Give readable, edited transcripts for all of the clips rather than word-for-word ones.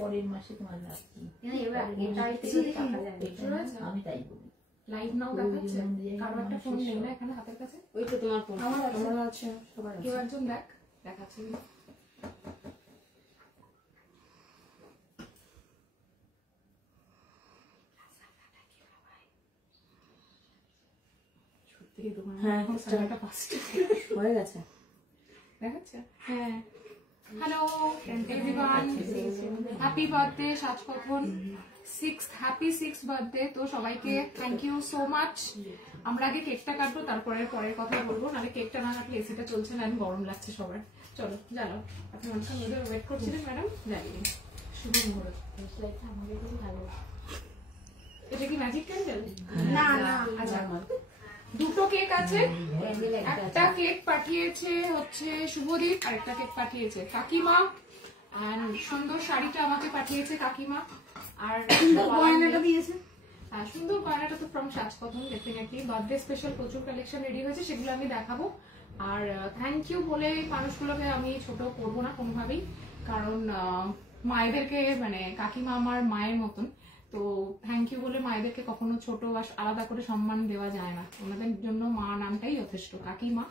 পরের মাসে তোমার আমি তাই বলি। লাইট নাও দেখাচ্ছে, কারো একটা ফোন নেই না এখানে হাতের কাছে? ওই তো তোমার ফোন আমার আছে, সবার আছে। কেউ একজন দেখ, দেখাচ্ছে না। হ্যাঁ হয়ে গেছে, দেখাচ্ছে। হ্যাঁ, hello everyone, happy birthday Sajkathan, 6th happy 6th birthday. তো সবাইকে থ্যাংক ইউ সো মাচ। আমরা আগে কেকটা কাটবো, তারপরে পরের কথা বলবো, নাহলে কেকটা না কাটলে এসিটা চলছে না, গরম লাগছে সবার। চলো জ্বালো, আপনি অনেকক্ষণ ধরে ওয়েট করছিলেন ম্যাডাম, জ্বালিয়ে শুভ মুহূর্ত। এটা কি ম্যাজিক ক্যান্ডেল? না না, আচ্ছা দুটো কেক আছে, একটা কেক পাঠিয়েছে হচ্ছে শুভদীপ, আর একটা কেক পাঠিয়েছে কাকিমা। এন্ড সুন্দর শাড়িটা আমাকে পাঠিয়েছে কাকিমা, আর সুন্দর গয়নাটা দিয়েছে। হ্যাঁ, সুন্দর গয়নাটা তো ফ্রম সাজকথন, ডেফিনেটলি বার্থডে স্পেশাল প্রচুর কালেকশন রেডি হয়েছে, সেগুলো আমি দেখাবো। আর থ্যাংক ইউ বলে মানুষগুলোকে আমি ছোট করবো না কোনোভাবেই, কারণ মায়েদেরকে মানে কাকিমা আমার মায়ের মতন, তো থ্যাংক ইউ বলে মায়েদেরকে কখনো ছোট বা আলাদা করে সম্মান দেওয়া যায় না, ওনাদের জন্য মা নামটাই যথেষ্ট। কাকিমা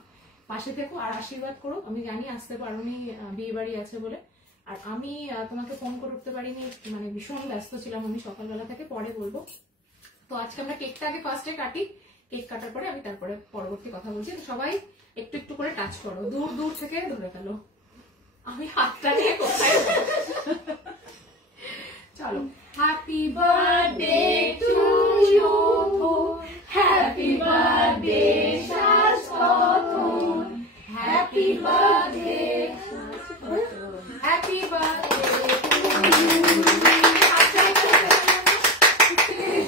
পাশে থেকো আর আশীর্বাদ করো। আমি জানি আসতে পারোনি, বিয়ে বাড়ি আছে বলে, আর আমি তোমাকে ফোন করে উঠতে পারিনি, মানে ভীষণ ব্যস্ত ছিলাম আমি সকালবেলা থেকে, পরে বলবো। তো আজকে আমরা কেকটা আগে ফার্স্টে কাটি, কেক কাটার পরে আমি তারপরে পরবর্তী কথা বলছি। সবাই একটু একটু করে টাচ করো, দূর দূর থেকে ধরে ফেলো। আমি হাতটা নিয়ে কোথায় চলো। Happy birthday to you, happy birthday Sajkathan, happy birthday, happy birthday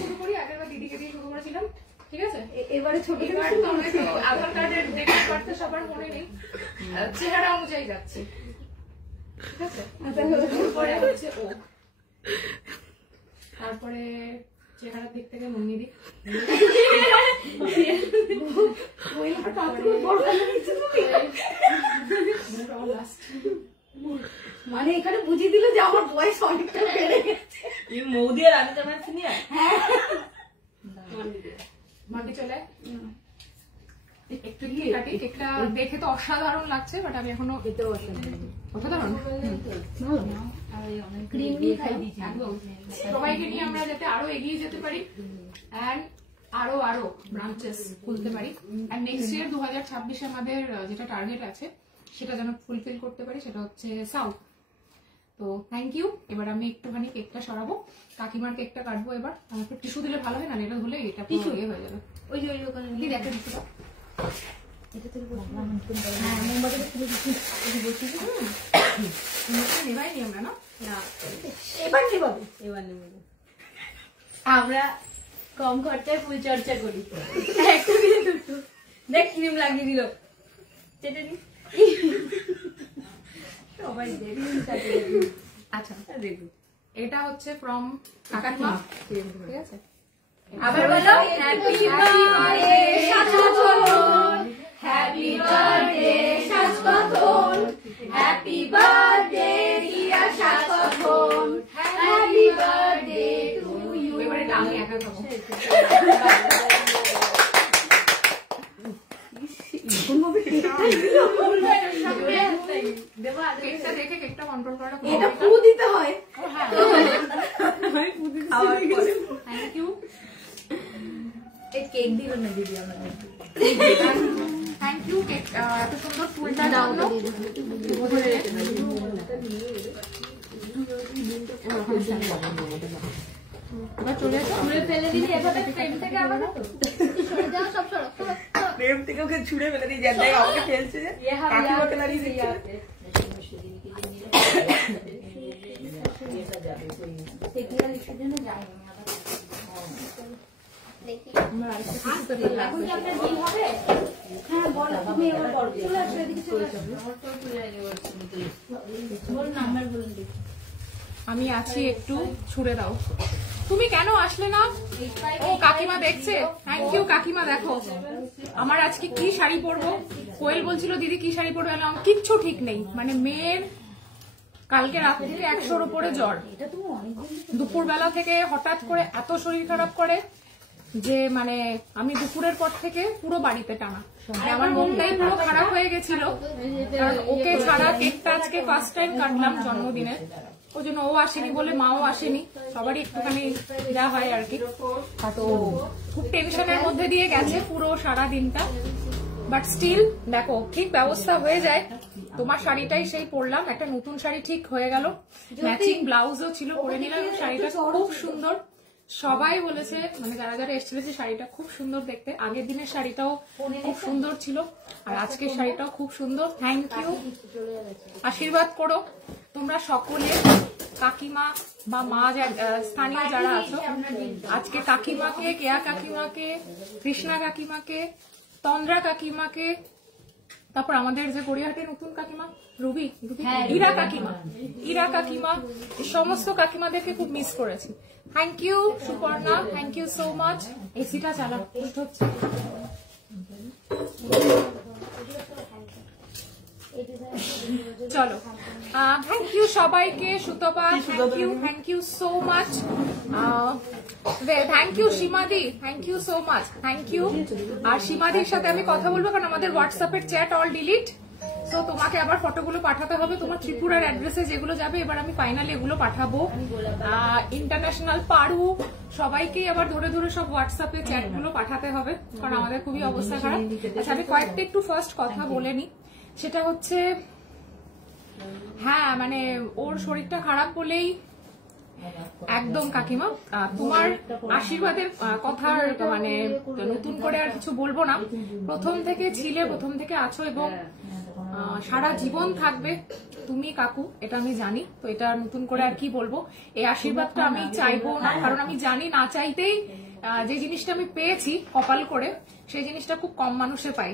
শুরু করি। আগেরবার দিদিকে দিয়ে শুরু করেছিলাম, ঠিক আছে? এবারে ছোট আধার কার্ডের ডেবিট কার্ডটা সবার মনে নেই, চেহারা অনুযায়ী যাচ্ছে, ঠিক আছে? পরে হচ্ছে ও, তারপরে চেহারার দিক থেকে মন্নি দিক, মানে এখানে বুঝিয়ে দিল যে আমার বয়স অনেকটা বেড়ে গেছে। মৌদি আর আমি তোমার সিনিয়র। হ্যাঁ, মাটি চলে একটু দিয়ে কাটি। কেকটা দেখে তো অসাধারণ লাগছে, বাট আমি এখনো অসাধারণ সবাইকে নিয়ে আমরা যাতে আরো এগিয়ে যেতে পারি, এন্ড আরো আরো ব্রাঞ্চেস খুলতে পারি, এন্ড নেক্সট ইয়ার 2026 আমাদের যেটা টার্গেট আছে সেটা যেন ফুলফিল করতে পারি, সেটা হচ্ছে সাউথ। তো থ্যাংক ইউ। এবার আমি একটুখানি কেকটা সরাবো, কাকিমার কেকটা কাটবো। এবার আমাকে টিস্যু দিলে ভালো হয়, না এটা হলে এটা টিস্যু হয়ে যাবে। ওই যে ওই ওখানে দিদি একটা টিস্যু দাও, এটা থেকে হ্যাঁ মোমবাতিটা খুলে দিচ্ছি। নেবাই নি আমরা, না এবার নেবাবো, এবার নেব। আমরা কম খরচায় ফুল চর্চা করি। একটা দিয়ে দুটো দেখ ক্রিম লাগিয়ে দিল, চেটে নি সবাই দেরি। আচ্ছা দেখুন, এটা হচ্ছে ফ্রম কাকিমা, ঠিক আছে? আবার বলো happy birthday Sajkathan, happy birthday Sajkathan, happy birthday dear Sajkathan, happy birthday to you. এবারে আমি একা খাবো। কেকটা দেখে কেকটা কন্ট্রোল করা, এটা ফু দিতে হয়। হ্যাঁ থ্যাংক ইউ। কেক দিল না দিদি আমাদের, থ্যাংক ইউ কেক এত সুন্দর ফুলটা জন্য। এবার চলে আসো, ছুঁড়ে ফেলে দিদি এভাবে ফ্রেম থেকে আমাকে তো সরে যাও, সব সরো ফ্রেম থেকে ওকে ছুঁড়ে ফেলে দিই, যার জায়গায় আমাকে ফেলছে যে কাকিমাকে দাঁড়িয়ে দিচ্ছে। টেকনিক্যাল ইস্যুর জন্য যাই আমি আবার দেখি এখন কি আপনার বিল হবে? হ্যাঁ বলো, তুমি এবার বলো। চলে আসো, এদিকে চলে আসো। বলুন নাম্বার বলুন দেখি। আমি আছি, একটু ছুড়ে দাও। তুমি কেন আসলে না? ও কাকিমা দেখছে, থ্যাংক ইউ কাকিমা। দেখো আমার আজকে কি শাড়ি পরবো, কোয়েল বলছিল দিদি কি শাড়ি পরবো, আমার কিচ্ছু ঠিক নেই। মানে মেয়ের কালকে রাত থেকে 100-র উপরে জ্বর, দুপুরবেলা থেকে হঠাৎ করে এত শরীর খারাপ করে যে মানে আমি দুপুরের পর থেকে পুরো বাড়িতে টানা, আমার মনটাই পুরো খারাপ হয়ে গেছিল। কারণ ওকে ছাড়া কেকটা আজকে ফার্স্ট টাইম কাটলাম জন্মদিনের, ওই জন্য ও আসেনি বলে মাও আসেনি, সবারই একটুখানি যা হয় আর কি। তো খুব টেনশনের মধ্যে দিয়ে গেছে পুরো সারা দিনটা, বাট স্টিল দেখো ঠিক ব্যবস্থা হয়ে যায়। তোমার শাড়িটাই সেই পরলাম, একটা নতুন শাড়ি ঠিক হয়ে গেল, ম্যাচিং ব্লাউজও ছিল, পরে নিলাম। শাড়িটা খুব সুন্দর, সবাই বলেছে মানে যারা যারা এসেছিল যে শাড়িটা খুব সুন্দর দেখতে। আগের দিনের শাড়িটাও খুব সুন্দর ছিল, আর আজকের শাড়িটাও খুব সুন্দর। থ্যাংক ইউ, আশীর্বাদ করো তোমরা সকলে, কাকিমা বা মা স্থানীয় যারা আছো। আজকে কাকিমাকে, কেয়া কাকিমাকে, কৃষ্ণা কাকিমাকে, তন্দ্রা কাকিমাকে, তারপর আমাদের যে গড়িয়াহাটের নতুন কাকিমা রুবি, ইরা কাকিমা, ইরা কাকিমা, এই সমস্ত কাকিমাদেরকে খুব মিস করেছি। Thank you Suparna, thank you so much. এসিটা চালা হচ্ছে। চলো, থ্যাংক ইউ সবাইকে। Sutapa thank you so much, thank you সীমাদি, thank you so much, thank you. আর সীমাদির সাথে আমি কথা বলবো, কারণ আমাদের হোয়াটসঅ্যাপের চ্যাট অল ডিলিট, তো তোমাকে আবার ফটোগুলো পাঠাতে হবে তোমার ত্রিপুরার অ্যাড্রেসে যেগুলো যাবে। এবার আমি ফাইনালি এগুলো পাঠাবো। ইন্টারন্যাশনাল পারু সবাইকেই আবার ধরে ধরে সব হোয়াটসঅ্যাপে চ্যাটগুলো পাঠাতে হবে, কারণ আমাদের খুবই অবস্থা খারাপ। আচ্ছা আমি কয়েকটা একটু ফার্স্ট কথা বলে নি, সেটা হচ্ছে হ্যাঁ মানে ওর শরীরটা খারাপ বলেই একদম কাকিমা তোমার আশীর্বাদের কথার মানে নতুন করে আর কিছু বলবো না। প্রথম থেকে ছিলে, প্রথম থেকে আছো এবং সারা জীবন থাকবে তুমি কাকু, এটা আমি জানি। তো এটা নতুন করে আর কি বলবো, এই আশীর্বাদটা আমি চাইবো না, কারণ আমি জানি না চাইতেই যে জিনিসটা আমি পেয়েছি কপাল করে, সেই জিনিসটা খুব কম মানুষে পাই।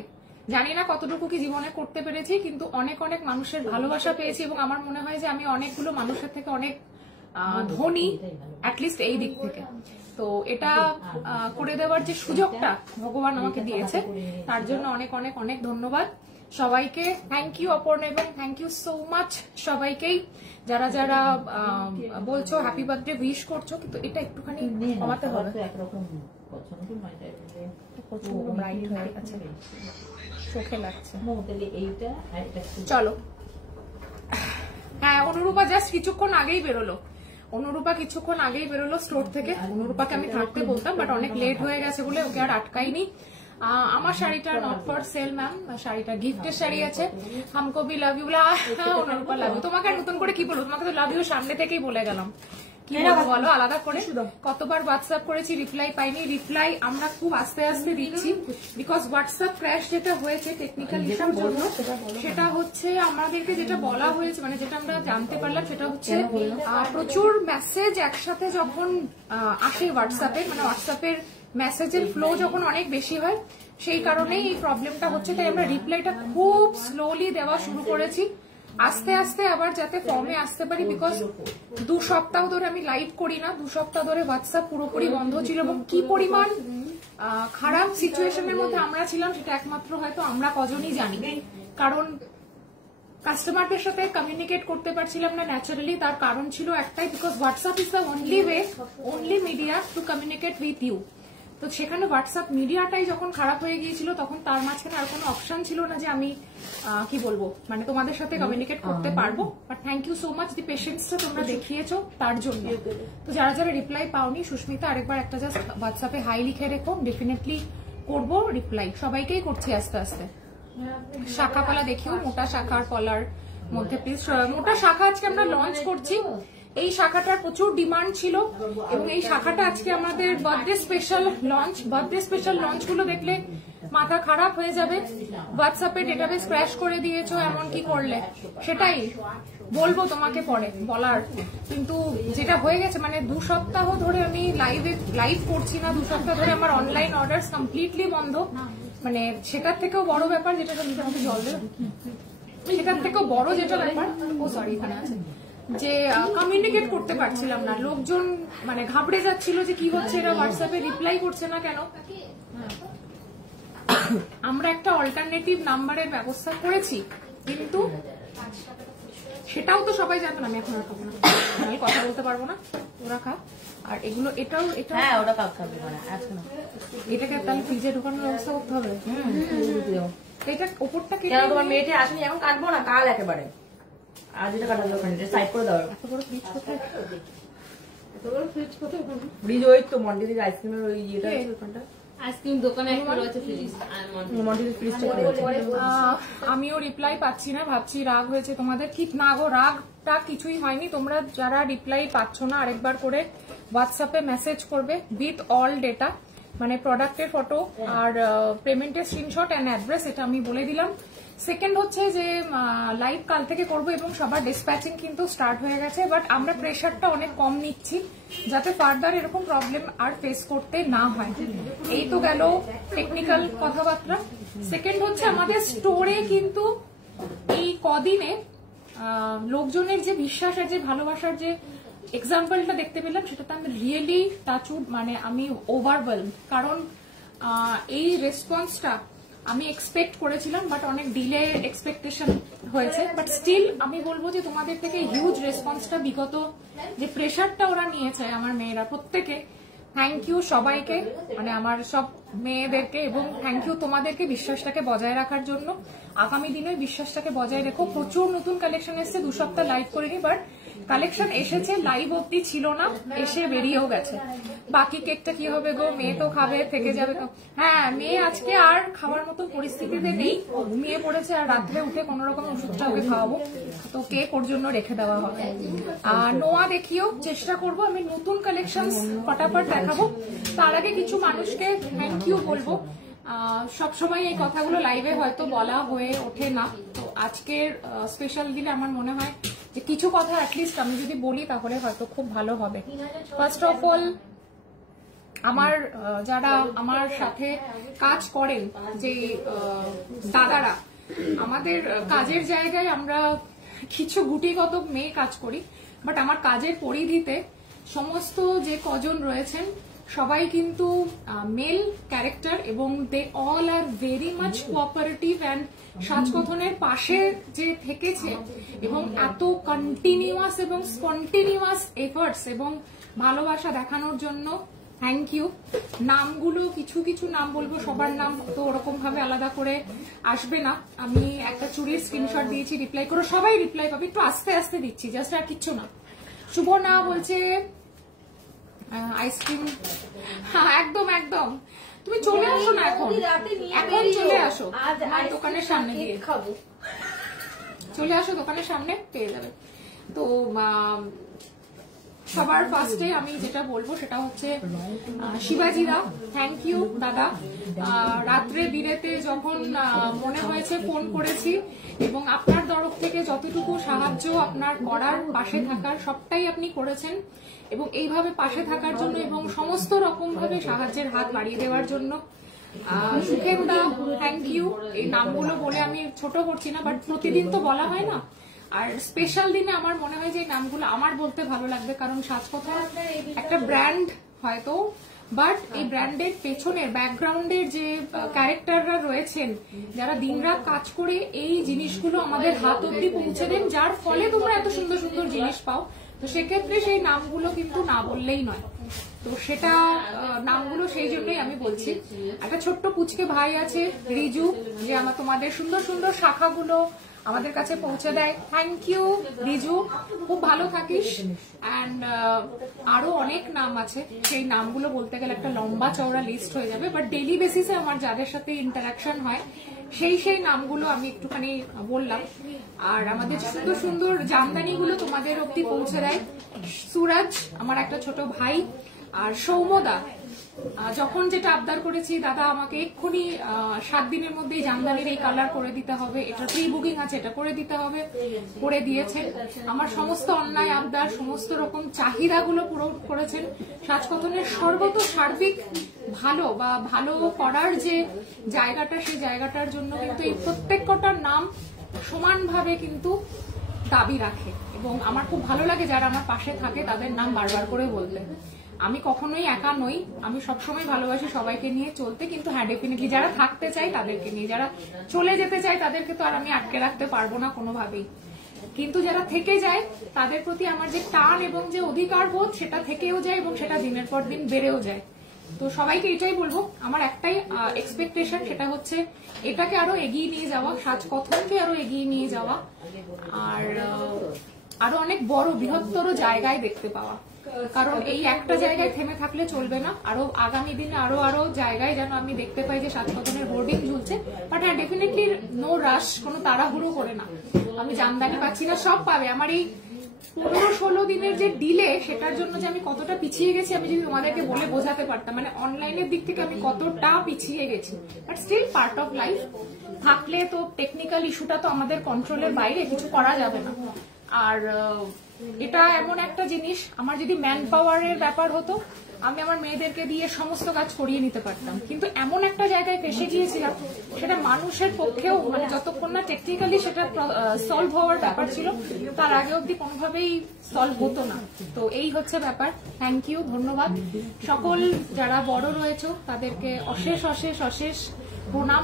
জানি না কতটুকু কি জীবনে করতে পেরেছি, কিন্তু অনেক অনেক মানুষের ভালোবাসা পেয়েছি এবং আমার মনে হয় যে আমি অনেকগুলো মানুষের থেকে অনেক ধনী, অ্যাটলিস্ট এই দিক থেকে। তো এটা করে দেওয়ার যে সুযোগটা ভগবান আমাকে দিয়েছে, তার জন্য অনেক অনেক অনেক ধন্যবাদ সবাইকে। থ্যাংক ইউ অপর্ণা, এবং থ্যাংক ইউ সো মাচ সবাইকেই যারা যারা বলছো হ্যাপি বার্থডে উইশ করছো, কিন্তু এটা একটুখানি কমাতে হবে, চোখে লাগছে। চলো, হ্যাঁ অনুরূপা জাস্ট কিছুক্ষণ আগেই বেরোলো, অনুরূপা কিছুক্ষণ আগেই বেরোলো স্টোর থেকে। অনুরূপাকে আমি থাকতে বলতাম, বাট অনেক লেট হয়ে গেছে বলে ওকে আর আটকাইনি। আমার শাড়িটা নট ফর সেল ম্যাম, শাড়িটা গিফটের শাড়ি আছে। হামকো ভি love you, Anurupa love you. তোমাকে নতুন করে কি বলবো, তোমাকে তো লাভ ইউ সামনে থেকেই বলে গেলাম, কি বলো আলাদা করে। কতবার হোয়াটসঅ্যাপ করেছি, রিপ্লাই পাইনি। রিপ্লাই আমরা খুব আস্তে আস্তে দিচ্ছি, বিকজ হোয়াটসঅ্যাপ ক্র্যাশ যেটা হয়েছে টেকনিক্যাল ইস্যুর জন্য, সেটা হচ্ছে আমাদেরকে যেটা বলা হয়েছে, মানে যেটা আমরা জানতে পারলাম সেটা হচ্ছে প্রচুর মেসেজ একসাথে যখন আসে হোয়াটসঅ্যাপে, মানে হোয়াটসঅ্যাপের মেসেজের ফ্লো যখন অনেক বেশি হয়, সেই কারণেই এই প্রবলেমটা হচ্ছে। তাই আমরা রিপ্লাইটা খুব স্লোলি দেওয়া শুরু করেছি, আস্তে আস্তে আবার যাতে ফর্মে আসতে পারি। বিকজ 2 সপ্তাহ ধরে আমি লাইভ করি না, 2 সপ্তাহ ধরে হোয়াটসঅ্যাপ পুরোপুরি বন্ধ ছিল, এবং কি পরিমাণ খারাপ সিচুয়েশনের মধ্যে আমরা ছিলাম সেটা একমাত্র হয়তো আমরা কজনই জানি। কারণ কাস্টমারদের সাথে কমিউনিকেট করতে পারছিলাম না ন্যাচারালি, তার কারণ ছিল একটাই, because WhatsApp is the only way, only media to communicate with you. তো সেখানে হোয়াটসঅ্যাপ মিডিয়াটাই যখন খারাপ হয়ে গিয়েছিল, তখন তার মাঝখানে আর কোনো অপশন ছিল না যে আমি কি বলবো, মানে তোমাদের সাথে কমিউনিকেট করতে পারবো। But thank you so much, the পেশেন্সটা তোমরা দেখিয়েছো তার জন্য। তো যারা যারা রিপ্লাই পাওনি, সুস্মিতা আরেকবার একটা জাস্ট হোয়াটসঅ্যাপে হাই লিখে রেখো, ডেফিনেটলি করবো রিপ্লাই, সবাইকেই করছি আস্তে আস্তে। শাখা কলা দেখিও, মোটা শাখার কলার মধ্যে প্লিজ। মোটা শাখা আজকে আমরা লঞ্চ করছি, এই শাখাটার প্রচুর ডিমান্ড ছিল, এবং এই শাখাটা আজকে আমাদের birthday special launch. Birthday special launch গুলো দেখলে মাথা খারাপ হয়ে যাবে। হোয়াটসঅ্যাপে ডেটাবেস ক্র্যাশ করে দিয়েছো, এমন কি করলে, সেটাই বলবো তোমাকে পরে বলার। কিন্তু যেটা হয়ে গেছে, মানে 2 সপ্তাহ ধরে আমি লাইভ করছি না, 2 সপ্তাহ ধরে আমার অনলাইন অর্ডার কমপ্লিটলি বন্ধ। মানে সেটার থেকেও বড় ব্যাপার যেটা জল দেবে, সেটার থেকেও বড় যেটা ব্যাপার, ও সরি এখানে আছে, যে কমিউনিকেট করতে পারছিলাম না, লোকজন মানে ঘাবড়ে যাচ্ছিল যে কি হচ্ছে, এরা হোয়াটসঅ্যাপে রিপ্লাই করছে না কেন। আমরা একটা অল্টারনেটিভ নাম্বারের ব্যবস্থা করেছি, কিন্তু সেটাও তো সবাই জানতো না। আমি এখন আর খাবো না, আমি কথা বলতে পারবো না, ওরা খা। আর এগুলো এটাও এটা হ্যাঁ ওটা কাপ খাবে মানে আজকে না, এটাকে তাহলে ফ্রিজে ঢোকানোর ব্যবস্থা করতে হবে। এটা ওপরটা কেটে কেন তোমার মেয়েটি আসেনি এখন, কাটবো না কাল একেবারে, আজ এটা কাটার দরকার নেই, সাইড করে দাও। এত বড় ফ্রিজ কোথায়? ফ্রিজ ওই তো মন্ডির আইসক্রিমের ওই ইয়েটা আছে ওখানটা, আইসক্রিম দোকানে একটা রয়েছে ফ্রিজ। মন্ডির ফ্রিজটা আমিও রিপ্লাই পাচ্ছি না, ভাবছি রাগ হয়েছে তোমাদের। ঠিক না গো, রাগটা কিছুই হয়নি। তোমরা যারা রিপ্লাই পাচ্ছ না আরেকবার করে হোয়াটসঅ্যাপে মেসেজ করবে উইথ অল ডেটা, মানে প্রোডাক্টের ফটো আর পেমেন্টের স্ক্রিনশট অ্যান্ড অ্যাড্রেস, এটা আমি বলে দিলাম। সেকেন্ড হচ্ছে যে লাইভ কাল থেকে করবো এবং সবার ডিসপ্যাচিং কিন্তু স্টার্ট হয়ে গেছে, বাট আমরা প্রেশারটা অনেক কম নিচ্ছি যাতে ফার্দার এরকম প্রবলেম আর ফেস করতে না হয়। এই তো গেল টেকনিক্যাল কথাবার্তা। সেকেন্ড হচ্ছে আমাদের স্টোরে কিন্তু এই কদিনে লোকজনের যে বিশ্বাস আর যে ভালোবাসার যে এক্সাম্পলটা দেখতে পেলাম, সেটাতে আমি রিয়েলি টাচউড, মানে আমি ওভারওয়েলড। কারণ এই রেসপন্সটা আমি এক্সপেক্ট করেছিলাম, বাট অনেক ডিলে এক্সপেকটেশন হয়েছে, বাট স্টিল আমি বলবো যে তোমাদের থেকে হিউজ রেসপন্সটা, বিগত যে প্রেশারটা ওরা নিয়েছে আমার মেয়েরা প্রত্যেকে, থ্যাংক ইউ সবাইকে, মানে আমার সব মেয়েদেরকে, এবং থ্যাংক ইউ তোমাদেরকে বিশ্বাসটাকে বজায় রাখার জন্য। আগামী দিনে বিশ্বাসটাকে বজায় রেখো। প্রচুর নতুন কালেকশন এসছে, 2 সপ্তাহ লাইভ করিনি, বাট কালেকশন এসেছে, লাইভ অব্দি ছিল না, এসে বেরিয়েও গেছে। বাকি কেকটা কি হবে গো, মেয়ে তো খাবে, থেকে যাবে তো। হ্যাঁ, মেয়ে আজকে আর খাওয়ার মতো পরিস্থিতিতে নেই, ও ঘুমিয়ে পড়েছে, আর রাত্রে উঠে কোন রকম ওষুধটা ওকে খাওয়াবো, তো কেক ওর জন্য রেখে দেওয়া হবে। আর নোয়া দেখিও, চেষ্টা করব আমি নতুন কালেকশন ফটাফট দেখাবো। তার আগে কিছু মানুষকে থ্যাংক ইউ বলবো। সবসময় এই কথাগুলো লাইভে হয়তো বলা হয়ে ওঠে না, তো আজকের স্পেশাল দিলে আমার মনে হয় যে কিছু কথা অ্যাটলিস্ট আমি যদি বলি তাহলে হয়তো খুব ভালো হবে। ফার্স্ট অফ অল, আমার যারা আমার সাথে কাজ করেন, যে দাদারা, আমাদের কাজের জায়গায় আমরা কিছু গুটিগত মেয়ে কাজ করি, বাট আমার কাজের পরিধিতে সমস্ত যে কজন রয়েছেন সবাই কিন্তু মেল ক্যারেক্টার, এবং they all are very much cooperative and সাজকথনের পাশে যে থেকেছে, এবং এত কন্টিনিউয়াস এবং স্পন্টিনিউয়াস এফার্টস এবং ভালোবাসা দেখানোর জন্য থ্যাংক ইউ। নামগুলো কিছু কিছু নাম বলবো, সবার নাম তো ওরকম ভাবে আলাদা করে আসবে না। আমি একটা চুরির স্ক্রিনশট দিয়েছি, রিপ্লাই করো, সবাই রিপ্লাই পাবে, একটু আস্তে আস্তে দিচ্ছি, জাস্ট আর কিচ্ছু না। শুভ না বলছে আইসক্রিম, হ্যাঁ একদম একদম, তুমি চলে আসো না, এখন এখন চলে আসো দোকানের সামনে দিয়ে, চলে আসো দোকানের সামনে, পেয়ে যাবে। তো সবার ফার্স্টে আমি যেটা বলবো সেটা হচ্ছে শিবাজিদা, থ্যাংক ইউ দাদা। রাত্রে বিরেতে যখন মনে হয়েছে ফোন করেছি, এবং আপনার তরফ থেকে যতটুকু সাহায্য আপনার করার, পাশে থাকার, সবটাই আপনি করেছেন, এবং এইভাবে পাশে থাকার জন্য এবং সমস্ত রকম ভাবে সাহায্যের হাত বাড়িয়ে দেওয়ার জন্য। সুখেন্দা, থ্যাংক ইউ। এই নামগুলো বলে আমি ছোট করছি না, বাট প্রতিদিন তো বলা হয় না, আর স্পেশাল দিনে আমার মনে হয় যে এই নামগুলো আমার বলতে ভালো লাগবে, কারণ সাজকথা একটা ব্র্যান্ড হয়তো, বাট এই ব্র্যান্ডের পেছনের ব্যাকগ্রাউন্ডের যে ক্যারেক্টাররা রয়েছেন, যারা দিনরাত কাজ করে এই জিনিসগুলো আমাদের হাত অব্দি পৌঁছে দেন, যার ফলে তোমরা এত সুন্দর সুন্দর জিনিস পাও, তো সেক্ষেত্রে সেই নামগুলো কিন্তু না বললেই নয়। তো সেটা নামগুলো সেই জন্যই আমি বলছি। একটা ছোট্ট পুচকে ভাই আছে রিজু, যে আমার তোমাদের সুন্দর সুন্দর শাখাগুলো আমাদের কাছে পৌঁছে দেয়, থ্যাংক ইউ রিজু, খুব ভালো থাকিস। অ্যান্ড আরো অনেক নাম আছে, সেই নামগুলো বলতে গেলে একটা লম্বা চওড়া লিস্ট হয়ে যাবে, বাট ডেইলি বেসিসে আমার যাদের সাথে ইন্টারাকশন হয় সেই নামগুলো আমি একটুখানি বললাম। আর আমাদের সুন্দর সুন্দর জামদানিগুলো তোমাদের অব্দি পৌঁছে দেয় সুরাজ, আমার একটা ছোট ভাই। আর সৌমদা, যখন যেটা আবদার করেছি, দাদা আমাকে এক্ষুনি 7 দিনের মধ্যেই জামদানির এই কালার করে দিতে হবে, এটা প্রি বুকিং আছে, এটা করে দিতে হবে, করে দিয়েছেন। আমার সমস্ত অন্যায় আবদার, সমস্ত রকম চাহিদাগুলো পূরণ করেছেন। সাজকথনের সর্বত সার্বিক ভালো বা ভালো করার যে জায়গাটা, সেই জায়গাটার জন্য কিন্তু এই প্রত্যেক কটার নাম সমানভাবে কিন্তু দাবি রাখে এবং আমার খুব ভালো লাগে যারা আমার পাশে থাকে তাদের নাম বারবার করে বলতে। আমি কখনোই একা নই, আমি সবসময় ভালোবাসি সবাইকে নিয়ে চলতে, কিন্তু হ্যাঁ ডেফিনেটলি যারা থাকতে চাই তাদেরকে নিয়ে, যারা চলে যেতে চায় তাদেরকে তো আর আমি আটকে রাখতে পারবো না কোনোভাবেই, কিন্তু যারা থেকে যায় তাদের প্রতি আমার যে টান এবং যে অধিকার বোধ সেটা থেকেও যায় এবং সেটা দিনের পর দিন বেড়েও যায়। তো সবাইকে এটাই বলবো, আমার একটাই এক্সপেকটেশন, সেটা হচ্ছে এটাকে আরো এগিয়ে নিয়ে যাওয়া, সাজকথনকে আরো এগিয়ে নিয়ে যাওয়া, আর আরো অনেক বড় বৃহত্তর জায়গায় দেখতে পাওয়া। কারণ এই একটা জায়গায় থেমে থাকলে চলবে না, আরো আগামী দিনে আরো আরো জায়গায় যেন আমি দেখতে পাই যে সাজকথনের হোর্ডিং ঝুলছে। বাট হ্যাঁ ডেফিনেটলি নো রাশ, কোনো তাড়াহুড়ো করে না। আমি জামদানি পাচ্ছি না, সব পাবে। আমার এই 15-16 দিনের যে ডিলে, সেটার জন্য যে আমি কতটা পিছিয়ে গেছি আমি যদি তোমাদেরকে বলে বোঝাতে পারতাম, মানে অনলাইনের দিক থেকে আমি কতটা পিছিয়ে গেছি। But still part of life, থাকলে তো টেকনিক্যাল ইস্যুটা তো আমাদের কন্ট্রোলের বাইরে, কিছু করা যাবে না। আর এটা এমন একটা জিনিস, আমার যদি ম্যান পাওয়ারের ব্যাপার হতো আমি আমার মেয়েদেরকে দিয়ে সমস্ত কাজ করিয়ে নিতে পারতাম, কিন্তু এমন একটা জায়গায় ফেসে গিয়েছিলাম সেটা মানুষের পক্ষেও, মানে যতক্ষণ না টেকনিক্যালি সেটা সলভ হওয়ার ব্যাপার ছিল তার আগে অব্দি কোনোভাবেই সলভ হতো না। তো এই হচ্ছে ব্যাপার। থ্যাংক ইউ, ধন্যবাদ সকল যারা বড় রয়েছে তাদেরকে অশেষ অশেষ অশেষ প্রণাম,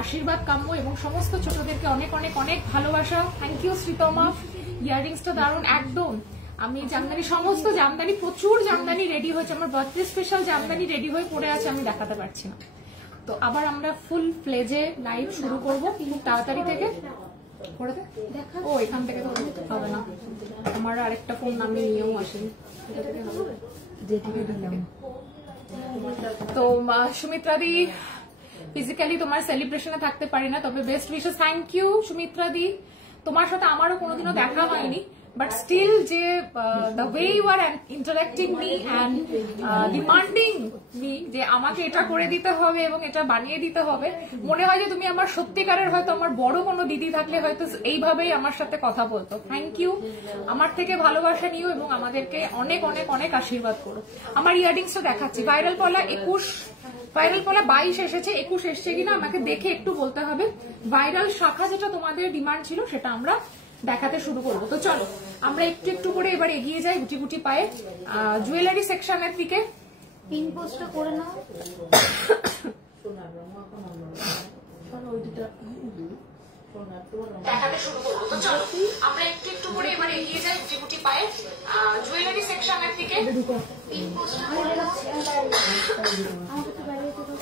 আশীর্বাদ কাম্য, এবং সমস্ত ছোটদেরকে অনেক অনেক অনেক ভালোবাসা। থ্যাংক ইউ শ্রীতমা, ইয়াররিংসটা দারুণ একদম। আমি জামদানি, সমস্ত জামদানি, প্রচুর জামদানি রেডি হয়েছে, আমার বার্থডে স্পেশাল জামদানি রেডি হয়ে পড়ে আছে, আমি দেখাতে পারছি না। তো আবার আমরা ফুল ফ্লেজে লাইভ শুরু করবো খুব তাড়াতাড়ি থেকে। ও এখান থেকে তো হবে না, আমার আরেকটা ফোন আমি নিয়েও আসেনি। তো সুমিত্রা দি, ফিজিক্যালি তোমার সেলিব্রেশনে থাকতে পারি না, তবে best wishes. Thank you Sumitra di, তোমার সাথে আমারও কোনোদিনও দেখা হয়নি, বাট স্টিল যে the way you are interacting me and demanding me যে আমাকে এটা করে দিতে হবে এবং এটা বানিয়ে দিতে হবে, মনে হয় যে তুমি আমার সত্যিকারের, হয়তো আমার বড় কোনো দিদি থাকলে হয়তো এইভাবেই আমার সাথে কথা বলতো। থ্যাংক ইউ, আমার থেকে ভালোবাসা নিও এবং আমাদেরকে অনেক অনেক অনেক আশীর্বাদ করো। আমার ইয়াররিংসটা দেখাচ্ছি, ভাইরাল পলা 21, ভাইরাল পলা 22 এসেছে, 21 এসছে কিনা আমাকে দেখে একটু বলতে হবে। ভাইরাল শাখা যেটা তোমাদের ডিমান্ড ছিল সেটা আমরা দেখাতে শুরু করবো। তো চলো আমরা একটু একটু করে এবার এগিয়ে যাই গুটি গুটি পায়ে জুয়েলারি সেকশনের দিকে। পিন পোস্টটা করে নাও। দেখাতে শুরু করবো। তো চলো আমরা একটু একটু করে এবার এগিয়ে যাই গুটি গুটি পায়ে জুয়েলারি সেকশনের দিকে। পিন পোস্টটা করে নাও। আমাকে তো বাইরে থেকে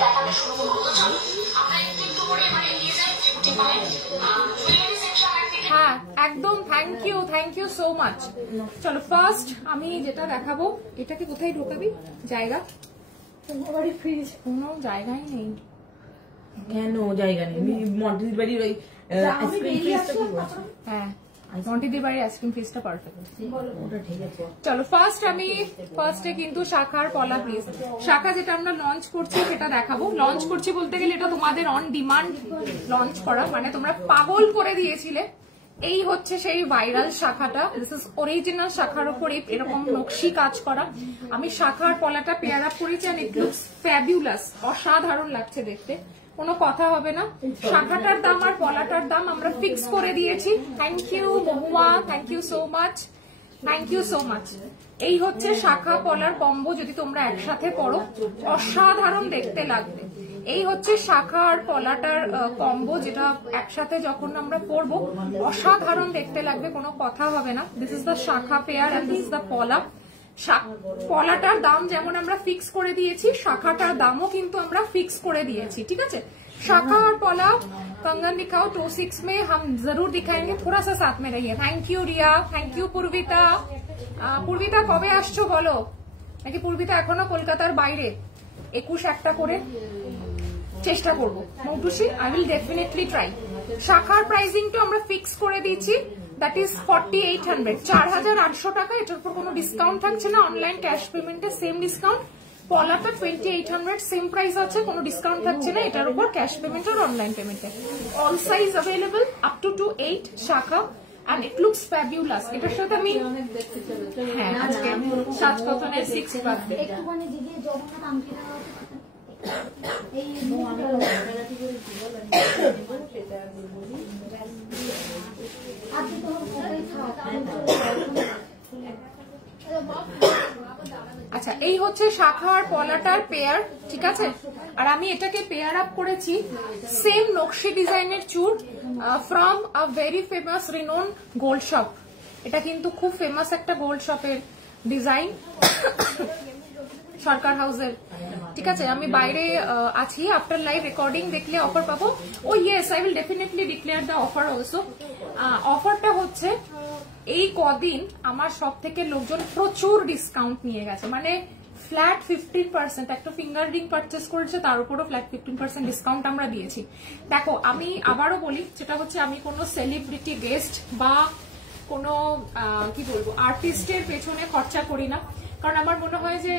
দেখাতে শুরু করবো। তো চলো আমরা একটু একটু করে এবার এগিয়ে যাই গুটি গুটি পায়ে জুয়েলারি সেকশনের দিকে। হ্যাঁ একদম, থ্যাংক ইউ সো মাচ। চলো ফার্স্ট আমি যেটা দেখাবো, এটাকে কোথায় ঢোকাবি জায়গা? ফ্রিজ কোনো জায়গাই নেই। কেন জায়গা নেই? মন্টির বাড়ির ওই আইসক্রিম ফ্রিজটা কি বলছো? হ্যাঁ মন্টিদের বাড়ির আইসক্রিম ফ্রিজটা পারফেক্ট। ওটা ঠিক আছে। চলো ফার্স্টে কিন্তু শাখার পলা প্লিজ, শাখা যেটা আমরা লঞ্চ করছি সেটা দেখাবো। লঞ্চ করছি বলতে গেলে এটা তোমাদের অন ডিমান্ড লঞ্চ করা, মানে তোমরা পাগল করে দিয়েছিলে। এই হচ্ছে সেই ভাইরাল শাখাটা, দিস ইজ অরিজিনাল শাখার উপর এরকম নকশি কাজ করা। আমি শাখার পলাটা পেয়ার আপ করেছি আর ইট লুকস ফ্যাবিউলাস, অসাধারণ লাগছে দেখতে, কোনো কথা হবে না। শাখাটার দাম আর পলাটার দাম আমরা ফিক্স করে দিয়েছি। Thank you Mahua, thank you so much, thank you so much. এই হচ্ছে শাখা পলার কম্বো, যদি তোমরা একসাথে পরো অসাধারণ দেখতে লাগবে। এই হচ্ছে শাখা আর পলাটার কম্বো, যেটা একসাথে যখন আমরা পরবো অসাধারণ দেখতে লাগবে, কোনো কথা হবে না। দিস ইজ দ্য শাখা pair and this is the পলা। পলাটার দাম যেমন আমরা ফিক্স করে দিয়েছি, শাখাটার দামও কিন্তু আমরা ফিক্স করে দিয়েছি, ঠিক আছে। शाखा और पौला कंगन दिखाओ 26 में हम जरूर दिखाएंगे, थोड़ा सा साथ में रहिए। Thank you Riya, thank you Purvita. Purvita कबे आसছো বলো, নাকি पूर्विता এখনো কলকাতার বাইরে? 21 একটা করে চেষ্টা করব Moutushi, I will definitely try. শাখার প্রাইসিং তো আমরা ফিক্স করে দিয়েছি, দ্যাট ইজ 4800, 4800 টাকা। এটার উপর কোনো ডিসকাউন্ট থাকছে না, অনলাইন ক্যাশ পেমেন্টে সেম ডিসকাউন্ট। পলাটা 2800 সেম প্রাইস আছে, কোনো ডিসকাউন্ট থাকছে না এটার উপর ক্যাশ পেমেন্ট আর অনলাইন পেমেন্টে। All size available up to 8 শাখা and it looks fabulous। এটার সাথে আমি হ্যাঁ আজকে সাজকথনের 6 বার্থডে একটুখানি দিদি জগন্নাথ আমকিটা এই এই হচ্ছে শাখা আর পলাটার পেয়ার, ঠিক আছে। আর আমি এটাকে পেয়ার আপ করেছি সেম নকশি ডিজাইনের চুর from a very famous renown gold shop. এটা কিন্তু খুব ফেমাস একটা গোল্ড শপের ডিজাইন, সরকার হাউসের, ঠিক আছে। আমি বাইরে আছি, আফটার লাইভ রেকর্ডিং দেখলে অফার পাবো। Oh yes, I will definitely declare the offer also. অফারটা হচ্ছে এই কদিন আমার সব থেকে লোকজন প্রচুর ডিসকাউন্ট নিয়ে গেছে, মানে ফ্ল্যাট 15%। একটা ফিঙ্গার রিং পারচেস করেছে, তার উপরও ফ্ল্যাট 15% ডিসকাউন্ট আমরা দিয়েছি। দেখো আমি আবারও বলি, যেটা হচ্ছে আমি কোনো সেলিব্রিটি গেস্ট বা কোনো কি বলবো আর্টিস্টের পেছনে খরচা করি না, কারণ আমার মনে হয় যে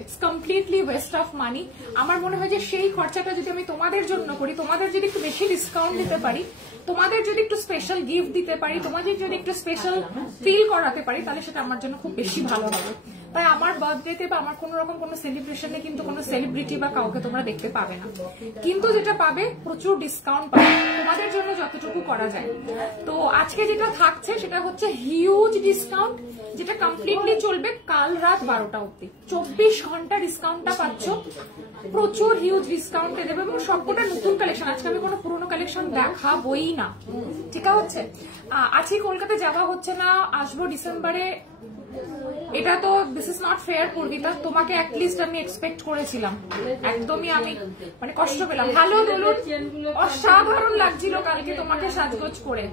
it's completely West of money. আমার মনে হয় যে সেই খরচাটা যদি আমি তোমাদের জন্য করি, তোমাদের যদি একটু বেশি ডিসকাউন্ট দিতে পারি, তোমাদের যদি একটু স্পেশাল গিফট দিতে পারি, তোমাদের যদি একটু স্পেশাল ফিল করাতে পারি, তাহলে সেটা আমার জন্য খুব বেশি ভালো হবে। তাই আমার বার্থডেতে বা আমার কোনো রকম কোনো সেলিব্রেশনে কিন্তু কোনো সেলিব্রিটি বা কাউকে তোমরা দেখতে পাবে না, কিন্তু যেটা পাবে প্রচুর ডিসকাউন্ট পাবে তোমাদের জন্য যতটুকু করা যায়। তো আজকে যেটা থাকছে সেটা হচ্ছে হিউজ ডিসকাউন্ট, যেটা কমপ্লিটলি চলবে কাল রাত 12টা অব্দি। 24 ঘন্টা ডিসকাউন্টটা পাচ্ছ, প্রচুর হিউজ ডিসকাউন্টে দেবে এবং সবকটা নতুন কালেকশন। আজকে আমি কোনো পুরোনো কালেকশন দেখাবই না, ঠিক আছে। আজকে কলকাতা যাওয়া হচ্ছে না, আসবো ডিসেম্বরে। এটা তো দিস ইজ নট ফেয়ার পূর্বিতা, তোমাকে অ্যাটলিস্ট আমি এক্সপেক্ট করেছিলাম, একদমই আমি মানে কষ্ট পেলাম। ভালো বলুন, অসাধারণ লাগছিল কালকে তোমাকে সাজগোজ করে।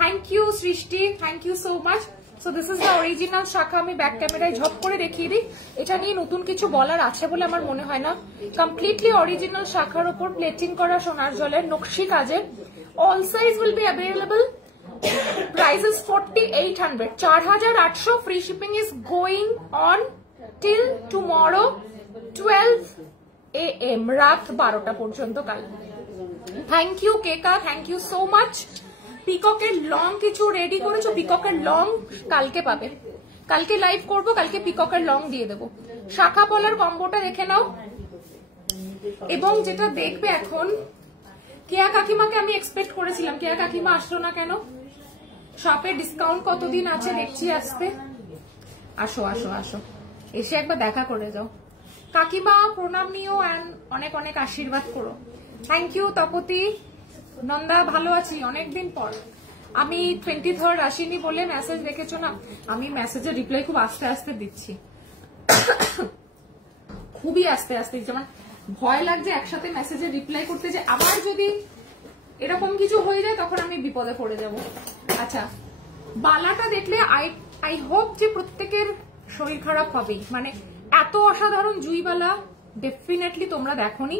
Thank you Srishti, thank you so much. So this is the original শাখা। আমি ব্যাক ক্যামেরায় ঝপ করে দেখিয়ে দিই, এটা নিয়ে নতুন কিছু বলার আছে বলে আমার মনে হয় না। কমপ্লিটলি অরিজিনাল শাখার উপর প্লেটিং করা সোনার জলের নকশি কাজের। All size will be available. Price is 4800, 4800. Free shipping is going on till tomorrow 12 AM, রাত 12টা পর্যন্ত কাল। Thank you Keka, thank you so much. পিককের লং কিছু রেডি করেছো? পিককের লং কালকে পাবে, কালকে লাইভ করব, কালকে পিককের লং দিয়ে দেবো। শাখা পলার কম্বোটা দেখে নাও। এবং যেটা দেখবে এখন, কেয়া কাকিমাকে আমি এক্সপেক্ট করেছিলাম, কেয়া কাকিমা আসলো না কেন? শপে ডিসকাউন্ট কতদিন আছে দেখছি আসতে। আসো আসো আসো, এসে একবার দেখা করে যাও। কাকিমা প্রণাম নিও অ্যান্ড অনেক অনেক আশীর্বাদ করো। Thank you Tapati. নন্দা ভালো আছি অনেকদিন পর। আমি 23rd আসিনি বলে মেসেজ দেখেছো না, আমি মেসেজের রিপ্লাই খুব আস্তে আস্তে দিচ্ছি, খুবই আস্তে আস্তে। যেমন ভয় লাগছে একসাথে মেসেজের রিপ্লাই করতে, যে আবার যদি এরকম কিছু হয়ে যায় তখন আমি বিপদে পড়ে যাব। আচ্ছা, বালাটা দেখলে আই হোপ যে প্রত্যেকের শরীর খারাপ হবেই, মানে এত অসাধারণ জুইবালা ডেফিনেটলি তোমরা দেখোনি।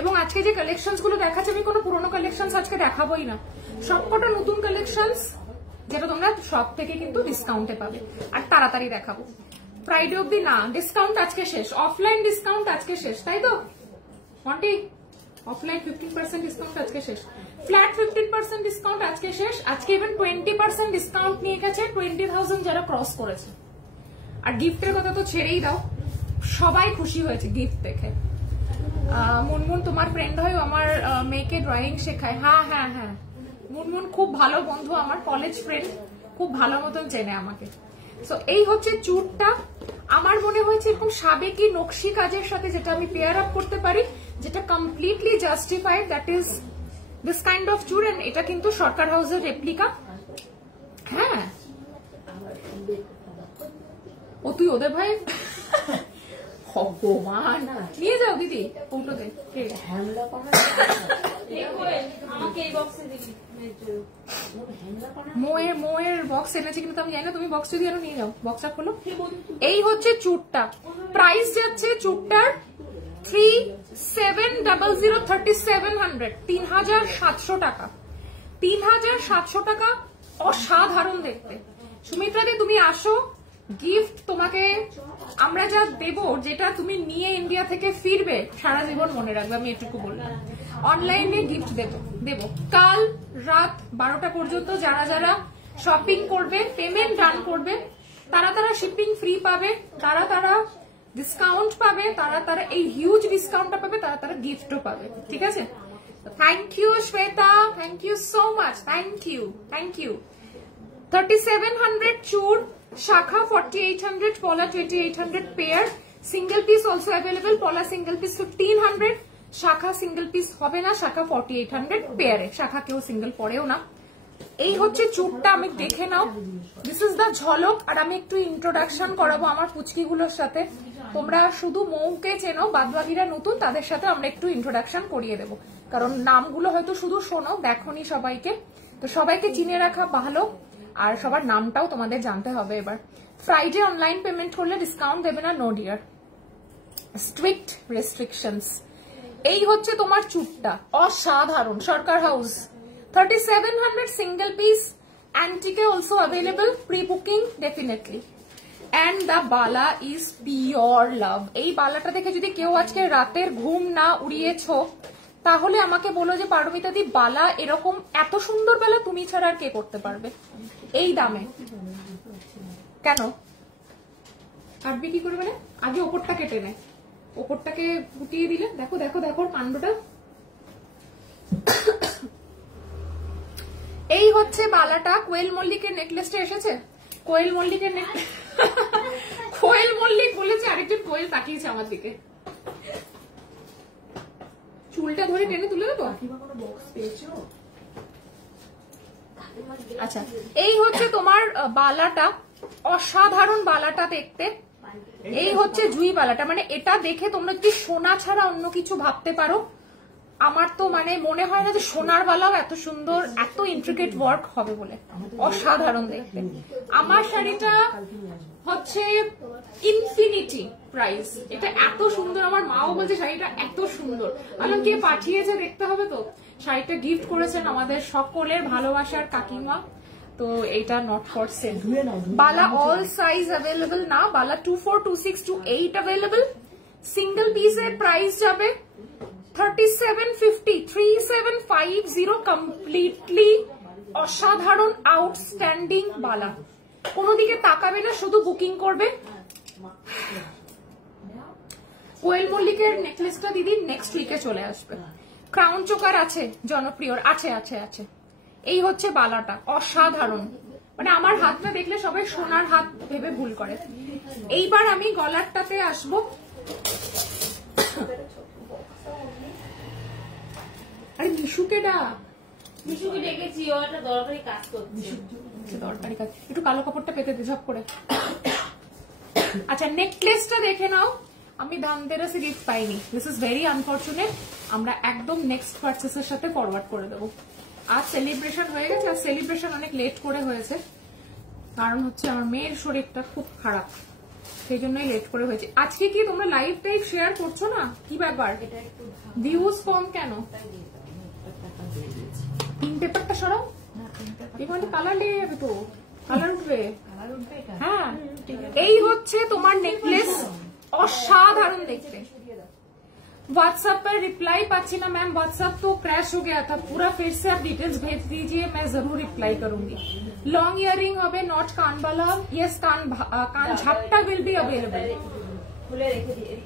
এবং আজকে যে কালেকশনস গুলো দেখাচ্ছে, আমি কোনো পুরোনো কালেকশনস আজকে দেখাবোই না, সবকটা নতুন কালেকশনস যেটা তোমরা সব থেকে কিন্তু ডিসকাউন্টে পাবে, আর তাড়াতাড়ি দেখাবো। ফ্রাইডে অব্দি না, ডিসকাউন্ট আজকে শেষ, অফলাইন ডিসকাউন্ট আজকে শেষ, তাই তো মন্টি? অফলাইন 15% ডিসকাউন্ট আজকে শেষ, ফ্ল্যাট 15% ডিসকাউন্ট আজকে শেষ। আজকে ইভেন 20% ডিসকাউন্ট নিয়ে গেছে 20,000 যারা ক্রস করেছে। আর গিফটের কথা তো ছেড়েই দাও, সবাই খুশি হয়েছে গিফট দেখে। মুনমুন তোমার ফ্রেন্ড হয়, আমার মেয়েকে ড্রয়িং শেখায়। হ্যাঁ হ্যাঁ হ্যাঁ, মুনমুন খুব ভালো বন্ধু, আমার কলেজ ফ্রেন্ড, খুব ভালো মতন চেনে আমাকে। সো এই হচ্ছে চুরটা। আমার মনে হয়েছে এরকম সাবেকি নকশি কাজের সাথে যেটা আমি পেয়ার আপ করতে পারি, যেটা completely justified, that is this kind of চুর। এন্ড এটা কিন্তু সরকার হাউসের রেপ্লিকা। হ্যাঁ, ও তুই ওদের ভাই? ভগবান, নিয়ে যাও দিদি কৌটোতে। মোয়ের বক্স এনেছে কিন্তু আমি জানি না, তুমি বক্স যদি আরো নিয়ে যাও, বক্সটা খোলো। এই হচ্ছে চুরটা, প্রাইস যাচ্ছে চুরটার 3700, 3700 টাকা, 3700 টাকা। অসাধারণ দেখতে। সুমিত্রাদি তুমি আসো, গিফট তোমাকে আমরা যা দেব, যেটা তুমি নিয়ে ইন্ডিয়া থেকে ফিরবে সারা জীবন মনে রাখবে, আমি এটুকু বললাম। অনলাইনে গিফট দেব কাল রাত 12টা পর্যন্ত। যারা যারা শপিং করবে, পেমেন্ট ডান করবে, তারা শিপিং ফ্রি পাবে, তারা ডিসকাউন্ট পাবে, তারা এই হিউজ ডিসকাউন্টটা পাবে, তারা গিফটও পাবে, ঠিক আছে? Thank you Shweta, thank you so much, thank you. 3700 চুর শাখা 4800, পলা 2800 pair, single piece also available, পলা সিঙ্গেল পিস 1500, শাখা সিঙ্গেল পিস হবে না, শাখা 4800 পেয়ারে, শাখা কেউ সিঙ্গেল পরেও না। এই হচ্ছে চুটটা, আমি দেখে নাও, দিস ইজ দা ঝলক। আর আমি একটু ইন্ট্রোডাকশন করাবো আমার পুচকিগুলোর সাথে, তোমরা শুধু মৌকে চেনো, বাদবাকিরা নতুন, তাদের সাথে আমরা একটু ইন্ট্রোডাকশন করিয়ে দেবো, কারণ নামগুলো হয়তো শুধু শোনো, দেখোনি সবাইকে, তো সবাইকে চিনে রাখা ভালো, আর সবার নামটাও তোমাদের জানতে হবে। এবার ফ্রাইডে অনলাইন পেমেন্ট করলে ডিসকাউন্ট দেবে না, নো ডিয়ার, স্ট্রিক্ট রেস্ট্রিকশনস। এই হচ্ছে তোমার চুটটা, অসাধারণ, সরকার হাউস 3700 সিঙ্গেল পিস, অ্যান্টিকে also available, pre booking definitely. And the বালা ইজ পিওর লাভ। এই বালাটা দেখে যদি কেউ আজকে রাতের ঘুম না উড়িয়েছো, তাহলে আমাকে বলো যে পারমিতা দি, বালা এরকম এত সুন্দর বালা তুমি ছাড়া আর কে করতে পারবে এই দামে? কেন কাটবি কি করে? মানে আগে ওপরটা কেটে নেয়, ওপরটাকে গুটিয়ে দিলে, দেখো দেখো দেখো কাণ্ডটা। এই হচ্ছে বালাটা। কোয়েল মল্লিকের নেকলেসটা এসেছে, কোয়েল মল্লিকের নেকলেস, কোয়েল মল্লিক বলেছে, আরেকজন কোয়েল তাকিয়েছে আমার দিকে, চুলটা ধরে টেনে তুলে দেবো। আচ্ছা, এই হচ্ছে তোমার বালাটা, অসাধারণ বালাটা দেখতে। এই হচ্ছে জুই বালাটা, মানে এটা দেখে তোমরা যদি সোনা ছাড়া অন্য কিছু ভাবতে পারো, আমার তো মানে মনে হয় না যে সোনার বালাও এত সুন্দর, এত ইন্ট্রিকেট ওয়ার্ক হবে বলে, অসাধারণ দেখতে। আমার শাড়িটা হচ্ছে ইনফিনিটি প্রাইস, এটা এত সুন্দর, আমার মাও বলছে শাড়িটা এত সুন্দর। আলম কে পাঠিয়েছে দেখতে হবে তো। শাড়িটা গিফট করেছেন আমাদের সকলের ভালোবাসার কাকিমা, তো এটা not for sale. Bala all size available না, বালা 24, 26 to 8 অ্যাভেলেবল। সিঙ্গেল পিসের প্রাইস যাবে 3750, 3750, কমপ্লিটলি অসাধারণ আউটস্ট্যান্ডিং বালা। কোনো দিকে তাকাবে না, শুধু বুকিং করবে। কোয়েল মল্লিকের নেকলেসটা দিদি নেক্সট উইকে চলে আসবে। ক্রাউন চোকার আছে জনপ্রিয়, আছে আছে আছে। এই হচ্ছে বালাটা, অসাধারণ, মানে আমার হাতটা দেখলে সবাই সোনার হাত ভেবে ভুল করে। এইবার আমি গলারটাতে আসবো। আরে মিশুকে ডাক, মিশুকে ডেকেছি, ও একটা দরকারি কাজ করছে। দরকারি কাজ, একটু কালো কাপড়টা পেতে দে ঝপ করে। আচ্ছা, নেকলেসটা দেখে নাও। আমি ধনতেরাসে গিফট পাইনি, দিস ইজ ভেরি আনফর্চুনেট। আমরা একদম নেক্সট পারচেসের সাথে ফরওয়ার্ড করে দেবো। আজ সেলিব্রেশন হয়ে গেছে, আর সেলিব্রেশন অনেক লেট করে হয়েছে, কারণ হচ্ছে আমার মেয়ের শরীরটা খুব খারাপ, সেই জন্যই লেট করে হয়েছে। আজকে কি তোমরা লাইভ টাইভ শেয়ার করছো না? কি ব্যাপার, ভিউজ কম কেন? পিন পেপারটা সরাও, এখানে কালার লেগে যাবে তো, কালার উঠবে। হ্যাঁ, এই হচ্ছে তোমার নেকলেস, অসাধারণ দেখতে। व्हाट्सएप पर रिप्लाई पाची ना मैम, व्हाट्सएप तो क्रैश हो गया था पूरा, फिर से आप डिटेल्स भेज दीजिए, मैं जरूर रिप्लाई करूंगी। लॉन्ग इयरिंग হবে, নট কানবালা, यस কান ঝাপটা will be available,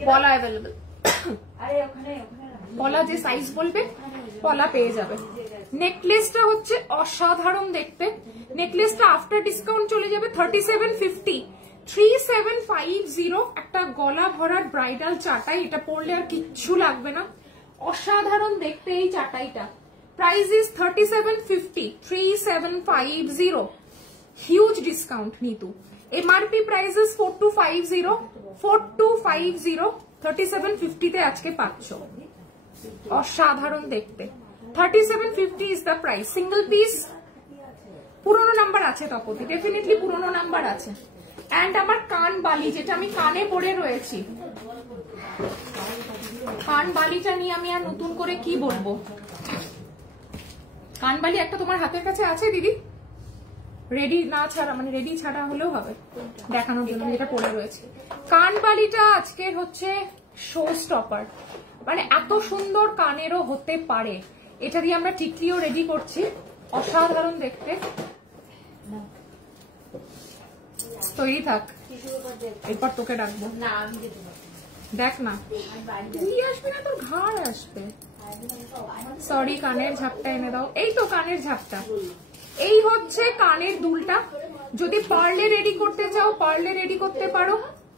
পলা अवेलेबल। পলা যে সাইজ বলবে পলা পেয়ে যাবে। নেকলেসটা হচ্ছে অসাধারণ দেখতে, নেকলেসটা আফটার ডিসকাউন্ট চলে যাবে 3750, 3750, একটা গলা ভরার ব্রাইডাল চাটাই, এটা পরলে আর কিচ্ছু লাগবে না, অসাধারণ দেখতে এই চাটাইটা। Price is 3750, 3750, huge discount Nitu. MRP price is 4250, 4250, 3750 তে আজকে পাচ্ছ, অসাধারণ দেখতে। 3750 is the price. Single piece পুরোনো নাম্বার আছে তপতি, ডেফিনেটলি পুরোনো নাম্বার আছে। এন্ড আমার কান বালি, যেটা আমি কানে পরে রয়েছি, কান বালিটা নিয়ে আমি আর নতুন করে কি বলবো। কান বালি একটা তোমার হাতের কাছে আছে দিদি? রেডি না ছাড়া, মানে রেডি ছাড়া হলেও হবে, দেখানোর জন্য যেটা পরে রয়েছে। কান বালিটা আজকের হচ্ছে শো স্টপার, মানে এত সুন্দর কানেরও হতে পারে। এটা দিয়ে আমরা টিকলিও রেডি করছি, অসাধারণ দেখতে। তৈরি থাক, এরপর তোকে ডাকবো। দেখ না, তুই আসবি না, তোর ঘাড় আসবে। সরি, কানের ঝাপটা এনে দাও। এই তো কানের ঝাপটা। এই হচ্ছে কানের দুলটা, যদি পার্লে রেডি করতে চাও পার্লে রেডি করতে পারো,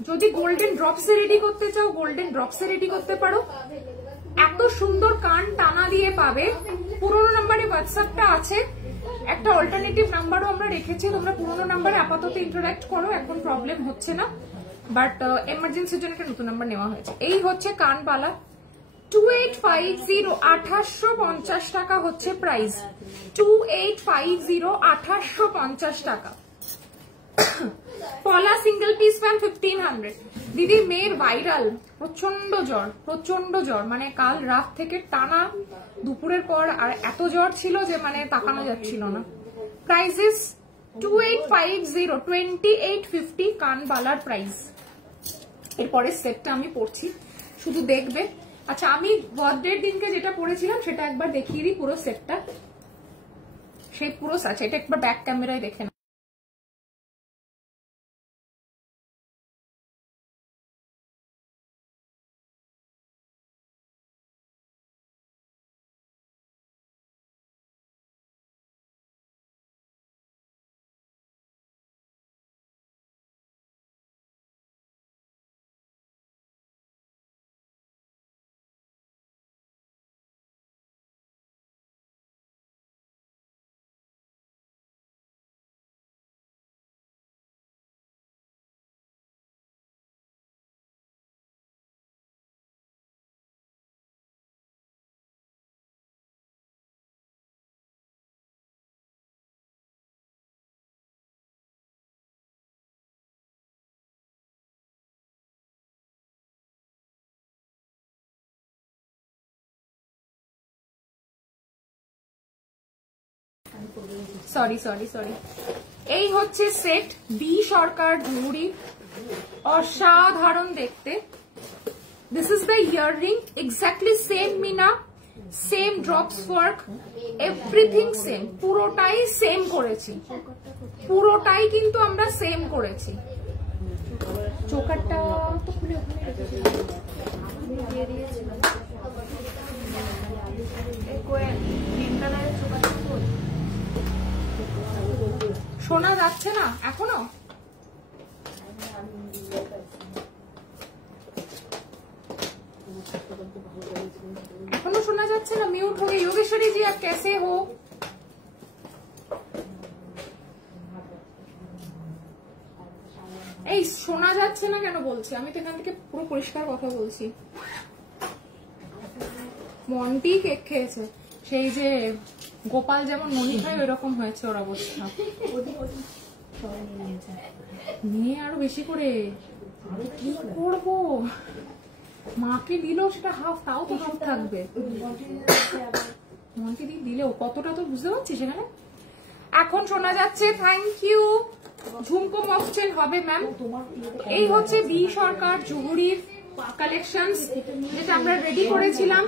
যদি গোল্ডেন ড্রপসে রেডি করতে চাও গোল্ডেন ড্রপসে রেডি করতে পারো। এত সুন্দর কান টানা দিয়ে পাবে। পুরোনো নাম্বারে হোয়াটসঅ্যাপটা আছে, একটা অল্টারনেটিভ নাম্বারও আমরা রেখেছি, তোমরা পুরোনো নাম্বারে আপাতত ইন্টারঅ্যাক্ট করো, এখন প্রবলেম হচ্ছে না, বাট এমার্জেন্সির জন্য একটা নতুন নাম্বার নেওয়া হয়েছে। এই হচ্ছে কানবালা 2850, 2850 টাকা হচ্ছে প্রাইস, 2850, 2850 টাকা। পলা সিঙ্গেল পিস ম্যাম 1500। দিদির মেয়ের ভাইরাল, প্রচন্ড জ্বর, মানে কাল রাত থেকে টানা দুপুরের পর আর এত জ্বর ছিল যে মানে তাকানো যাচ্ছিল না। প্রাইস ইস 2850, 2850 কানবালার প্রাইস। এরপরের সেটটা আমি পড়ছি, শুধু দেখবে। আচ্ছা, আমি বার্থডের দিনকে যেটা পড়েছিলাম সেটা একবার দেখিয়ে দিই পুরো সেটটা, সেই পুরো আছে, এটা একবার ব্যাক ক্যামেরায় দেখে না। সরি, এই হচ্ছে সেট বি সরকার ঝুড়ি, অসাধারণ দেখতে। This is the earring, exactly same মিনা, same drops work, everything same, পুরোটাই সেম করেছি, পুরোটাই কিন্তু আমরা সেম করেছি। চোকারটা তো খুলে ওখানে রেখেছি, শোনা যাচ্ছে না এখনো? এখনো শোনা যাচ্ছে না? মিউট হয়ে যোগেশ্বরী জি आप कैसे हो? এই শোনা যাচ্ছে না কেন বলছি? আমি তো এখান থেকে পুরো পরিষ্কার কথা বলছি। মন্টি কেক খেয়েছে, সেই যে গোপাল যেমন ননি খায় ওই রকম হয়েছে ওর অবস্থা। নিয়ে আরো বেশি করে কি করবো, মাকে দিলেও সেটা হাফ, তাও তো হাফ থাকবে। মন্টি দিলেও কতটা তো বুঝতে পারছি সেখানে। এখন শোনা যাচ্ছে, থ্যাংক ইউ। ঝুমকো মকটেল হবে ম্যাম। এই হচ্ছে বি সরকার জুহুরির কালেকশনস, যেটা আমরা রেডি করেছিলাম।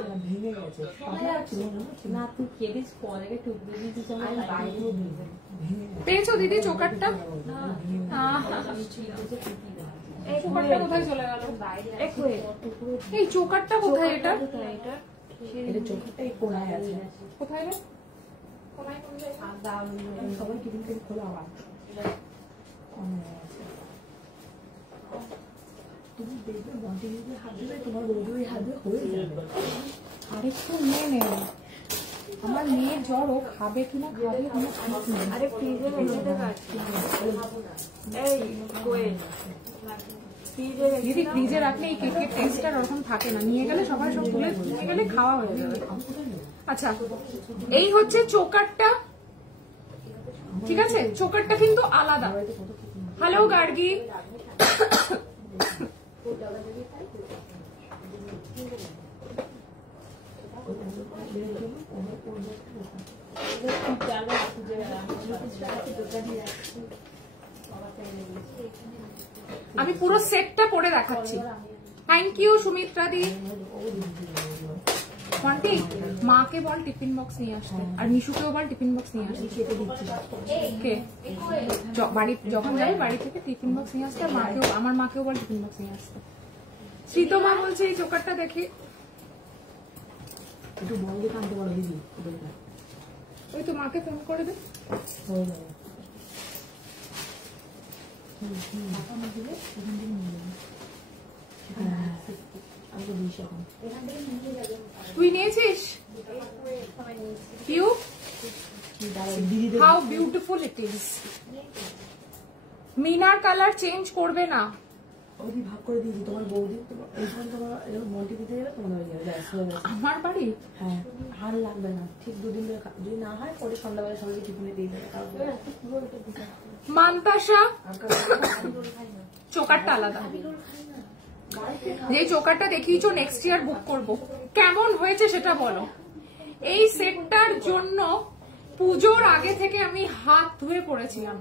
পেয়েছো দিদি চোকারটা? এই চোকারটা কোথায় চলে গেল? এই চোকারটা কোথায়? এটা চোখাটা এই কোনায় আছে। কোথায় রে? সবাই টিফিন করে খোলা আবার তুমি দেখবে মন্টিনিউর হাত দিলে তোমার রোজই হাত দিয়ে হয়ে যাবে। আরেকটু নিয়ে নেব, আমার মেয়ের জ্বর, ও খাবে কিনা খাবে কোনো ঠিক নেই। আরে ফ্রিজে রেখে দেবে, এই কোয়েল দিদি ফ্রিজে রাখলে এই কেকের টেস্টটা ওরকম থাকে না, নিয়ে গেলে সবাই সব তুলে নিয়ে গেলে খাওয়া হয়ে যাবে। আচ্ছা, এই হচ্ছে চোকারটা, ঠিক আছে? চোকারটা কিন্তু আলাদা। হ্যালো গার্গি, আমি পুরো সেটটা পরে দেখাচ্ছি। থ্যাংক ইউ সুমিত্রা দি। মন্টি, মাকে বল টিফিন বক্স নিয়ে আসতে, আর মিশুকেও বল টিফিন বক্স নিয়ে আসতে। কে বাড়ি যখন যাই বাড়ি থেকে টিফিন বক্স নিয়ে আসতে, আর মাকেও, আমার মাকেও বল টিফিন বক্স নিয়ে আসতে। শ্রীতমা বলছে এই চোকারটা দেখি, একটু বড় দেখে আনতে বলো দিদি। ওই তো মাকে ফোন করে দে। তুই নিয়েছিস? You? How beautiful it is. Minar colour change করবে না। ওই ভাগ করে দিয়েছি তোমার বৌদি, তোমার মন্টি দিতে গেলে তোমার হয়ে যাবে, ব্যাস হয়ে গেছে। আমার বাড়ি? হ্যাঁ, আর লাগবে না, ঠিক 2 দিন যদি না হয় পরে সন্ধ্যাবেলা সবাইকে টিফিনে দিয়ে দেবে। মান্তাসা চোকারটা আলাদা, যে চোকারটা দেখিয়েছো নেক্সট ইয়ার বুক করব। কেমন হয়েছে সেটা বলো। এই সেটটার জন্য পুজোর আগে থেকে আমি হাত ধুয়ে পড়েছিলাম,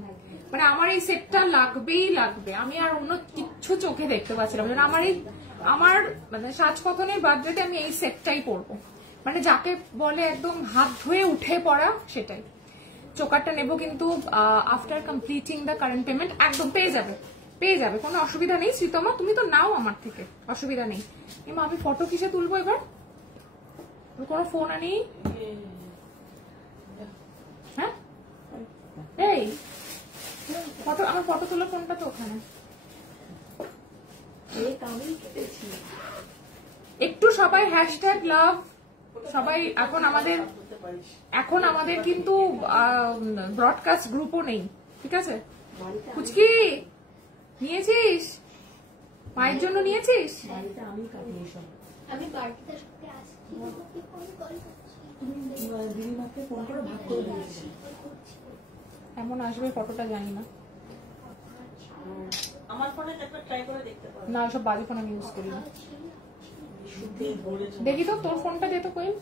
মানে আমার এই সেটটা লাগবেই লাগবে, আমি আর অন্য কিচ্ছু চোখে দেখতে পাচ্ছিলাম না। আমার মানে সাজকথনের বার্থডেতে আমি এই সেটটাই পরবো, মানে যাকে বলে একদম হাত ধুয়ে উঠে পড়া, সেটাই। চোকারটা নেব কিন্তু after completing the current payment. একদম পেয়ে যাবে, কোনো অসুবিধা নেই। শ্রীতমা তুমি তো নাও আমার থেকে, অসুবিধা নেই। এমা আমি ফটো কিসে তুলবো এবার? কোনো ফোন আনি? হ্যাঁ, এই ফটো, আমার ফটো তোলার ফোনটা তো ওখানে। একটু সবাই হ্যাশট্যাগ লাভ, সবাই এখন আমাদের কিন্তু ব্রডকাস্ট গ্রুপও নেই, ঠিক আছে? কুচকি নিয়েছিস? মায়ের জন্য নিয়েছিস? আমি বাড়িতে সত্যি আসছি, দিদিমাকে ফোন করে ভাগ করে দিয়েছি। এমন আসবে ফটোটা জানি না, আমার ফোনে একবার ট্রাই করে দেখতে পারো না সব বাজে ফোন আমি ইউজ করি না। দেখি তো তোর ফোনটা দে তো কোয়েল।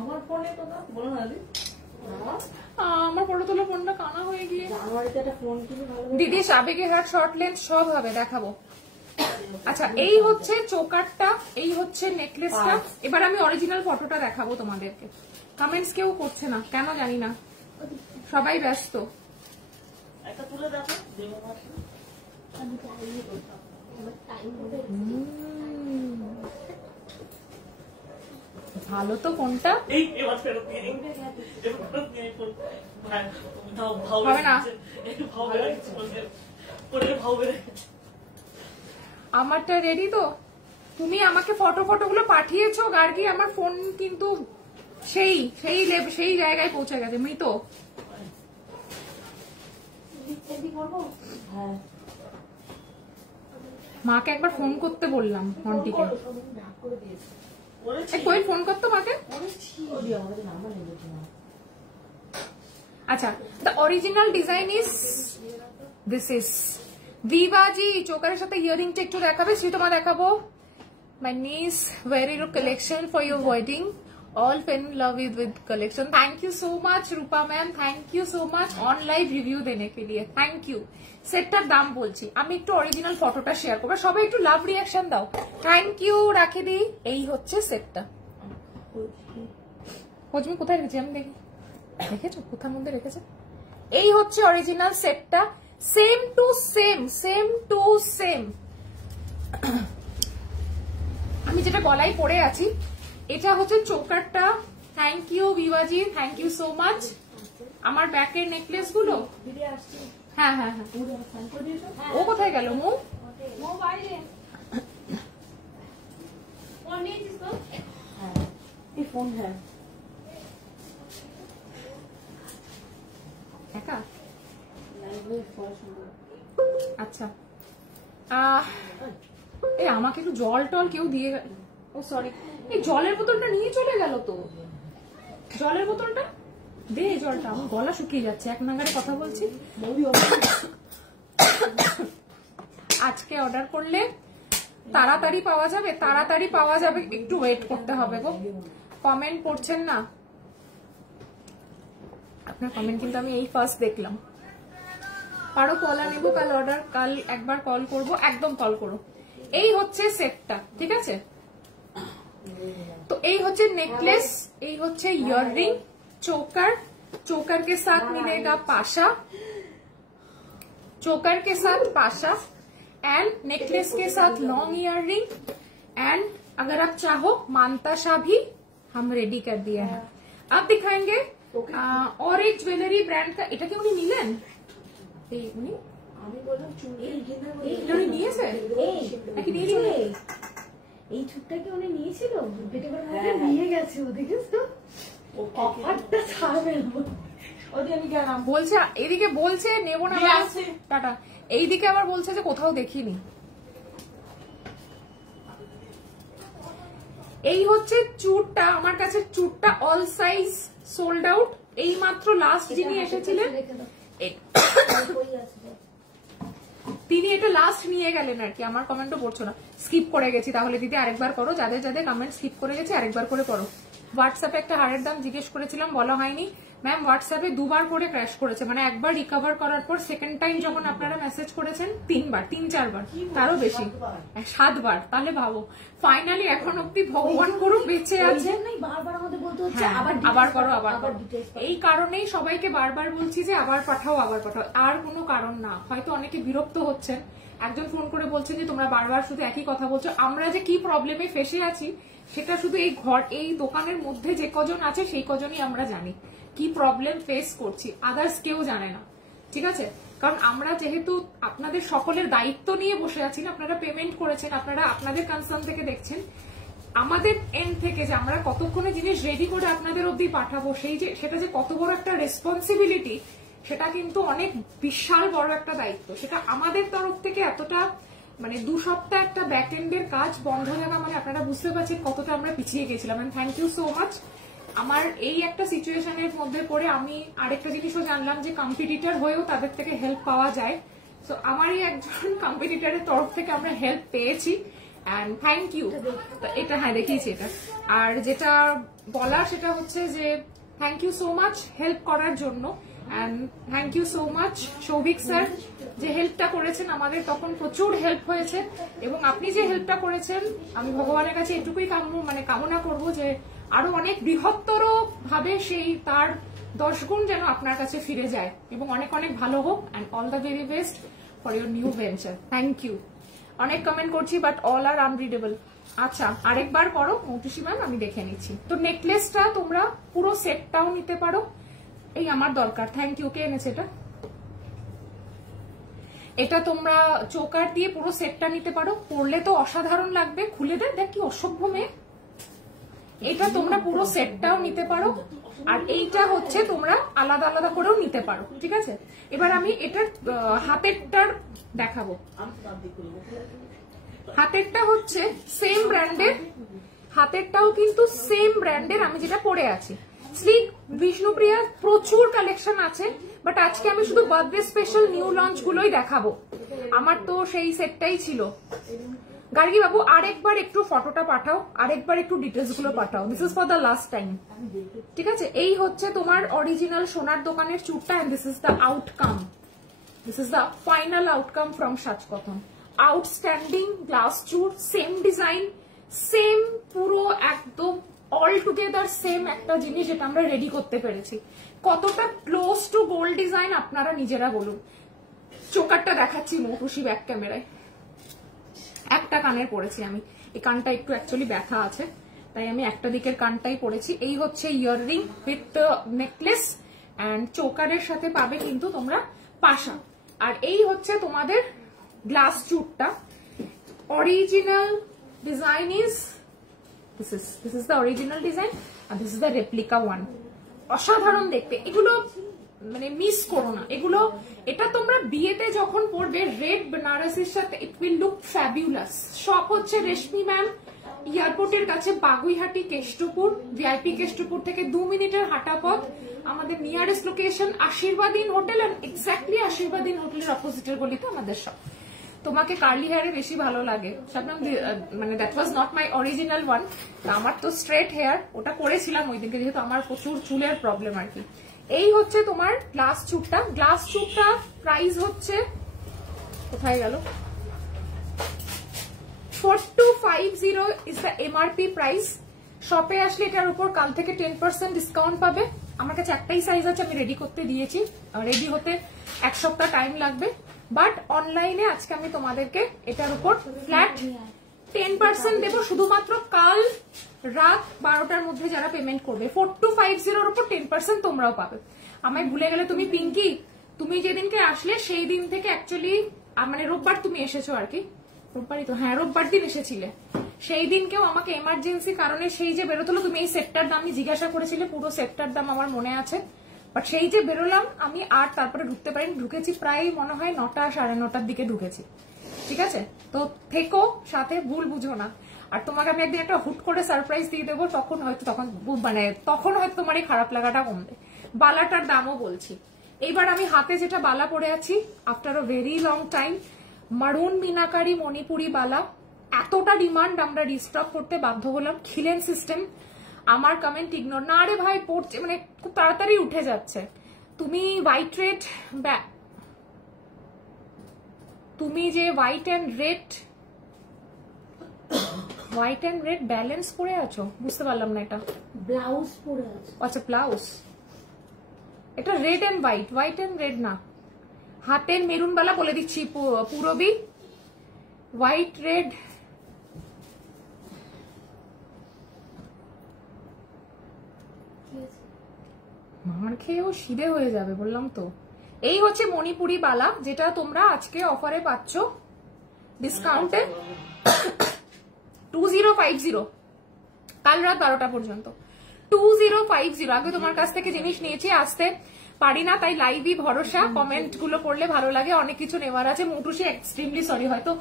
আমার ফোনে তো না, বলো না দিদি। আমার ফটো তোলা ফোনটা কানা হয়ে গিয়ে। জানুয়ারিতে একটা ফোন কিনে ভালো দিদি সাবেকে হাট শর্ট লেন্থ সব হবে, দেখাবো। আচ্ছা, এই হচ্ছে চোকারটা, এই হচ্ছে নেকলেসটা। এবার আমি অরিজিনাল ফটোটা দেখাবো তোমাদেরকে। কমেন্টস কেউ করছে না কেন জানি না, সবাই ব্যস্ত। একটা তুলে দেখো। আমি যাইনি কোথাও, আমার টাইম হবে। ভালো তো কোনটা এই এবার ফেরত দিয়ে দিই, এবার ফেরত দিয়ে দিই। ভাই দাও, ভাও হবে না। একটু ভাও বেড়ে গেছে, করে ভাও বেড়ে গেছে। আমারটা রেডি তো? তুমি আমাকে ফটোগুলো পাঠিয়েছো গার্গি, আমার ফোন কিন্তু সেই জায়গায় পৌঁছে গেছে মৃত। হ্যাঁ, মাকে একবার ফোন করতে বললাম, মন্টিকে। ভাগ করে দিয়েছি। কই ফোন করতো মাকে? ওদি আমাদের নাম্বার নেই দেখি না। আচ্ছা, the original design is this is ভিভাজি। চোকারের সাথে ইয়ারিংটা একটু দেখাবে, শ্রীতমা দেখাবো। My nice very look collection for your wedding, all fell in love with collection. Thank you so much Rupa ma'am, thank you so much on live review देने के लिए, थैंक यू। সেটটার দাম বলছি, আমি একটু অরিজিনাল ফটোটা শেয়ার করবো, সবাই একটু লাভ রিয়াকশন দাও। থ্যাংক ইউ, রাখে দিই। এই হচ্ছে সেটটা। হজমি কোথায় রেখেছি আমি দেখি, দেখেছো কোথার মধ্যে রেখেছে? এই হচ্ছে অরিজিনাল সেটটা, সেম টু সেম। আমি যেটা গলায় পরে আছি, এটা হচ্ছে চোকারটা। থ্যাংক ইউ বিবাজি, থ্যাংক ইউ সো মাচ। আমার ব্যাকের নেকলেস গুলো, হ্যাঁ হ্যাঁ হ্যাঁ, ও কোথায় গেল? মোবাইলে ফোন নিয়েছিস তো? হ্যাঁ, এই ফোন। হ্যাঁ, একা? আচ্ছা, এই আমাকে একটু জল টল কেউ দিয়ে গেল। ও সরি, এই জলের বোতলটা নিয়ে চলে গেল তো। জলের বোতলটা দে, জলটা। আমার গলা শুকিয়ে যাচ্ছে, এক নাগারে কথা বলছি। আজকে অর্ডার করলে তাড়াতাড়ি পাওয়া যাবে, একটু ওয়েট করতে হবে গো। কমেন্ট পড়ছেন না আপনার, কমেন্ট কিন্তু আমি এই ফার্স্ট দেখলাম। আরো কলা নেবো, কাল অর্ডার, কাল একবার কল করব, একদম কল করো। এই হচ্ছে সেটটা, ঠিক আছে? तो এই হচ্ছে नेकलेस, এই হচ্ছে ইয়াররিং, चोकर, चोकर के साथ मिलेगा पाशा, चोकर के साथ पाशा एंड नेकलेस के साथ लॉन्ग इयररिंग एंड अगर आप चाहो मानताशा भी हम रेडी कर दिया है। अब दिखाएंगे और एक ज्वेलरी ब्रांड का, এটা কি উনি নিলেন? এই উনি আমি বললাম চুল এটা উনি নিয়েছে নাকি নিয়ে নিয়ে এই চুলটাকে উনি নিয়েছিল পেটে করে নিয়ে গেছে ও দেখিস তো অফারটা ছাড়বে না ওদিকে আমি গেলাম বলছে, এদিকে বলছে নেবো না টাটা, এইদিকে আবার বলছে যে কোথাও দেখিনি। এই হচ্ছে চুটটা, আমার কাছে চুটটা অল সাইজ সোল্ড আউট। এই মাত্র লাস্ট যিনি এসেছিলেন তিনি এটা লাস্ট নিয়ে গেলেন আর কি। আমার কমেন্টও পড়ছো না, স্কিপ করে গেছি। তাহলে দিদি আরেকবার করো, যাদের যাদের কমেন্ট স্কিপ করে গেছে আরেকবার করে পড়ো। হোয়াটসঅ্যাপে একটা হারের দাম জিজ্ঞেস করেছিলাম, বলা হয়নি ম্যাম। হোয়াটসঅ্যাপে দুবার করে ক্র্যাশ করেছে, মানে একবার রিকভার করার পর সেকেন্ড টাইম যখন আপনারা মেসেজ করেছেন 3-4বার, তারও বেশি, 7বার। তাহলে ভাবো ফাইনালি এখন অব্দি ভগবান করুক বেঁচে আছে। বারবার আমাদের বলতে হচ্ছে আবার করো, আবার করো। এই কারণেই সবাইকে বারবার বলছি যে আবার পাঠাও, আবার পাঠাও। আর কোনো কারণ না। হয়তো অনেকে বিরক্ত হচ্ছেন, একজন ফোন করে বলছেন যে তোমরা বারবার শুধু একই কথা বলছো। আমরা যে কি প্রবলেমে ফেসে আছি সেটা শুধু এই দোকানের মধ্যে যে কজন আছে সেই কজনই আমরা জানি কি প্রবলেম ফেস করছি, আদার্স কেউ জানে না। ঠিক আছে, কারণ আমরা যেহেতু আপনাদের সকলের দায়িত্ব নিয়ে বসে আছি না, আপনারা পেমেন্ট করেছেন, আপনারা আপনাদের কনসার্ন থেকে দেখছেন, আমাদের এন্ড থেকে যে আমরা কতক্ষণে জিনিস রেডি করে আপনাদের অব্দি পাঠাবো, সেটা যে কত বড় একটা রেসপন্সিবিলিটি, সেটা কিন্তু অনেক বিশাল বড় একটা দায়িত্ব। সেটা আমাদের তরফ থেকে এতটা, মানে 2 সপ্তাহ একটা ব্যাক এন্ডের কাজ বন্ধ থাকা, মানে আপনারা বুঝতে পারছেন কতটা আমরা পিছিয়ে গেছিলাম। And thank you so much. আমার এই একটা সিচুয়েশনের মধ্যে পড়ে আমি আরেকটা জিনিসও জানলাম যে কম্পিটিটর হয়েও তাদের থেকে হেল্প পাওয়া যায়। তো আমারই একজন কম্পিটিটরের তরফ থেকে আমরা হেল্প পেয়েছি, অ্যান্ড থ্যাংক ইউ। এটা হ্যাঁ দেখিয়েছি এটা। আর যেটা বলার সেটা হচ্ছে যে thank you so much help করার জন্য, and thank you so much Souvik sir যে হেল্পটা করেছেন। আমাদের তখন প্রচুর হেল্প হয়েছে, এবং আপনি যে হেল্পটা করেছেন আমি ভগবানের কাছে এটুকুই কামনা করব যে আরো অনেক বৃহত্তর ভাবে সেই তার 10 গুণ যেন আপনার কাছে ফিরে যায়, এবং অনেক অনেক ভালো হোক। And all the very best for your new venture. Thank you. অনেক কমেন্ট করছি বাট অল আর আনরিডেবল। আচ্ছা আরেকবার করো মৌটুসি ম্যাম, আমি দেখে নিচ্ছি। তো নেকলেসটা তোমরা পুরো সেটটাও নিতে পারো। এই আমার দরকার, থ্যাংক ইউ। কে এনেছে এটা? এটা তোমরা চোকার দিয়ে পুরো সেটটা নিতে পারো, পরলে তো অসাধারণ লাগবে। খুলে দেখ, দেখ কি অসভ্য মেয়ে। এটা তোমরা পুরো সেটটাও নিতে পারো, আর এইটা হচ্ছে তোমরা আলাদা আলাদা করেও নিতে পারো। ঠিক আছে, এবার আমি এটার হাতেরটার দেখাবো। হাতেরটা হচ্ছে সেম ব্র্যান্ডের, হাতেরটাও কিন্তু সেম ব্র্যান্ডের আমি যেটা পরে আছি। স্লিক বিষ্ণুপ্রিয়া প্রচুর কালেকশন আছে, বাট আজকে আমি শুধু বার্থডে স্পেশাল নিউ লঞ্চ গুলোই দেখাবো। আমার তো সেই সেটটাই ছিল। গার্গী বাবু আরেকবার একটু ফটোটা পাঠাও, আরেকবার একটু ডিটেলস গুলো পাঠাও। This is for the last time. ঠিক আছে, এই হচ্ছে তোমার অরিজিনাল সোনার দোকানের চুটটা, and this is the outcome. This is the final outcome from Sajkathan. Outstanding glass চুট, সেম ডিজাইন, সেম পুরো একদম অল টুগেদার সেম একটা জিনিস যেটা আমরা রেডি করতে পেরেছি। কতটা ক্লোজ টু গোল্ড ডিজাইন আপনারা নিজেরা বলুন। চোকারটা দেখাচ্ছি মৌটুসি ব্যাক ক্যামেরায়। একটা কানের পরেছি আমি, এই কানটা একটু অ্যাকচুয়ালি ব্যথা আছে, তাই আমি একটা দিকের কানটাই পরেছি। এই হচ্ছে ইয়াররিং উইথ নেকলেস, অ্যান্ড চোকারের সাথে পাবে কিন্তু তোমরা পাশা। আর এই হচ্ছে তোমাদের গ্লাস চুটটা। Original design is this is the original design and this is the replica one. অসাধারণ দেখতে, এগুলো মানে মিস করো না এগুলো। এটা তোমরা বিয়েতে যখন পরবে রেড বেনারসির সাথে, it will look fabulous. Shop হচ্ছে রেশমি ম্যাম, এয়ারপোর্টের কাছে, বাগুইহাটি, কেষ্টপুর, ভিআইপি কেষ্টপুর থেকে 2 মিনিটের হাঁটা পথ। আমাদের নিয়ারেস্ট লোকেশন আশীর্বাদিন হোটেল, এন্ড এক্স্যাক্টলি আশীর্বাদিন হোটেলের অপোজিটের গলিতে আমাদের শপ। তোমাকে কার্লি হেয়ারে বেশি ভালো লাগে শাবনাম, মানে that was not my original one. আমার তো স্ট্রেট হেয়ার, ওটা করেছিলাম ওই দিনকে, যেহেতু আমার প্রচুর চুলের প্রবলেম আর কি। এই হচ্ছে তোমার গ্লাস চুটটা। গ্লাস চুটটা প্রাইস হচ্ছে, কোথায় গেল, 4250 ইজ দ্য এমআরপি প্রাইস। শপে আসলে এটার উপর কাল থেকে 10% ডিসকাউন্ট পাবে। আমার কাছে একটাই সাইজ আছে, আমি রেডি করতে দিয়েছি, রেডি হতে 1 সপ্তাহ টাইম লাগবে। বাট অনলাইনে আজকে আমি তোমাদেরকে এটার উপর ফ্ল্যাট 10% দেবো, শুধুমাত্র কাল রাত 12টার মধ্যে যারা পেমেন্ট করবে। 4250 এর উপর 10% তোমরাও পাবে। আমায় ভুলে গেলে তুমি পিঙ্কি, তুমি যেদিনকে আসলে সেই দিন থেকে অ্যাকচুয়ালি মানে রোববার তুমি এসেছো আর কি, রোববারই তো, হ্যাঁ রোববার দিন এসেছিলে। সেই দিনকেও আমাকে এমার্জেন্সি কারণে সেই যে বেরোতো, তুমি এই সেটটার দাম জিজ্ঞাসা করেছিলে, পুরো সেটটার দাম আমার মনে আছে। বাট সেই যে বেরোলাম আমি আর তারপরে ঢুকতে পারিনি, ঢুকেছি প্রায় মনে হয় 9টা 9:30 দিকে ঢুকেছি। ঠিক আছে, তো থেকো সাথে, ভুল বুঝো না। আর তোমাকে আমি একদিন একটা হুট করে সারপ্রাইজ দিয়ে দেবো, তখন হয়তো তোমার এই খারাপ লাগাটা কমবে। বালাটার দামও বলছি। এইবার আমি হাতে যেটা বালা পরে আছি, after a very long time, মারুন মিনাকারি মণিপুরি বালা। এতটা ডিমান্ড, আমরা রিস্টক করতে বাধ্য হলাম। খিলেন সিস্টেম, আমার কমেন্ট ইগনোর না রে ভাই, পড়ছে মানে খুব তাড়াতাড়ি উঠে যাচ্ছে। তুমি হোয়াইট রেড, তুমি যে হোয়াইট অ্যান্ড রেড ব্যালেন্স করে আছো, বুঝতে পারলাম না। এটা ব্লাউজ পরে আছে। আচ্ছা ব্লাউজ, এটা red and white and red না। হাতের মেরুন বালা বলে দিচ্ছি পুরবি, হোয়াইট রেড মার খেয়েও সিধে হয়ে যাবে বললাম তো। এই হচ্ছে মণিপুরি বালা, যেটা তোমরা আজকে অফারে পাচ্ছ ডিসকাউন্টে 2050, কাল রাত 12টা পর্যন্ত 2050। আগে তোমার কাছ থেকে জিনিস নিয়েছি, আসতে পারি না, তাই লাইভই ভরসা। কমেন্ট গুলো পড়লে ভালো লাগে, অনেক কিছু নেওয়ার আছে। মৌটুসি এক্সট্রিমলি সরি, হয়তো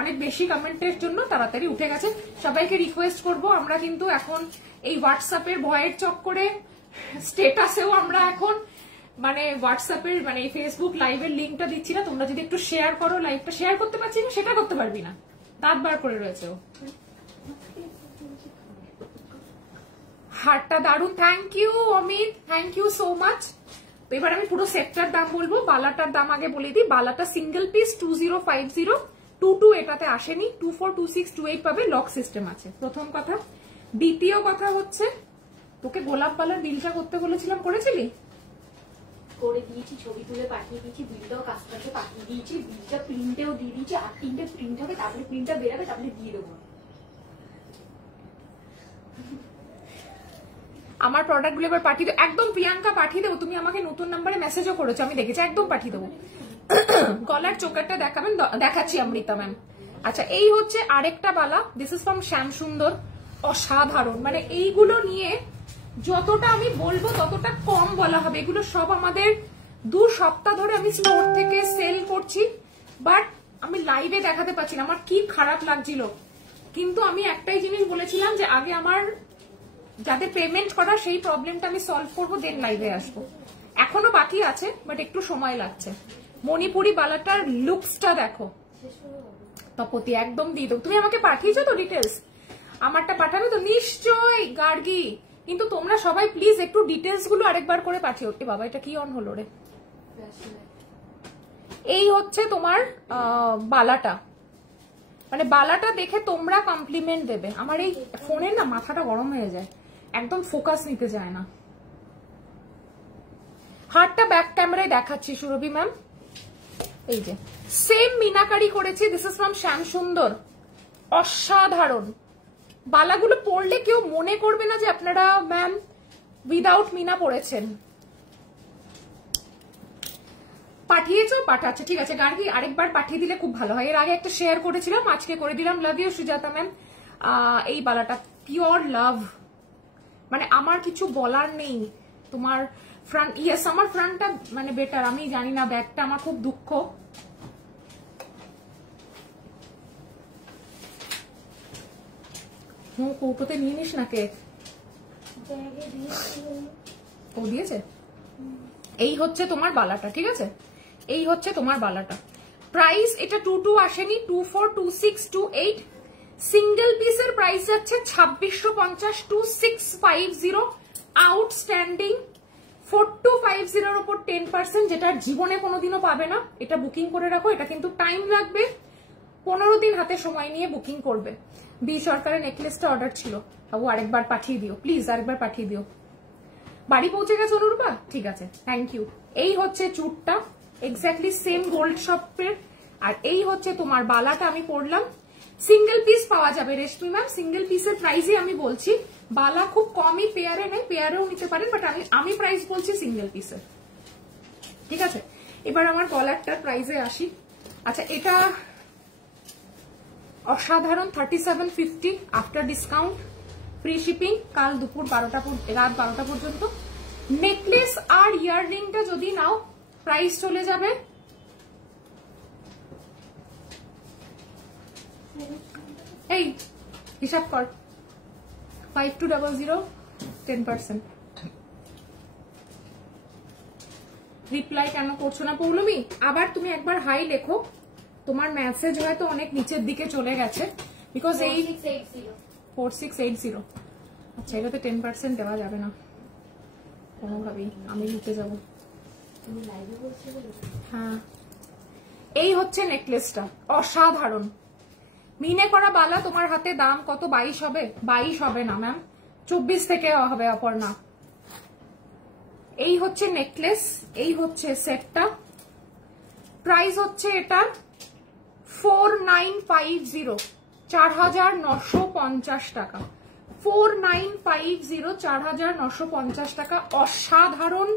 অনেক বেশি কমেন্টের জন্য তাড়াতাড়ি উঠে গেছে। সবাইকে রিকোয়েস্ট করব, আমরা কিন্তু এখন এই হোয়াটসঅ্যাপের ভয়ের চক্করে স্টেটাসেও আমরা এখন মানে হোয়াটসঅ্যাপের মানে ফেসবুক লাইভের লিঙ্কটা দিচ্ছি না। তোমরা যদি একটু শেয়ার করো, লাইভটা শেয়ার করতে পারছি না, সেটা করতে পারবি না, দাঁত বার করে রয়েছে ও। হারটা দারুন, thank you Amit, thank you so much. তো এবার আমি পুরো সেটটার দাম বলবো। বালাটার দাম আগে বলে দিই, বালাটা সিঙ্গেল পিস 2050, 22 এটাতে আসেনি, 24, 26, 28 পাবে, লক সিস্টেম আছে, প্রথম কথা। দ্বিতীয় কথা হচ্ছে, তোকে গোলাপ বালার বিলটা করতে বলেছিলাম, করেছিলি? করে দিয়েছি, ছবি তুলে পাঠিয়ে দিয়েছি, বিলটাও কাস্টমারকে পাঠিয়ে দিয়েছি, বিলটা প্রিন্টেও দিয়ে দিয়েছি। 8-3টে প্রিন্ট হবে, তারপরে প্রিন্টটা বেরোবে, তারপরে দিয়ে দেবো। আমার প্রোডাক্ট গুলো এবার পাঠিয়ে দেবো একদম, প্রিয়াঙ্কা পাঠিয়ে দেবো। তুমি আমাকে নতুন নাম্বারে মেসেজও করেছো, আমি দেখেছি, একদম পাঠিয়ে দেবো। গলার চোকারটা দেখাবেন, দেখাচ্ছি অমৃতা ম্যাম। আচ্ছা, এই হচ্ছে আরেকটা বালা, দিস ইজ ফ্রম শ্যাম সুন্দর, অসাধারণ। মানে এইগুলো নিয়ে যতটা আমি বলবো ততটা কম বলা হবে। এগুলো সব আমাদের 2 সপ্তাহ ধরে আমি স্টোর থেকে সেল করছি, বাট আমি লাইভে দেখাতে পারছি না, আমার কি খারাপ লাগছিল। কিন্তু আমি একটাই জিনিস বলেছিলাম যে আগে আমার যাদের পেমেন্ট করা সেই প্রবলেমটা আমি সলভ করবো, দেন লাইভে আসবো। এখনো বাকি আছে, বাট একটু সময় লাগছে। মণিপুরি বালাটার লুকসটা দেখো, তপতি একদম দিয়ে দেবো। তুমি আমাকে পাঠিয়েছো তো ডিটেলস, আমারটা পাঠাবে তো নিশ্চয়ই গার্গি। কিন্তু তোমরা সবাই প্লিজ একটু ডিটেলস গুলো আরেকবার করে পাঠিও। এ বাবা, এটা কি অন হলো রে? এই হচ্ছে তোমার বালাটা, মানে বালাটা দেখে তোমরা কমপ্লিমেন্ট দেবে। আমার এই ফোনের না মাথাটা গরম হয়ে যায়, একদম ফোকাস নিতে চায় না। হাতটা ব্যাক ক্যামেরায় দেখাচ্ছি সুরভি ম্যাম, এই যে সেম মিনাকারি করেছি, দিস ইজ ফ্রম শ্যাম সুন্দর, অসাধারণ। বালাগুলো পরলে কেউ মনে করবে না যে আপনারা ম্যাম উইদাউট মিনা পরেছেন। পাঠিয়েছো? পাঠাচ্ছে, ঠিক আছে গার্গি, আরেকবার পাঠিয়ে দিলে খুব ভালো হয়। এর আগে একটা শেয়ার করেছিলাম, আজকে করে দিলাম। Love you Sujata ma'am. এই বালাটা পিওর লাভ, মানে আমার কিছু বলার নেই। তোমার ফ্রন্ট, ইয়েস আমার ফ্রন্টটা মানে বেটার, আমি জানি না, ব্যাকটা আমার খুব দুঃখ। কৌটোতে নিয়ে নিস না কেক, ও দিয়েছে। এই হচ্ছে তোমার বালাটা, ঠিক আছে, এই হচ্ছে তোমার বালাটা। প্রাইস এটা 22 আসেনি, 24, 26, 28। সিঙ্গেল পিসের প্রাইস যাচ্ছে 2650, 2650। আউটস্ট্যান্ডিং 4250 এর উপর 10%, যেটা জীবনে কোনোদিনও পাবে না। এটা বুকিং করে রাখো, এটা কিন্তু টাইম লাগবে, 15 দিন হাতে সময় নিয়ে বুকিং করবে। বি সরকারের নেকলেসটা অর্ডার ছিল, বাবু আরেকবার পাঠিয়ে দিও প্লিজ, আরেকবার পাঠিয়ে দিও। বাড়ি পৌঁছে গেছে অনুরূপা, ঠিক আছে, থ্যাংক ইউ। এই হচ্ছে চুটটা, এক্স্যাক্টলি সেম গোল্ড শপের। আর এই হচ্ছে তোমার বালাটা আমি পরলাম। সিঙ্গেল পিস পাওয়া যাবে রেশমি ম্যাম, সিঙ্গেল পিসের প্রাইসই আমি বলছি। বালা খুব কমই পেয়ারে নেই, পেয়ারেও নিতে পারেন, বাট আমি প্রাইস বলছি সিঙ্গেল পিসের, ঠিক আছে। এবার আমার গলারটার প্রাইসে আসি। আচ্ছা, এটা অসাধারণ 3750 আফটার ডিসকাউন্ট, ফ্রি শিপিং, কাল দুপুর রাত 12টা পর্যন্ত। নেকলেস আর ইয়াররিংটা যদি নাও প্রাইস চলে যাবে এই হিসাব কর 5200, 10%। রিপ্লাই কেন করছো না পৌলমি? আবার তুমি একবার হাই লেখো, তোমার মেসেজ হয়তো অনেক নিচের দিকে চলে গেছে, বিকজ এই 4680। আচ্ছা, এটাতে 10% দেওয়া যাবে না কোনোভাবেই, আমি নিতে যাব। হ্যাঁ, এই হচ্ছে নেকলেসটা, অসাধারণ। মিনে করা বালা তোমার হাতে দাম কত? 22 হবে? 22 হবে না ম্যাম, 24 থেকে হবে অপর্ণা। এই হচ্ছে নেকলেস, এই হচ্ছে সেটটা। প্রাইস হচ্ছে এটার 4950, 4950 টাকা। 4950, 4950 টাকা। অসাধারণ,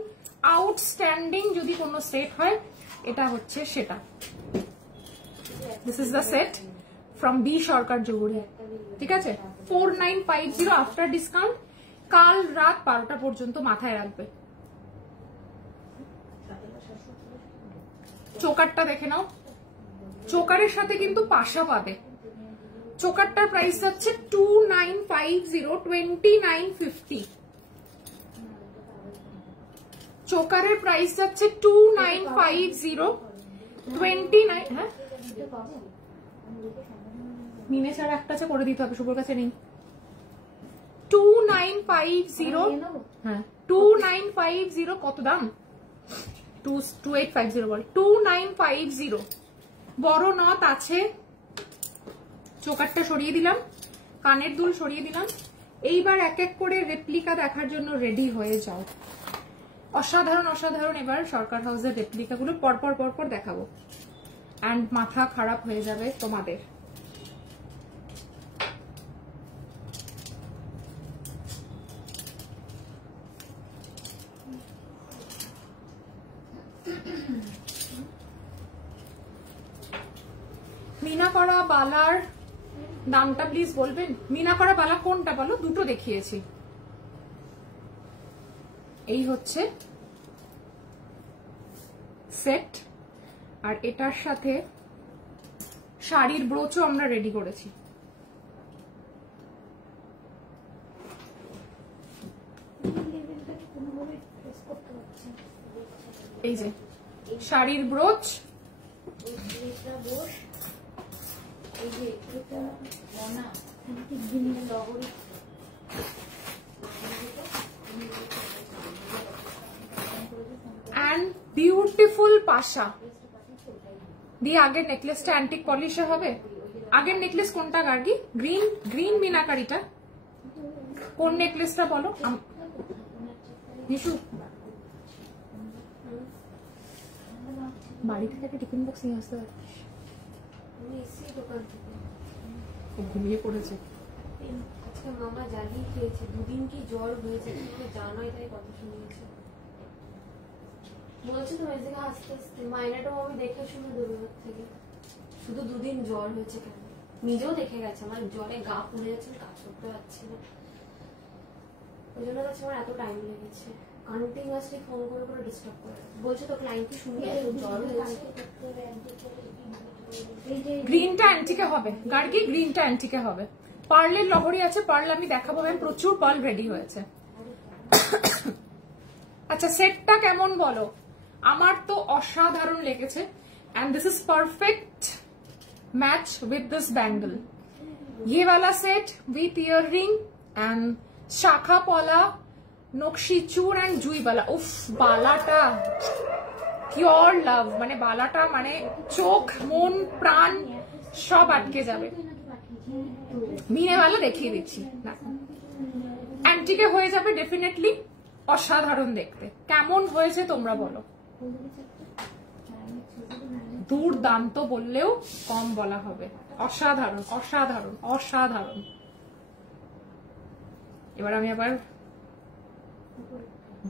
আউটস্ট্যান্ডিং যদি কোনো সেট হয় এটা হচ্ছে সেটা। This is the set from B Sarkar jewellery, ঠিক আছে? 4950 আফটার ডিসকাউন্ট, কাল রাত 12টা পর্যন্ত মাথায় রাখবে। চোকারটা দেখে নাও, চোকারের সাথে কিন্তু পাশা পাবে। চোকারটার প্রাইস যাচ্ছে 2950, 2950। চোকারের প্রাইস যাচ্ছে 2950, 29। হ্যাঁ, মিনে ছাড়া একটা আছে করে দিতে হবে, শুভর কাছে নেই। 2950, হ্যাঁ 2950। কত দাম? 2850 বল। 2950 বড় নথ আছে। চোকারটা সরিয়ে দিলাম, কানের দুল সরিয়ে দিলাম। এইবার এক এক করে রেপ্লিকা দেখার জন্য রেডি হয়ে যাও। অসাধারণ অসাধারণ এবার সরকার হাউসের রেপ্লিকাগুলো পরপর পরপর দেখাবো, অ্যান্ড মাথা খারাপ হয়ে যাবে তোমাদের। মিনা করা বালার দামটা প্লিজ বলবেন। মিনা করা বালা কোনটা বলো? দুটো দেখিয়েছি। এই হচ্ছে সেট, আর এটার সাথে শাড়ির ব্রোচও আমরা রেডি করেছি। এই যে শাড়ির ব্রোচ, and beautiful পাশা দিয়ে আগের নেকলেসটা অ্যান্টিক পলিশে হবে। আগের নেকলেস কোনটা গার্গি? Green, green মিনাকারিটা। কোন নেকলেসটা বলো নিশু? বাড়ি থেকে একটা টিফিন বক্স নিয়ে আসতে পারিস। ঘুমিয়ে পড়েছে আজকে মামা জ্বালিয়ে খেয়েছে, দুদিন কি জ্বর হয়েছে তুমি জানোই, তাই কথা শুনিয়েছে। বলছে তো ওই জায়গায় আস্তে আস্তে মাইনাটাও আমি দেখে শুনে দূর থেকে, শুধু দুদিন জ্বর হয়েছে কেন, নিজেও দেখে গেছে আমার জ্বরে গা পুড়ে যাচ্ছে, কাজ করতে পারছি না, ওই জন্য কাছে আমার এত টাইম লেগেছে। কন্টিনিউয়াসলি ফোন করে করে ডিস্টার্ব করে বলছে তো ক্লায়েন্ট শুনবি এত জ্বর হয়েছে। গ্রিনটা অ্যান্টিকে হবে গার্গি, গ্রিনটা অ্যান্টিকে হবে। পার্লের লহরি আছে, পার্ল আমি দেখাবো ম্যাম, প্রচুর পার্ল রেডি হয়েছে। আচ্ছা, সেটটা কেমন বলো? আমার তো অসাধারণ লেগেছে, and this is perfect match with this bangle. ये वाला सेट विथ इयररिंग एंड शाखा पला, नक्शी चूर एंड जुई बाला। उफ, बालाटा পিওর লাভ, মানে বালাটা মানে চোখ মন প্রাণ সব আটকে যাবে। মিনে বালা দেখিয়ে দিচ্ছি, অ্যান্টিকে হয়ে যাবে ডেফিনেটলি। অসাধারণ দেখতে, কেমন হয়েছে তোমরা বলো? দুর্দান্ত বললেও কম বলা হবে। অসাধারণ অসাধারণ অসাধারণ। এবার আমি আবার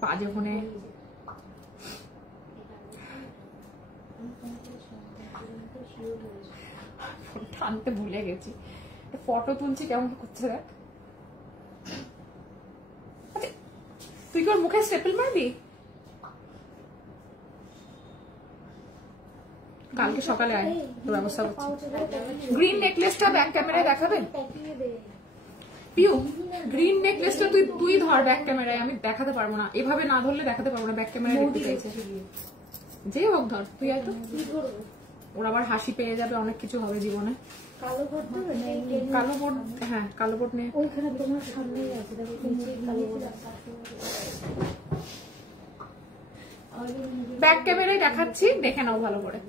বাজে ফোনে আনতে ভুলে গেছি, ফটো তুলছি কেমন করছে দেখ। আচ্ছা তুই কি ওর মুখে স্টেপল মারবি? কালকে সকালে আয়, ব্যবস্থা করছি। গ্রিন নেকলেসটা ব্যাক ক্যামেরায় দেখাবে পিউ? গ্রিন নেকলেসটা তুই ধর ব্যাক ক্যামেরায়, আমি দেখাতে পারবো না, এভাবে না ধরলে দেখাতে পারবো না, ব্যাক ক্যামেরায় দেখতে চাইছে। যে হোক ধর তুই, আয় তো। ওর আবার হাসি পেয়ে যাবে, অনেক কিছু হবে জীবনে। কালো বোর্ড, হ্যাঁ কালো বোর্ড নিয়ে ওইখানে তোমার সামনেই আছে, দেখো কালো বোর্ড। ব্যাক ক্যামেরায় দেখাচ্ছি, দেখে নাও ভালো করে,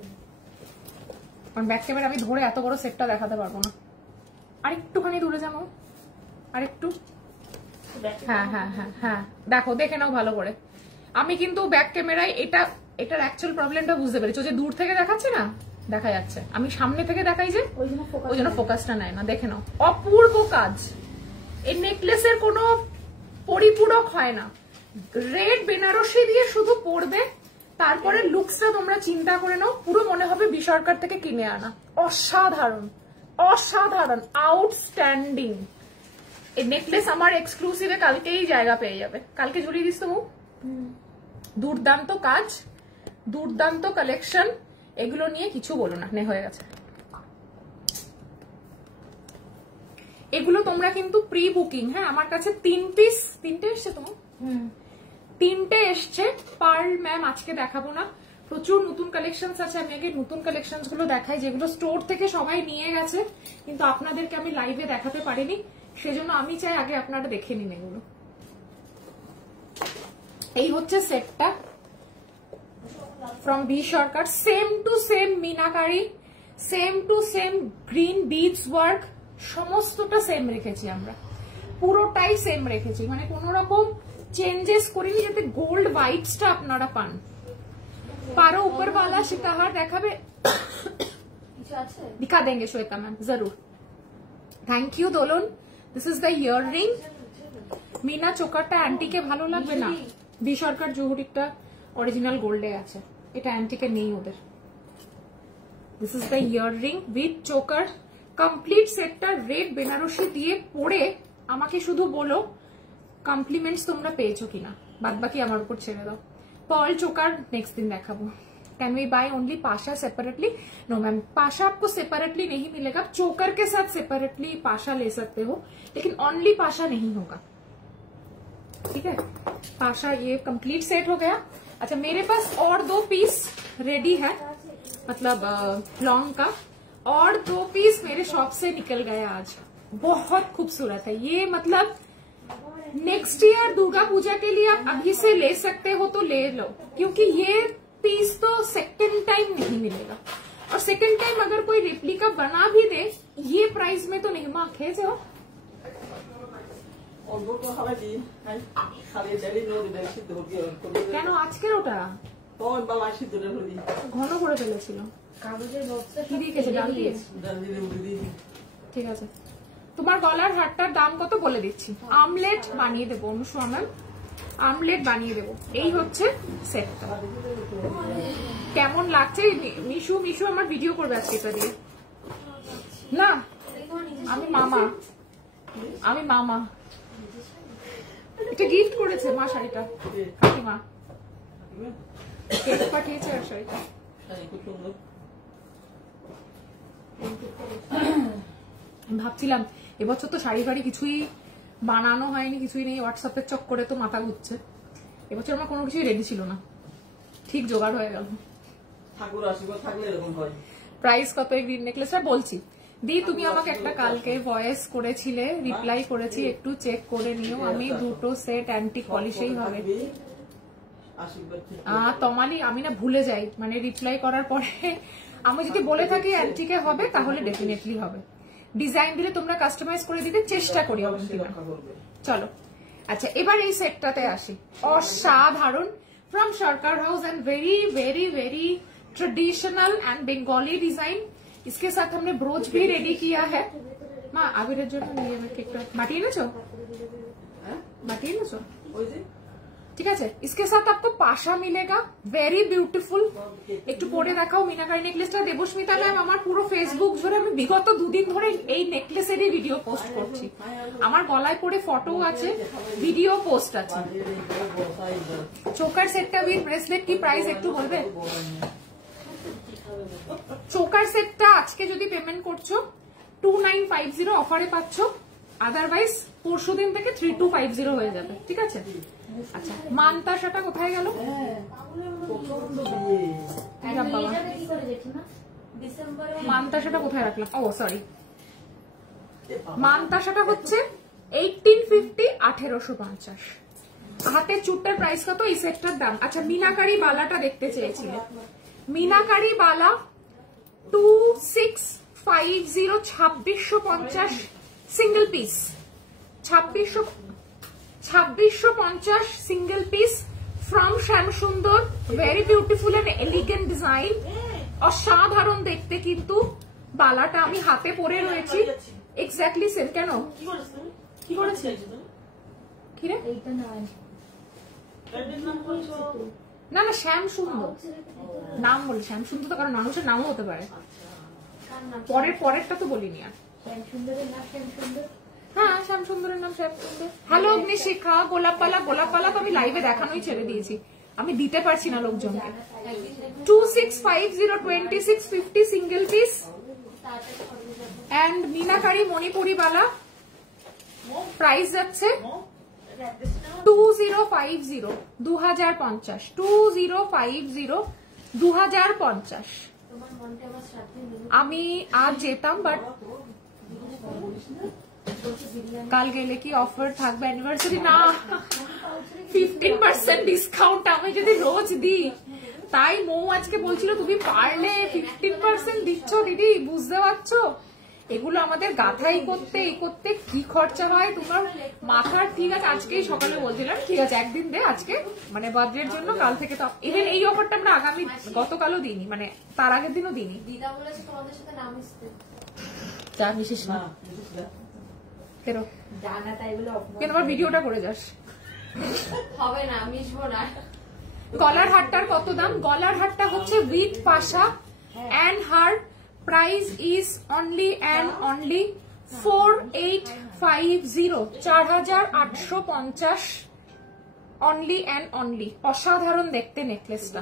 কারণ ব্যাক ক্যামেরা আমি ধরে এত বড় সেটটা দেখাতে পারবো না। আরেকটুখানি দূরে যাবো, আরেকটু, হ্যাঁ হ্যাঁ হ্যাঁ হ্যাঁ, দেখো দেখে নাও ভালো করে। আমি কিন্তু ব্যাক ক্যামেরায় এটার অ্যাকচুয়াল প্রবলেমটা বুঝতে পেরেছি, যে দূর থেকে দেখাচ্ছে না, দেখা যাচ্ছে, আমি সামনে থেকে দেখাই যে ওই জন্য ফোকাসটা নেয় না। দেখে নাও, অপূর্ব কাজ। এই নেকলেসের কোনো পরিপূরক হয় না, রেড বেনারসি দিয়ে শুধু পরবে, তারপরে লুকসটা তোমরা চিন্তা করে নাও, পুরো মনে হবে বিসরকার থেকে কিনে আনা। অসাধারণ অসাধারণ, আউটস্ট্যান্ডিং। এই নেকলেস আমার এক্সক্লুসিভে কালকেই জায়গা পেয়ে যাবে, কালকে ঝুলিয়ে দিস তো। দুর্দান্ত কাজ, দুর্দান্ত কালেকশন, এগুলো নিয়ে কিছু বলো না, নে হয়ে গেছে। এগুলো তোমরা কিন্তু প্রি বুকিং, হ্যাঁ আমার কাছে 3 এসছে তোমার, 3টে এসছে। পার্ল ম্যাম আজকে দেখাবো না, প্রচুর নতুন কালেকশন আছে, আমি আগে নতুন কালেকশন গুলো দেখাই, যেগুলো স্টোর থেকে সবাই নিয়ে গেছে, কিন্তু আপনাদেরকে আমি লাইভে দেখাতে পারিনি, সেজন্য আমি চাই আগে আপনারা দেখে নিন এগুলো। এই হচ্ছে সেটটা from B Sarkar, same to same মিনাকারি, same to same green beads work, সমস্তটা সেম রেখেছি আমরা, পুরোটাই সেম রেখেছি, মানে কোন রকম চেঞ্জেস করিনি, যাতে গোল্ড ভাইবসটা আপনারা পান। পারো উপরওয়ালা সিতাহার দেখাবে? दिखा देंगे श्वेता मैम जरूर। Thank you Dolan. This is the earring. মিনা চোকারটা অ্যান্টিকে ভালো লাগবে না, বি সরকার জহুরিটা অরিজিনাল গোল্ডে আছে, এটা অ্যান্টিকে নেই ওদের। This is the year ring with choker, complete সেটটা রেড বেনারসি দিয়ে পরে আমাকে শুধু বলো কমপ্লিমেন্টস তোমরা পেয়েছো কিনা, বাদ বাকি আমার উপর ছেড়ে দাও। पर्ल चोकर नेक्स्ट दिन देखाबो। कैन वी बाय ओनली पाशा सेपरेटली? नो मैम, पाशा आपको सेपरेटली नहीं मिलेगा, चोकर के साथ सेपरेटली पाशा ले सकते हो, लेकिन ओनली पाशा नहीं होगा, ठीक है। पाशा ये कंप्लीट सेट हो गया। अच्छा मेरे पास और 2 पीस रेडी है, मतलब लॉन्ग का, और 2 पीस मेरे शॉप से निकल गया आज, बहुत खूबसूरत है ये, मतलब नेक्स्ट ईयर दुर्गा पूजा के लिए आप अभी से ले सकते हो तो ले लो, क्योंकि ये पीस तो सेकंड टाइम नहीं मिलेगा, और सेकंड टाइम अगर कोई रेप्लिका बना भी दे ये प्राइस में तो नहीं। माँ खेल जाओ কেন আজকের ওটা ঘন করে ফেলেছিল, কাগজের বক্সে কি দিয়েছে? ডাল দিয়েছে, ঠিক আছে। তোমার গলার হারটার দাম কত বলে দিচ্ছি, আমলেট বানিয়ে দেবো অনুষ্মা ম্যাম, আমলেট বানিয়ে দেবো। এই হচ্ছে সেটটা, কেমন লাগছে? মিশু মিশু আমার ভিডিও করবে আজকে এটা দিয়ে না, আমি মামা, আমি মামা, এটা গিফট করেছে মা শাড়িটা, কাকিমা কেক পাঠিয়েছে আর শাড়িটা। ভাবছিলাম এবছর তো শাড়ি ফাড়ি কিছুই বানানো হয়নি, কিছুই নেই, হোয়াটসঅ্যাপের চক্করে তো মাথা ঘুরছে, এবছর আমার কোনো কিছুই রেডি ছিল না, ঠিক জোগাড় হয়ে গেল। প্রাইস কত এই গ্রিন নেকলেসটা বলছি দি, তুমি আমাকে একটা কালকে ভয়েস করেছিলে, রিপ্লাই করেছি, একটু চেক করে নিও, আমি 2টো সেট অ্যান্টিক পলিশেই হবে। তমালি আমি না ভুলে যাই, মানে রিপ্লাই করার পরে আমি যদি বলে থাকি অ্যান্টিকে হবে তাহলে ডেফিনেটলি হবে, ডিজাইন দিলে তোমরা কাস্টমাইজ করে দিতে চেষ্টা করি। চলো আচ্ছা এবার এই সেটটাতে আসি, অসাধারণ, फ्रॉम सरकार house and very very very traditional and Bengali design. इसके साथ हमने ब्रोच भी रेडी किया है। माँ आबिरेर जोन्नो निये केकटा बाटिये नेछो, बाटिये नेछो, ঠিক আছে। इसके साथ आपको पाशा मिलेगा, वेरी ब्यूटीफुल। একটু পরে দেখাও মিনাকারি নেকলেসটা। দেবস্মিতা ম্যাম, আমার পুরো ফেসবুক জুড়ে আমি বিগত 2 দিন ধরে এই নেকলেসেরই ভিডিও পোস্ট করছি। আমার গলায় পরে ফটো আছে, ভিডিও পোস্ট আছে। চোকার সেটটা উইথ ব্রেসলেট কি প্রাইস একটু বলবে? চোকার সেটটা আজকে যদি পেমেন্ট করছো 2950 অফারে পাচ্ছ, আদারওয়াইজ পরশু দিন থেকে 3250 হয়ে যাবে, ঠিক আছে। আচ্ছা, মানতাসাটা কোথায় গেল? মানতাসাটা কোথায় রাখলাম? ও সরি, মানতাসাটা হচ্ছে 1850, 1850। হাতের চুটটার প্রাইস কত? এই সেটটার দাম। আচ্ছা, মিনাকারি বালাটা দেখতে চেয়েছিলে। মিনাকারি বালা 2650, 2650 single piece, 2650 single piece from Shyamsundar. Very beautiful and elegant design, অসাধারণ দেখতে। কিন্তু বালাটা আমি হাতে পরে রয়েছি এক্স্যাক্টলি সেম। কেন কি করেছে? কি রে? না না, শ্যামসুন্দর নাম বলি। শ্যামসুন্দর তো কারণ মানুষের নামও হতে পারে। পরেরটা তো বলিনি আর। হ্যাঁ, শ্যামসুন্দরের নাম শ্যামসুন্দর। হ্যালো অগ্নিশিখা, গোলাপপালা। গোলাপপালা তো আমি লাইভে দেখানোই ছেড়ে দিয়েছি, আমি দিতে পারছি না লোকজনকে। 2650, 2650 সিঙ্গেল পিস। এন্ড মিনাকারি মণিপুরি বালা প্রাইস যাচ্ছে 2050, 2050, 2050, 2050। আমি আজ যেতাম, বাট কাল গেলে কি অফার থাকবে অ্যানিভার্সারি? না, 15% ডিসকাউন্ট আমি যদি রোজ দিই। তাই মৌ আজকে বলছিল তুমি পারলে 15% দিচ্ছ দিদি, বুঝতে পারছো? এগুলো আমাদের গাথাই করতে এই করতে কি খরচা হয় তোমার মাথার। ঠিক আছে, আজকেই সকালে বলছিলাম ঠিক আছে একদিন দে আজকে, মানে বার্থডের জন্য। কাল থেকে তো ইভেন এই অফারটা আমরা আগামী গতকালও দিইনি, মানে তার আগের দিনও দিইনি। দিদা বলেছে তোমাদের সাথে না মিশতে। চা মিশিস না ফেরো জানা তাই বলে কেন আবার ভিডিওটা করে যাস? হবে না, মিশবো না। গলার হারটার কত দাম? গলার হারটা হচ্ছে উইথ পাশা এন্ড হার price is only and only 4850, 4850 only and only. অসাধারণ দেখতে নেকলেসটা,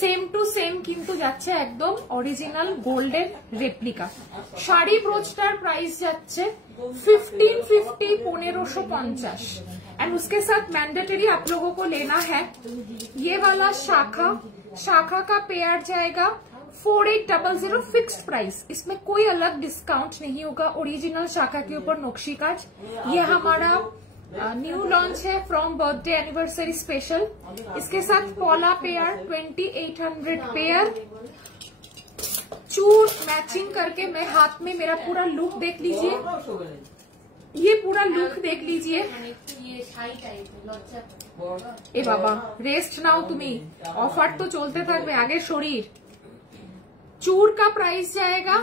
সেম টু সেম কিন্তু যাচ্ছে একদম অরিজিনাল গোল্ডের রেপ্লিকা। শাড়ি ব্রোচটার প্রাইস যাচ্ছে 1550, 1550। एंड उसके साथ मैंडेटरी आप लोगों को लेना है ये वाला शाखा का पेयर जाएगा 4800 फिक्स्ड प्राइस। इसमें कोई अलग डिस्काउंट नहीं होगा। ओरिजिनल शाखा के ऊपर नक्शी काज। ये हमारा न्यू लॉन्च है फ्रॉम बर्थडे एनिवर्सरी स्पेशल। इसके साथ पॉला पेयर 2800 पेयर। चूर मैचिंग करके मैं हाथ में मेरा पूरा लुक देख लीजिए, ये पूरा लुक देख लीजिए। ए बाबा रेस्ट नाओ तुम्हें, ऑफर तो चलते থাকবে आगे शरीर। चूर का प्राइस जाएगा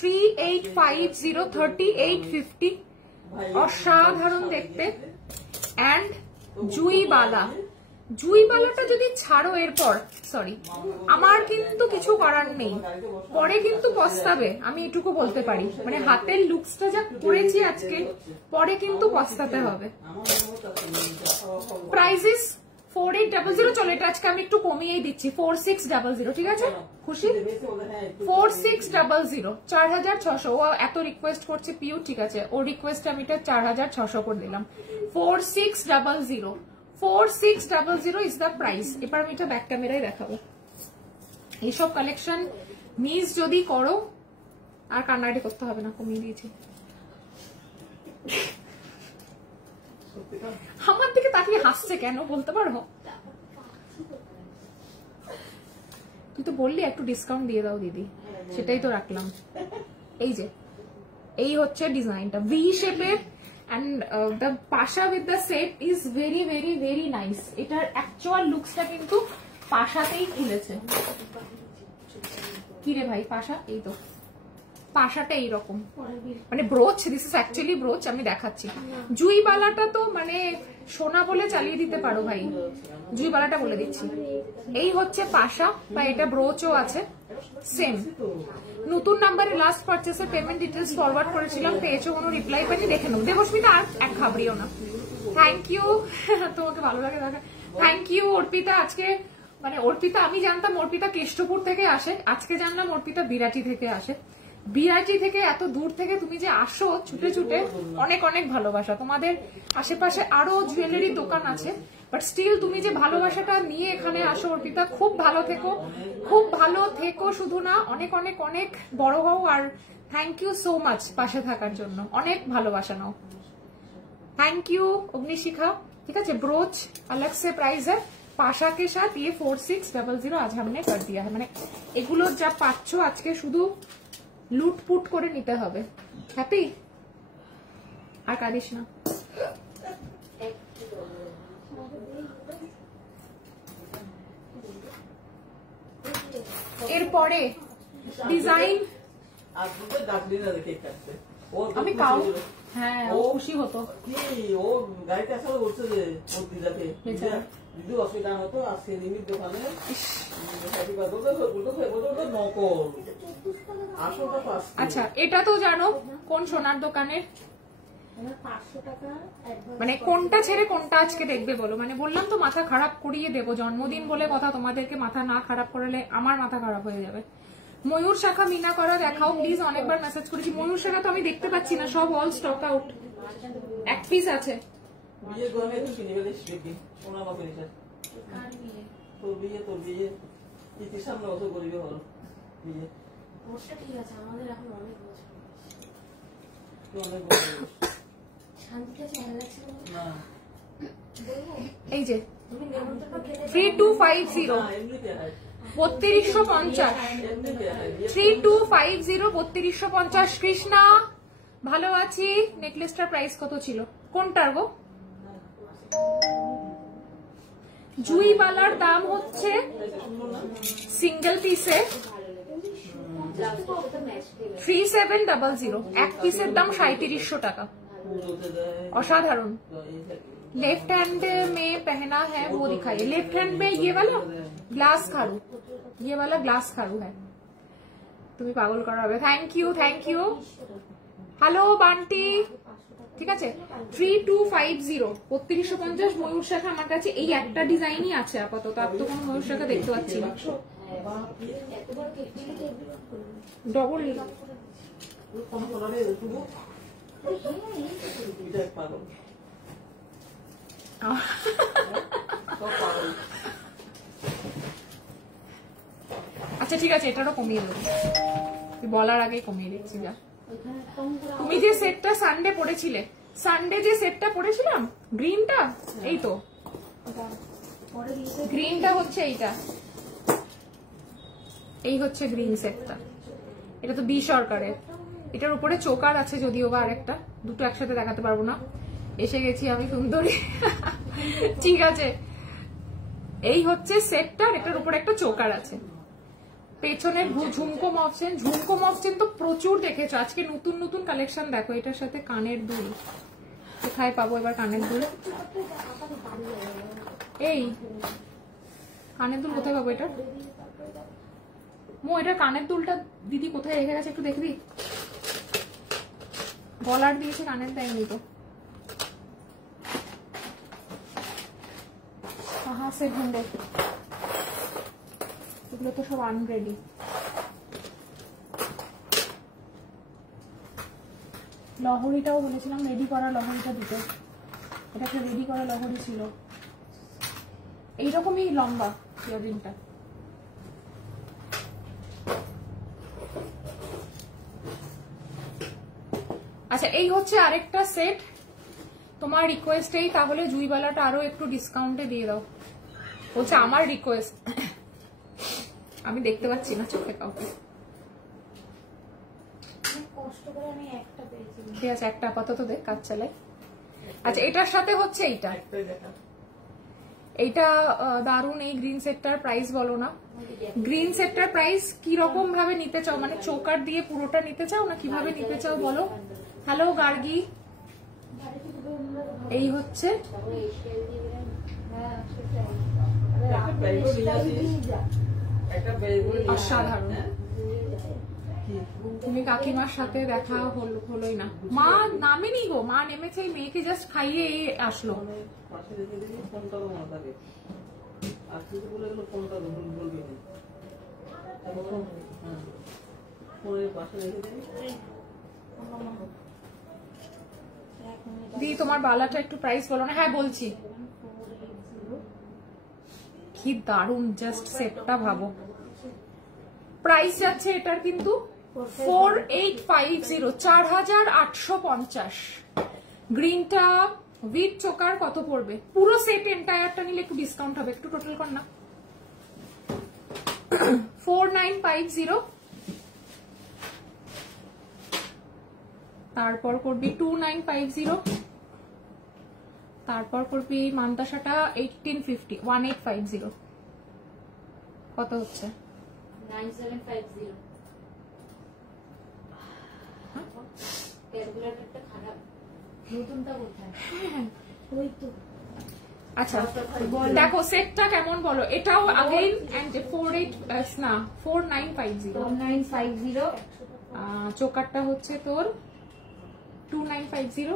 3850, 3850 অসাধারণ দেখতে। এন্ড জুই বালাটা যদি ছাড়ো এরপর, সরি আমার কিন্তু কিছু করার নেই, পরে কিন্তু পস্তাবে, আমি এটুকু বলতে পারি। মানে হাতের লুকসটা যা করেছি আজকে, পরে কিন্তু পস্তাতে হবে। প্রাইসেস 4800। চলো এটা আজকে আমি একটু কমিয়েই দিচ্ছি, 4600, ঠিক আছে? খুশি? 4600, 4600। ও এত রিকোয়েস্ট করছে পিউ, ঠিক আছে, ওর রিকোয়েস্ট আমি এটা 4600 করে দিলাম। 4600, 4600 ইজ দ্য প্রাইস। এবার আমি এটা ব্যাক ক্যামেরায় দেখাবো। এইসব কালেকশন মিস যদি করো আর কান্নাকাটি করতে হবে না, কমিয়ে দিয়েছি। আমার দিকে তাকিয়ে হাসছে কেন বলতে পারো? তুই তো বললি একটু ডিসকাউন্ট দিয়ে দাও দিদি, সেটাই তো রাখলাম। এই যে এই হচ্ছে ডিজাইনটা ভি শেপের। and the pasha with the set is very very very nice. এটার অ্যাকচুয়াল লুকসটা কিন্তু পাশাতেই খুলেছে। কি রে ভাই পাশা? এই তো পাশাটা এইরকম, মানে ব্রোচ, দিস ইজ অ্যাকচুয়ালি ব্রোচ, আমি দেখাচ্ছি। জুইবালাটা তো মানে সোনা বলে চালিয়ে দিতে পারো ভাই, জুইবালাটা বলে দিচ্ছি। এই হচ্ছে পাশা, বা এটা ব্রোচও আছে সেম। নতুন নাম্বারে লাস্ট পারচেসের পেমেন্ট ডিটেলস ফরওয়ার্ড করেছিলাম, পেয়েছো কোনো রিপ্লাই পাইনি, দেখে নেবো। দেবস্মিতা আর এক খাবড়িও না, থ্যাংক ইউ। তোমাকে ভালো লাগে দেখা, থ্যাংক ইউ। অর্পিতা আজকে মানে অর্পিতা, আমি জানতাম অর্পিতা কেষ্টপুর থেকে আসে, আজকে জানলাম অর্পিতা বিরাটি থেকে আসে। বিরাটি থেকে এত দূর থেকে তুমি যে আসো ছুটে ছুটে, অনেক অনেক ভালোবাসা। তোমাদের আশেপাশে আরো জুয়েলারির দোকান আছে, বাট স্টিল তুমি যে ভালোবাসাটা নিয়ে এখানে আসো অর্পিতা, খুব ভালো থেকো, খুব ভালো থেকো। শুধু না, অনেক অনেক অনেক বড় হও। আর থ্যাংক ইউ সো মাচ পাশে থাকার জন্য, অনেক ভালোবাসা নাও। Thank you अग्निशिखा। ठीक है, ब्रोच अलग से प्राइस है पाशा के साथ। ये 4600 आज हमने कर दिया है। মানে এগুলো যা পাচ্ছ আজকে শুধু লুটপুট করে নিতে হবে। হ্যাপি? আর কাঁদিস না। এরপরে ডিজাইন আমি কাউ, হ্যাঁ ও খুশি হতো। ও গাড়িতে আসলে বলছে যে ওর দিদাকে দিদি অসুবিধা হতো, আর সে নিমিত দোকানে আচ্ছা, এটা তো জানো কোন সোনার দোকানের, মানে কোনটা ছেড়ে কোনটা আজকে দেখবে বলো? মানে বললাম তো মাথা খারাপ করিয়ে দেবো, জন্মদিন বলে কথা, তোমাদেরকে মাথা না খারাপ করালে আমার মাথা খারাপ হয়ে যাবে। ময়ূর শাখা মিনা করা দেখাও প্লিজ, অনেকবার মেসেজ করেছি। ময়ূর শাখা তো আমি দেখতে পাচ্ছি না, সব অল স্টক আউট, এক পিস আছে। এই যে 3250 3250 3250 3250 কৃষ্ণা ভালো আছি। নেকলেসটার প্রাইস কত ছিল? কোনটার গো? জুইবালার দাম হচ্ছে সিঙ্গেল পিসে 3700, এক পিসের দাম 3700 টাকা। असाधारण। लेफ्ट हैंड में पहना है वो दिखाइए। लेफ्ट हैंड में ये वाला ग्लास खारू, ये वाला ग्लास खारू है। तुम्हें पागल कराबे। Thank you thank you. Hello बांटी। ঠিক আছে 3250 3250 ময়ূর শাখা আমার কাছে এই একটা ডিজাইনই আছে আপাতত, আর তো কোনো ময়ূর শাখা দেখতে পাচ্ছি না। ডবল আচ্ছা ঠিক আছে, এটারও কমিয়ে দেবো, বলার আগে কমিয়ে দিচ্ছি। যা তুমি যে সেটটা সানডে পড়েছিলে, সানডে যে সেটটা পড়েছিলাম গ্রিনটা, এই তো গ্রিনটা হচ্ছে এইটা, এই হচ্ছে গ্রিন সেটটা। এটা তো বি সরকারের, এটার উপরে চোকার আছে যদিও বা আরেকটা, দুটো একসাথে দেখাতে পারবো না। এসে গেছি আমি সুন্দরী। ঠিক আছে, এই হচ্ছে সেটটা, এটার উপরে একটা চোকার আছে। পেছনের ঝুমকো মফচেন, ঝুমকো মফচেন তো প্রচুর দেখেছো, আজকে নতুন নতুন কালেকশন দেখো। এটার সাথে কানের দুল, কোথায় পাবো এবার কানের দুল? এই কানের দুল কোথায় পাবো এটা? মো এটা কানের দুলটা দিদি কোথায় রেখে গেছে একটু দেখবি? গলার দিয়েছে, কানের দেয়নি তো। কাহা সে ঢুঁড়ে, এগুলো তো সব আনরেডি। লহরিটাও বলেছিলাম রেডি করা, লহরিটা দিতে। এটা একটা রেডি করা লহরি ছিল, এইরকমই লম্বা ইয়ারিংটা। আচ্ছা এই হচ্ছে আরেকটা সেট, তোমার রিকোয়েস্টেই তাহলে জুইবালাটা আরো একটু ডিসকাউন্টে দিয়ে দাও। বলছে আমার রিকোয়েস্ট, আমি দেখতে পাচ্ছি না চোখে কাউকে। ঠিক আছে, একটা আপাতত দেখ, কাজ চালাই। আচ্ছা এটার সাথে হচ্ছে এইটা, এইটা দারুন। এই গ্রিন সেটটার প্রাইস বলো না। গ্রিন সেটটার প্রাইস কি রকম ভাবে নিতে চাও, মানে চোকার দিয়ে পুরোটা নিতে চাও না কিভাবে নিতে চাও বলো। হ্যালো গার্গি, এই হচ্ছে অসাধারণ। তুমি কাকিমার সাথে দেখা হলোই না। মা নামেনি গো, মা নেমেছে, মেয়েকে জাস্ট খাইয়ে আসলো। দি তোমার বালাটা একটু প্রাইস বলো না। হ্যাঁ বলছি। কি দারুণ জাস্ট সেটটা ভাবো। প্রাইস যাচ্ছে এটার কিন্তু 4850, 4850। গ্রিনটা উইথ চোকার কত পড়বে? পুরো সেট এন্টায়ারটা নিলে একটু ডিসকাউন্ট হবে, একটু টোটাল কর না। 4950, তারপর করবি 2950, তারপর করবি মান্তাসাটা 1850, 1850। কত হচ্ছে? 9750। ক্যালকুলেটরটা খারাপ, নতুনটা কোথায়? ওই তো। আচ্ছা দেখো সেটটা কেমন বলো। এটাও अगेन এন্ড 4950। চোকারটা হচ্ছে তোর 2950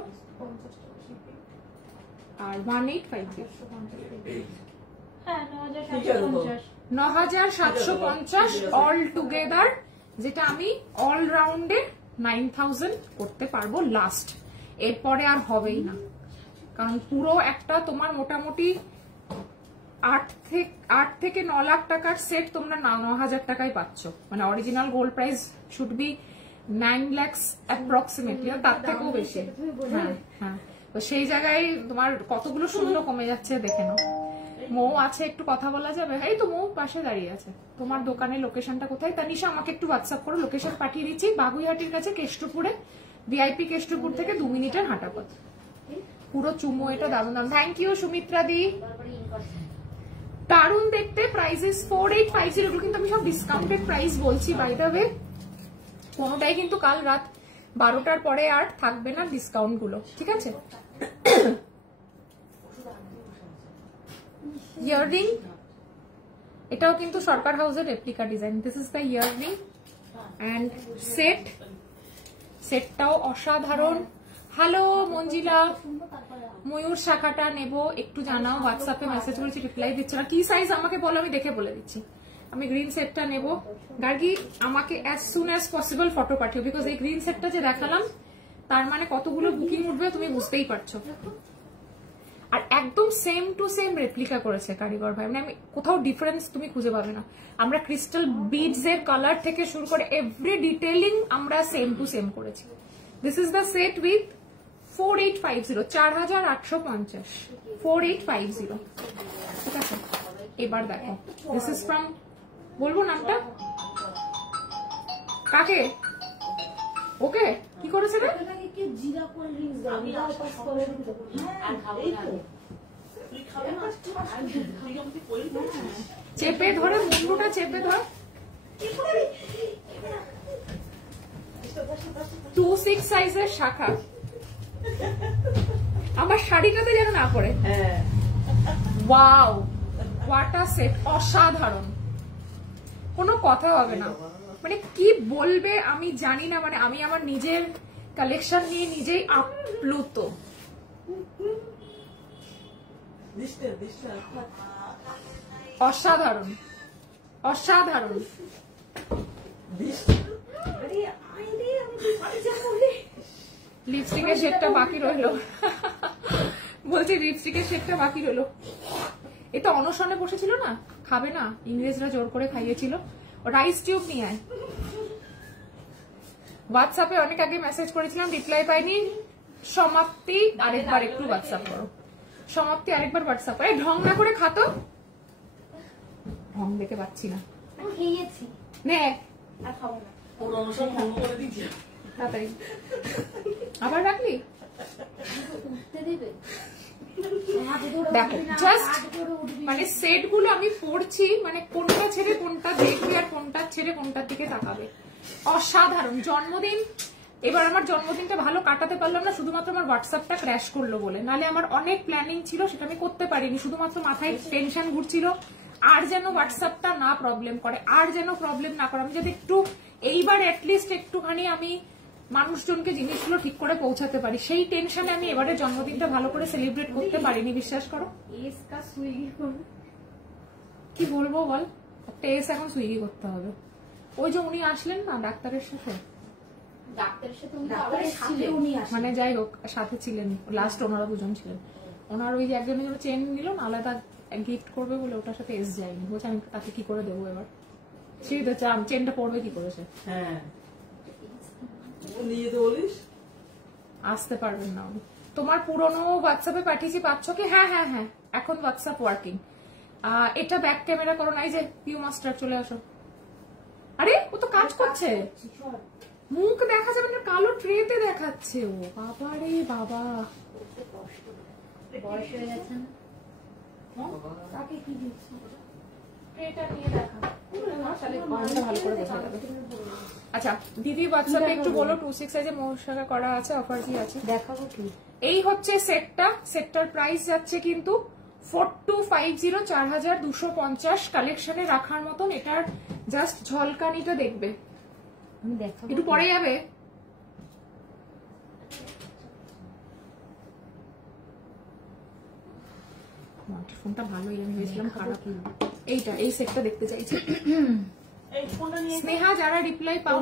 আর 1850। হ্যাঁ 9750। 9750 অল টুগেদার, যেটা আমি অলরাউন্ডে 9000 করতে পারবো লাস্ট। এরপরে আর হবেই না, কারণ পুরো একটা তোমার মোটামুটি 8 থেকে 9 লাখ টাকার সেট তোমরা 9000 টাকায় পাচ্ছ। মানে original gold price should be 9 lakhs approximately, তার থেকেও বেশি। হ্যাঁ হ্যাঁ, তো সেই জায়গায় তোমার কতগুলো শূন্য কমে যাচ্ছে দেখে নাও। মৌ আছে, একটু কথা বলা যাবে? এই তো মৌ পাশে দাঁড়িয়ে আছে। তোমার দোকানের লোকেশনটা কোথায়? তানিশা আমাকে একটু হোয়াটসঅ্যাপ করো, লোকেশন পাঠিয়ে দিচ্ছি। বাগুইহাটির কাছে কেষ্টপুরে, ভিআইপি কেষ্টপুর থেকে 2 মিনিটের হাঁটা পথ। পুরো চুমো, এটা দারুণ দাম। থ্যাংক ইউ সুমিত্রা দি। দারুণ দেখতে। প্রাইসেস 4850। এগুলো কিন্তু আমি সব ডিসকাউন্টেড প্রাইস বলছি বাই দ্য ওয়ে। কোনোটাই কিন্তু কাল রাত 12টার পরে আর থাকবে না ডিসকাউন্ট গুলো, ঠিক আছে? ইয়াররিং, এটাও কিন্তু সরকার হাউসের replica design. This is the earring and সেটটাও অসাধারণ। হ্যালো মঞ্জিলা, ময়ূর শাখাটা নেব একটু জানাও। হোয়াটসঅ্যাপে মেসেজ করেছি, রিপ্লাই দিচ্ছ না। কি সাইজ আমাকে বলো, আমি দেখে বলে দিচ্ছি। আমি গ্রিন সেটটা নেব। গার্গি আমাকে as soon as possible photo পাঠিও, বিকজ এই গ্রিন সেটটা যে দেখালাম তার মানে কতগুলো বুকিং উঠবে তুমি বুঝতেই পারছো। আর একদম সেম টু সেম রেপ্লিকা করেছে কারিগর ভাই, মানে আমি কোথাও ডিফারেন্স তুমি খুঁজে পাবে না। আমরা ক্রিস্টাল বিডস এর কালার থেকে শুরু করে এভরি ডিটেইলিং আমরা সেম টু সেম করেছি। This is the set with 4850, 4850, 4850। ঠিক আছে, এবার দেখো। দিস ইজ ফ্রম, বলবো নামটা কাকে? ওকে কি করেছে রে? জিরা কোল্ড ড্রিঙ্কস দাও, আমি পাস করে দিতে আর খাবো না। তুই খাবে না? চেপে ধরে, মুন্ডুটা চেপে ধর। 26 সাইজের শাখা। আমার শাড়িটাতে যেন না পড়ে। ওয়াও, হোয়াট আ সেট, অসাধারণ, কোনো কথা হবে না। মানে কি বলবে আমি জানি না, মানে আমি আমার নিজের কালেকশন নিয়ে নিজেই আপ্লুত। অসাধারণ অসাধারণ। লিপস্টিকের শেডটা বাকি রইলো। বলছি লিপস্টিকের শেডটা বাকি রইলো। এটা অনশনে বসেছিল না, খাবে না, ইংরেজরা জোর করে খাইয়েছিল। রাইস টিউব নিয়ে আয়। হোয়াটসঅ্যাপে অনেক আগে মেসেজ করেছিলাম, রিপ্লাই পাইনি। সমাপ্তি আরেকবার একটু হোয়াটসঅ্যাপ করো। সমাপ্তি আরেকবার হোয়াটসঅ্যাপ করে। ঢং না করে খাতো, ঢং দেখে পাচ্ছি না। খেয়েছি, নে আর খাবো না। তাড়াতাড়ি আবার রাখলি? উঠতে দেবে? দেখো জাস্ট মানে সেট গুলো আমি পড়ছি, মানে কোনটা ছেড়ে কোনটা দেখবে আর কোনটা ছেড়ে কোনটার দিকে তাকাবে। অসাধারণ জন্মদিন। এবার আমার জন্মদিনটা ভালো কাটাতে পারলাম না শুধুমাত্র আমার হোয়াটসঅ্যাপটা ক্র্যাশ করলো বলে, নাহলে আমার অনেক প্ল্যানিং ছিল, সেটা আমি করতে পারিনি। শুধুমাত্র মাথায় টেনশন ঘুরছিল আর যেন হোয়াটসঅ্যাপটা না প্রবলেম করে, আর যেন প্রবলেম না করে। আমি যদি একটু এইবার অ্যাটলিস্ট একটুখানি আমি মানুষজনকে জিনিসগুলো ঠিক করে পৌঁছাতে পারি, সেই টেনশনে আমি এবারে জন্মদিনটা ভালো করে সেলিব্রেট করতে পারিনি, বিশ্বাস করো। কি বলবো বল, একটা এস এখন সুইগি করতে হবে। ওই যে উনি আসলেন না ডাক্তারের সাথে, মানে যাই হোক সাথে ছিলেন, লাস্ট ওনারা দুজন ছিলেন। ওনার ওই যে একজনের জন্য চেন নিল না, আলাদা গিফট করবে বলে ওটার সাথে এস যায়নি, বলছে আমি তাকে কি করে দেবো এবার। সেই তো চেনটা পড়বে কি করেছে। হ্যাঁ নিয়ে তো বলিস আসতে পারবেন না উনি। তোমার পুরনো হোয়াটসঅ্যাপে পাঠিয়েছি, পাচ্ছ কি? হ্যাঁ হ্যাঁ হ্যাঁ, এখন হোয়াটসঅ্যাপ ওয়ার্কিং। এটা ব্যাক ক্যামেরা করো না, এই যে পিউ মাস্টার চলে আসো। আরে ও তো কাজ করছে, মুখ দেখা যাবে না, কালো ট্রেতে দেখাচ্ছে ও। বাবা রে বাবা, বয়স হয়ে গেছে না? তাকে কি দিচ্ছ? ট্রেটা নিয়ে দেখা, তাহলে গন্ধটা ভালো করে বোঝা যাবে। আচ্ছা দিদি হোয়াটসঅ্যাপে একটু বলো 26 সাইজে মৌসাকা করা আছে, অফার কি আছে দেখাবো কি? এই হচ্ছে সেটটা, সেটটার প্রাইস যাচ্ছে কিন্তু 4250, 4250 কালেকশনে রাখার মতন। এটার জাস্ট ঝলকানিটা দেখবে, আমি দেখাবো একটু পরে যাবে। ফোনটা ভালোই, আমি ভেবেছিলাম খারাপ। এইটা এই সেটটা দেখতে চাইছি। এই ফোনটা নিয়ে স্নেহা যারা রিপ্লাই পাও,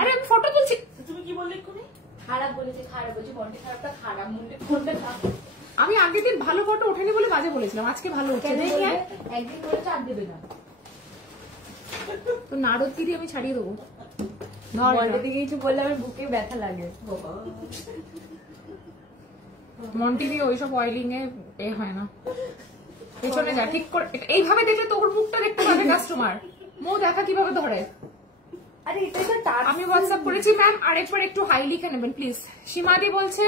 আরে আমি ফটো তুলছি। তুমি কি বললে এক্ষুনি? খারাপ বলেছে, খারাপ বলছে, বন্ডে খারাপটা খারাপ, মুন্ডে ফোনটা খারাপ। আমি আগের দিন ভালো ফটো ওঠেনি বলে বাজে বলেছিলাম, আজকে ভালো উঠছে। একদিন করে চাপ দেবে না, তো নারদ দিদি আমি ছাড়িয়ে দেবো। বলতে দিকে কিছু বললে আমার বুকে ব্যথা লাগে। মন্টি দিয়ে ওইসব অয়েলিং এ হয় না, পেছনে যা ঠিক করে। এইভাবে দেখলে তোর মুখটা দেখতে পাবে কাস্টমার, মুখ দেখা কিভাবে ধরে। আরে এটা তো টাচ। আমি হোয়াটসঅ্যাপ করেছি ম্যাম, আরেকবার একটু হাই লিখে নেবেন প্লিজ। সীমাদি বলছে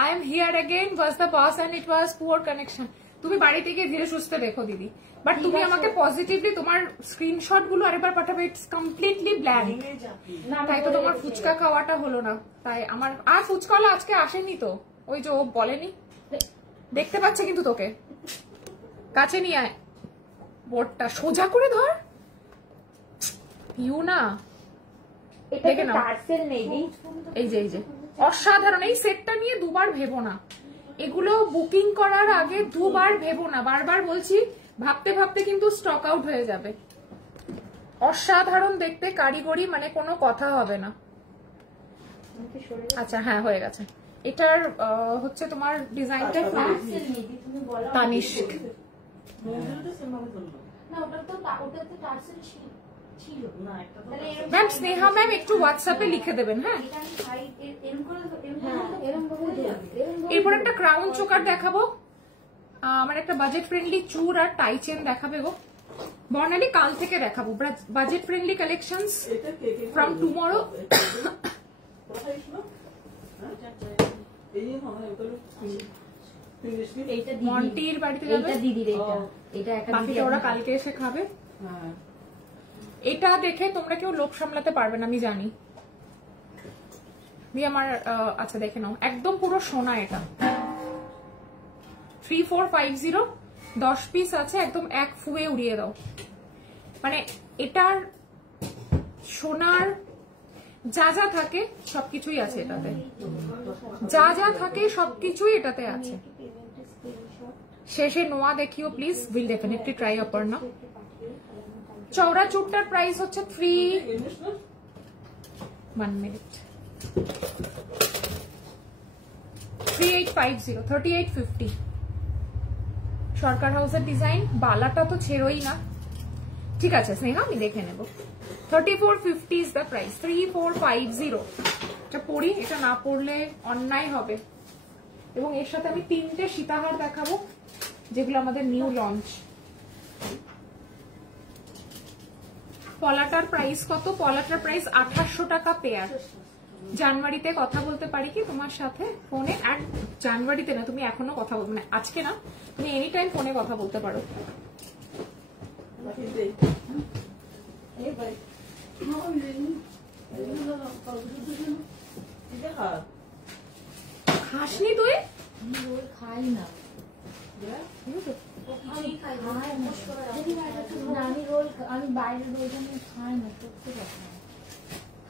I am here again, was the pass and it was poor connection. তুমি বাড়িতে গিয়ে ধীরে সুস্থে দেখো দিদি, বাট তুমি আমাকে পজিটিভলি তোমার স্ক্রিনশট গুলো আরেকবার পাঠাবে। ইটস কমপ্লিটলি ব্ল্যাঙ্ক, তাই তো তোমার ফুচকা খাওয়াটা হলো না। তাই আমার আর ফুচকাওয়ালা আজকে আসেনি তো, ওই যে ও বলেনি, দেখতে পাচ্ছে কিন্তু তোকে। কাছে নিয়ে আয়, বোর্ডটা সোজা করে ধর। ইউ না এটা দেখে তো নাও। টার্সেল নেই। এই যে অসাধারণ। এই সেটটা নিয়ে দুবার ভেবো না, এগুলো বুকিং করার আগে দুবার ভেবো না। বারবার বলছি, ভাবতে ভাবতে কিন্তু স্টক আউট হয়ে যাবে। অসাধারণ দেখতে, কারিগরি মানে কোনো কথা হবে না। আচ্ছা হ্যাঁ হয়ে গেছে। এটার হচ্ছে তোমার ডিজাইনটা তানিস্ক। না ওটা তো টার্সেল ছিল। না একটা তো ম্যাম স্নেহা ম্যাম একটু হোয়াটসঅ্যাপে লিখে দেবেন। হ্যাঁ এরপর একটা ক্রাউন চোকার দেখাবো, আমার একটা বাজেট ফ্রেন্ডলি চুর আর টাই চেন দেখাবে গো। বর্ণালী কাল থেকে দেখাবো বাজেট ফ্রেন্ডলি কালেকশনস এটা কে কে ফ্রম টুমরো। কোথায় ছিল? এই যে আমরা ওগুলো ফিনিশলি এইটা মন্টির বাড়িতে যাবে, এটা দিদির, এটা একা বাকিটা ওরা কালকে এসে খাবে। হ্যাঁ এটা দেখে তোমরা কেউ লোক সামলাতে পারবে না আমি জানি। আমার আচ্ছা দেখে নাও, একদম পুরো সোনা। এটা 3450, 10 পিস আছে, একদম এক ফুয়ে উড়িয়ে দাও। মানে এটার সোনার যা যা থাকে সবকিছুই আছে এটাতে, যা যা থাকে সবকিছুই এটাতে আছে। শেষে নোয়া দেখিও please, will definitely try Aparna. চওড়া চুটটার প্রাইস হচ্ছে 3850, সরকার হাউসের ডিজাইন। বালাটা তো ছেড়োই না, ঠিক আছে স্নেহা আমি দেখে নেব। 3450 ইজ দ্য প্রাইস, 3450। এটা পরি, এটা না পড়লে অন্যায় হবে। এবং এর সাথে আমি 3টে সীতাহার দেখাবো, যেগুলো আমাদের নিউ লঞ্চ। পলাটার প্রাইস কত? পলাটার প্রাইস 2800 টাকা পেয়ার। জানুয়ারিতে কথা বলতে পারি কি তোমার সাথে ফোনে? আর জানুয়ারিতে না, তুমি এখনো কথা বলবে, মানে আজকে না, তুমি এনি টাইম ফোনে কথা বলতে পারো। খাসনি তুই? খাই না আমি রোল, আমি বাইরের রোল খাই না, সত্যি কথা।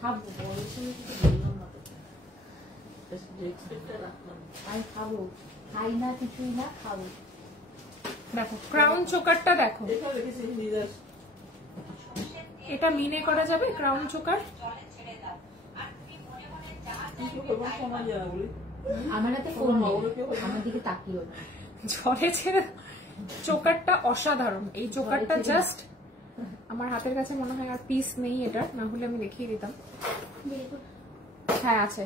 খাবো বললাম না, আমি খাবো, খাই না কিছুই না, খাবো। দেখো ক্রাউন চোকারটা দেখো, এটা মিনে করা যাবে ক্রাউন চোকার। আমার হাতে ফোন নেই, আমার দিকে তাকিও না। জলে ছেড়ে চোকারটা অসাধারণ। এই চোকারটা জাস্ট আমার হাতের কাছে মনে হয় আর পিস নেই এটা, না হলে আমি দেখিয়ে দিতাম। হ্যাঁ আছে,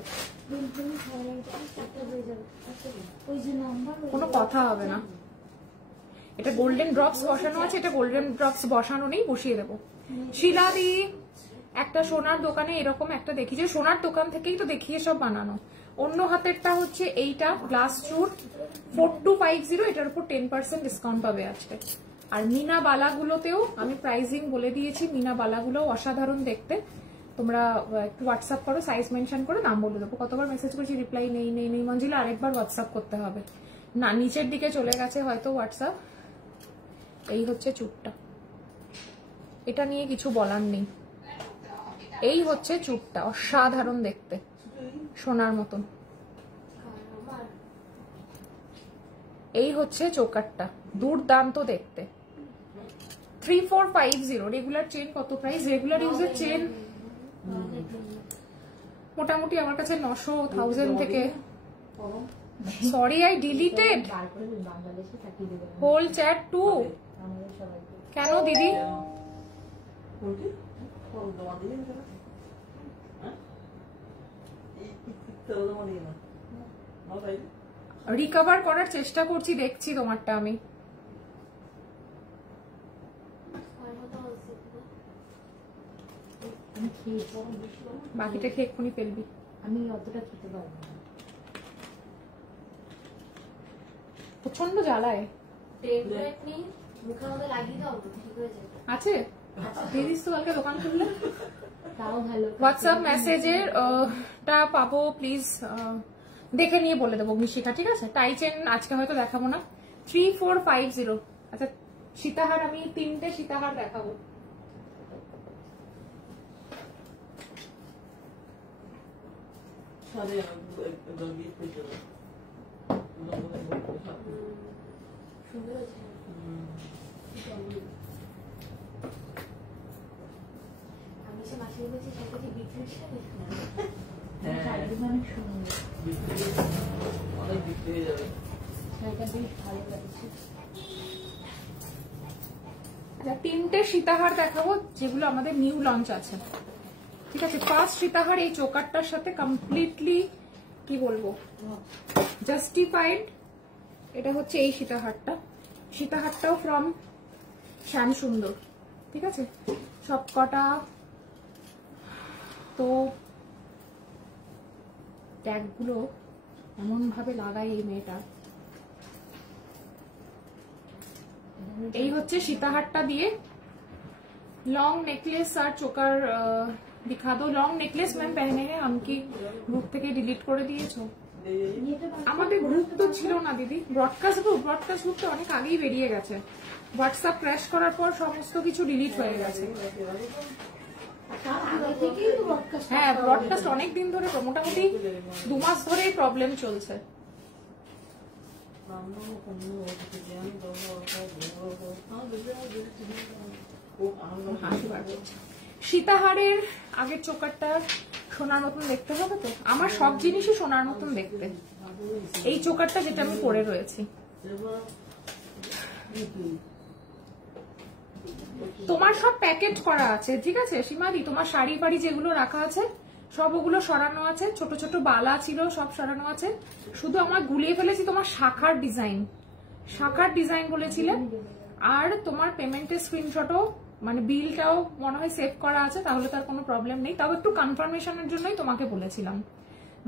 কোনো কথা হবে না। এটা গোল্ডেন ড্রপস বসানো আছে, এটা গোল্ডেন ড্রপস বসানো নেই, বসিয়ে দেবো। শিলাদি একটা সোনার দোকানে এরকম একটা দেখি, যে সোনার দোকান থেকেই তো দেখিয়ে সব বানানো। অন্য হাতেরটা হচ্ছে এইটা গ্লাস চুর 4250, এটার উপর 10% ডিসকাউন্ট পাবে আজকে। আর মিনা বালাগুলোতেও আমি প্রাইসিং বলে দিয়েছি, মিনা বালাগুলো অসাধারণ দেখতে। তোমরা একটু হোয়াটসঅ্যাপ করো, সাইজ মেনশন করে নাম বলে দেবো। কতবার মেসেজ করেছি, রিপ্লাই নেই নেই নেই মঞ্জিলা, আরেকবার হোয়াটসঅ্যাপ করতে হবে না, নিচের দিকে চলে গেছে হয়তো হোয়াটসঅ্যাপ। এই হচ্ছে চুটটা, এটা নিয়ে কিছু বলার নেই। এই হচ্ছে চুটটা, অসাধারণ দেখতে, সোনার মতন। এই হচ্ছে চোকারটা, দুর্দান্ত দেখতে। 3450। রেগুলার চেন কত প্রাইস? রেগুলার ইউজের চেন মোটামুটি আমার কাছে 900-1000 থেকে। Sorry I deleted whole chat too. কেন দিদি? রিকভার করার চেষ্টা করছি, দেখছি তোমারটা আমি। বাকিটা খেয়ে এক্ষুনি ফেলবি। আমি অতটা খেতে পারবো না, প্রচন্ড জ্বালায়। আছে দিদিস তো কালকে দোকান খুললে, তাও ভালো। হোয়াটসঅ্যাপ মেসেজের টা পাবো প্লিজ, দেখে নিয়ে বলে দেবো মিশিকা, ঠিক আছে? টাই চেন আজকে হয়তো দেখাবো না। 3450। আচ্ছা সীতাহার, আমি 3টে সীতাহার দেখাবো। আমি সে মাসে বলছি সেটা কি বিক্রির সাথে অনেক বিক্রি হয়ে যাবে, সেটা বেশ ভালো লাগছে। আচ্ছা 3টে সীতাহার দেখাবো যেগুলো আমাদের নিউ লঞ্চ আছে, ঠিক আছে? ফার্স্ট সীতাহার এই চোকারটার সাথে কমপ্লিটলি কি বলবো জাস্টিফাইড। এটা হচ্ছে এই সীতাহারটা, সীতাহারটাও ফ্রম শ্যাম সুন্দর, ঠিক আছে? সব কটা তো ট্যাগগুলো এমন ভাবে লাগাই এই মেয়েটা। এই হচ্ছে সীতাহারটা দিয়ে लॉन्ग नेकलेस और चोकर दिखा दो। लॉन्ग नेकलेस मैम पहने हैं, हम की ग्रुप থেকে ডিলিট করে দিয়েছো? আমাদের গ্রুপ তো ছিল না দিদি, ব্রডকাস্ট গ্রুপ তো অনেক আগেই বেরিয়ে গেছে। হোয়াটসঅ্যাপ ক্র্যাশ করার পর সমস্ত কিছু ডিলিট হয়ে গেছে। হ্যাঁ ব্রডকাস্ট অনেক দিন ধরে, মোটামুটি 2 মাস ধরেই প্রবলেম চলছে। সীতাহারের আগের চোকারটা সোনার মতন দেখতে হবে তো, আমার সব জিনিসই সোনার মতন দেখতে। এই চোকারটা যেটা আমি পরে রয়েছি, তোমার সব প্যাকেট করা আছে, ঠিক আছে সীমাদি? তোমার শাড়ি ফাড়ি যেগুলো রাখা আছে সব ওগুলো সরানো আছে, ছোট ছোট বালা ছিল সব সরানো আছে। শুধু আমার গুলিয়ে ফেলেছি তোমার শাখার ডিজাইন বলেছিলে, আর তোমার পেমেন্টের স্ক্রিনশটও মানে বিলটাও মনে হয় সেভ করা আছে, তাহলে তার কোনো প্রবলেম নেই। তবে একটু কনফার্মেশনের জন্যই তোমাকে বলেছিলাম,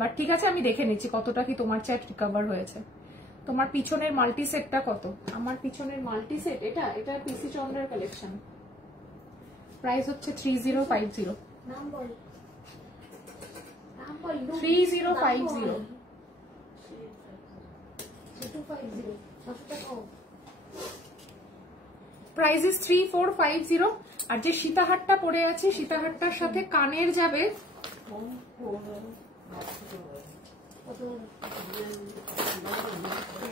বাট ঠিক আছে আমি দেখে নিচ্ছি কতটা কি তোমার চ্যাট রিকভার হয়েছে। তোমার পিছনের মাল্টি সেটটা কত? আমার পিছনের মাল্টি সেট এটা পিসি চন্দ্রের কালেকশন, প্রাইস হচ্ছে 3050। নাম বল, নাম বল। 3050 250 কতটা কম? Price is 3450। আর যে সীতাহারটা পরে আছে, সীতাহারটার সাথে কানের যাবে,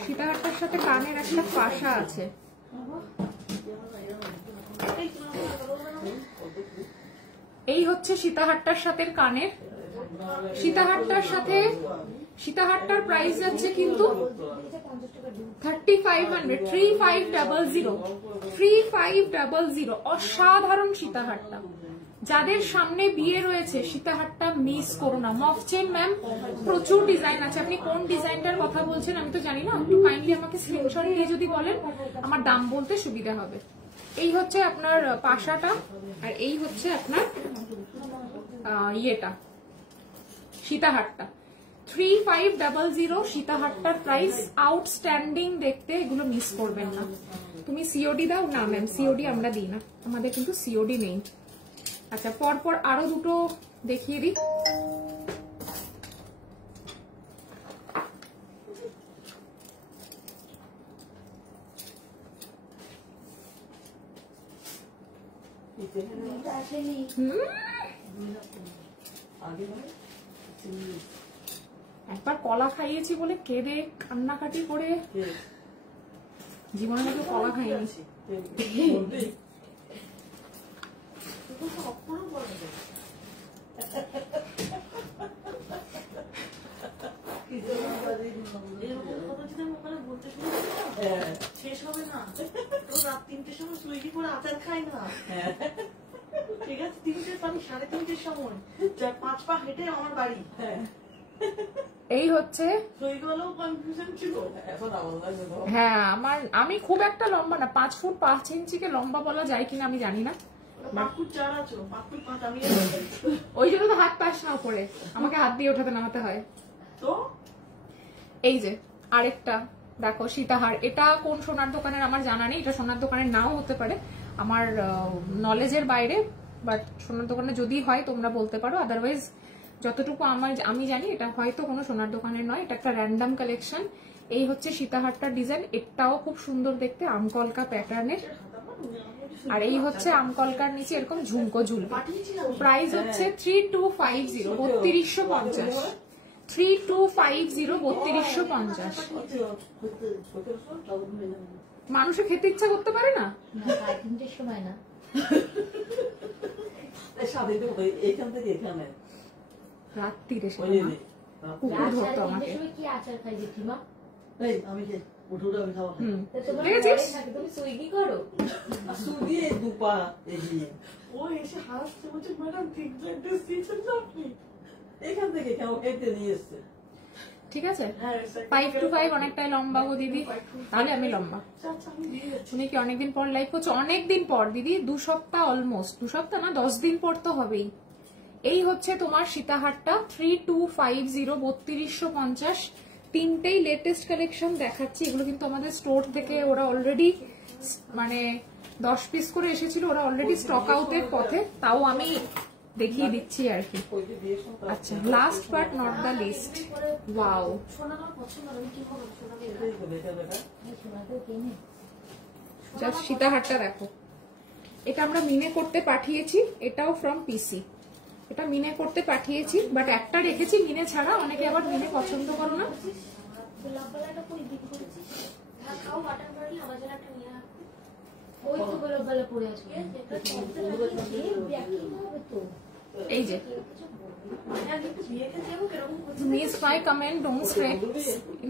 সীতাহারটার সাথে কানের একটা পাশা আছে। এই হচ্ছে সীতাহারটার সাথে কানের। সীতাহারটার প্রাইস যাচ্ছে কিন্তু 3500, 3500। অসাধারণ সীতাহারটা। যাদের সামনে বিয়ে রয়েছে সীতাহারটা মিস করো না। মফ চেন ম্যাম প্রচুর ডিজাইন আছে, আপনি কোন ডিজাইনটার কথা বলছেন আমি তো জানি না, একটু কাইন্ডলি আমাকে স্ক্রিনশট নিয়ে যদি বলেন আমার দাম বলতে সুবিধা হবে। এই হচ্ছে আপনার পাশাটা, আর এই হচ্ছে আপনার ইয়েটা সীতাহারটা। 3500 সীতাহারটার প্রাইস। আউটস্ট্যান্ডিং দেখতে, এগুলো মিস করবেন না। তুমি সিওডি দাও না ম্যাম? সিওডি আমরা দিই না, আমাদের কিন্তু সিওডি নেই। আচ্ছা, পরপর আরো দুটো দেখিয়ে দিই। একবার কলা খাইয়েছি বলে কেঁদে কান্নাকাটি করে জীবনে নাকি কলা খাইনি। শেষ হবে না, রাত 3টের সময় সুইগি করে আচার খাই না, ঠিক আছে? 3টের পানি 3:30 সময় 5 পা হেঁটে আমার বাড়ি। এই হচ্ছে সুইগিওয়ালাও কনফিউশন ছিল। হ্যাঁ, আমি খুব একটা লম্বা না, 5 ফুট 5 ইঞ্চিকে লম্বা বলা যায় কিনা আমি জানি না। 5 ফুট 4 আছো, 5 ফুট 5 আমি। ওই জন্য তো হাত পাস না উপরে, আমাকে হাত দিয়ে ওঠাতে নামাতে হয়। তো এই যে আরেকটা দেখো সীতাহার, এটা কোন সোনার দোকানের আমার জানা নেই, এটা সোনার দোকানের নাও হতে পারে, আমার নলেজের বাইরে, বাট সোনার দোকানে যদি হয় তোমরা বলতে পারো, আদারওয়াইজ যতটুকু আমি জানি এটা হয়তো কোনো সোনার দোকানের নয়, এটা একটা র্যান্ডম কালেকশন। এই হচ্ছে সীতাহারটার ডিজাইন, এটাও খুব সুন্দর দেখতে, আমকলকা প্যাটার্নের। আর এই হচ্ছে আমকলকার নিচে এরকম ঝুমকো ঝুলবে। প্রাইস হচ্ছে 3250, 3250। 3250, 3250। মানুষের খেতে ইচ্ছা করতে পারে না? 3:30 সময় না, এখান থেকে এখানে রাত্রিরে রাত 3:30 কি আচার খাই জেঠিমা? আমি উঠুটা আমি খাওয়া খাই। তুমি সুইগি করো? সুদিয়ে দুপা এগিয়ে ও এসে হাসছে, বলছে ম্যাডাম ঠিক লাগতে দিয়েছেন আপনি, এখান থেকে কেউ খেতে নিয়ে এসছে। ঠিক আছে, 5 to 5 অনেকটাই লম্বা গো দিদি, তাহলে আমি লম্বা। তুমি কি অনেকদিন পর লাইভ করছো? অনেকদিন পর দিদি, 2 সপ্তাহ, অলমোস্ট 2 সপ্তাহ না 10 দিন পর তো হবেই। এই হচ্ছে তোমার সীতাহারটা 3250, 3250। তিনটেই লেটেস্ট কালেকশন দেখাচ্ছি, এগুলো কিন্তু আমাদের স্টোর থেকে ওরা অলরেডি মানে 10 পিস করে এসেছিল, ওরা অলরেডি স্টক আউটের পথে, তাও আমি দেখিয়ে দিচ্ছি আর কি। আচ্ছা, last but not the list, wow, just সীতাহারটা দেখো। এটা আমরা মিনে করতে পাঠিয়েছি, এটাও ফ্রম পিসি, এটা মিনে করতে পাঠিয়েছি, বাট একটা রেখেছি মিনে ছাড়া, অনেকে আবার মিনে পছন্দ করো না। এই যে miss my comment, don't stress.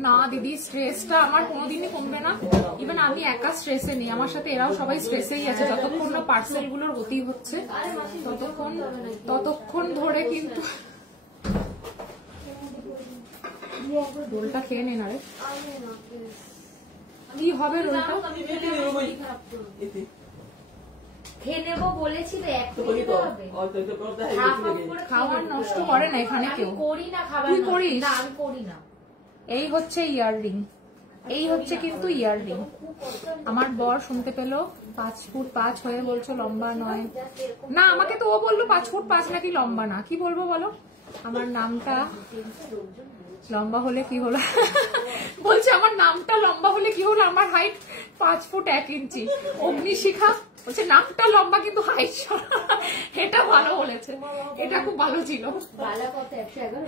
না দিদি, স্ট্রেসটা আমার কোনোদিনই কমবে না। ইভেন আমি একা স্ট্রেসে নেই, আমার সাথে এরাও সবাই স্ট্রেসেই আছে। যতক্ষণ না পার্সেল গুলোর গতি হচ্ছে ততক্ষণ ধরে কিন্তু রোলটা খেয়ে নে না রে, কি হবে রোলটা? খেয়ে নেবো বলেছিল এক তো বলি খেতে তো হবে অল্প একটু কথা হাফ হাফ করে খাবার নষ্ট করে না এখানে আমি কেউ। করি না খাবার তুই নষ্ট। করিস? না আমি করি না। এই হচ্ছে ইয়াররিং, এই হচ্ছে কিন্তু ইয়াররিং। আমার বর শুনতে পেলো 5 ফুট 5 হয়ে বলছো লম্বা নয়। না আমাকে তো ও বললো 5 ফুট 5 নাকি লম্বা না, কি বলবো বলো? আমার নামটা লম্বা হলে কি হলো? বলছে আমার নামটা লম্বা হলে কি হলো, আমার হাইট 5 ফুট 1 ইঞ্চি। অগ্নিশিখা বলছে নামটা লম্বা কিন্তু হাইট। এটা ভালো বলেছে, এটা খুব ভালো ছিল। বালা কত 111?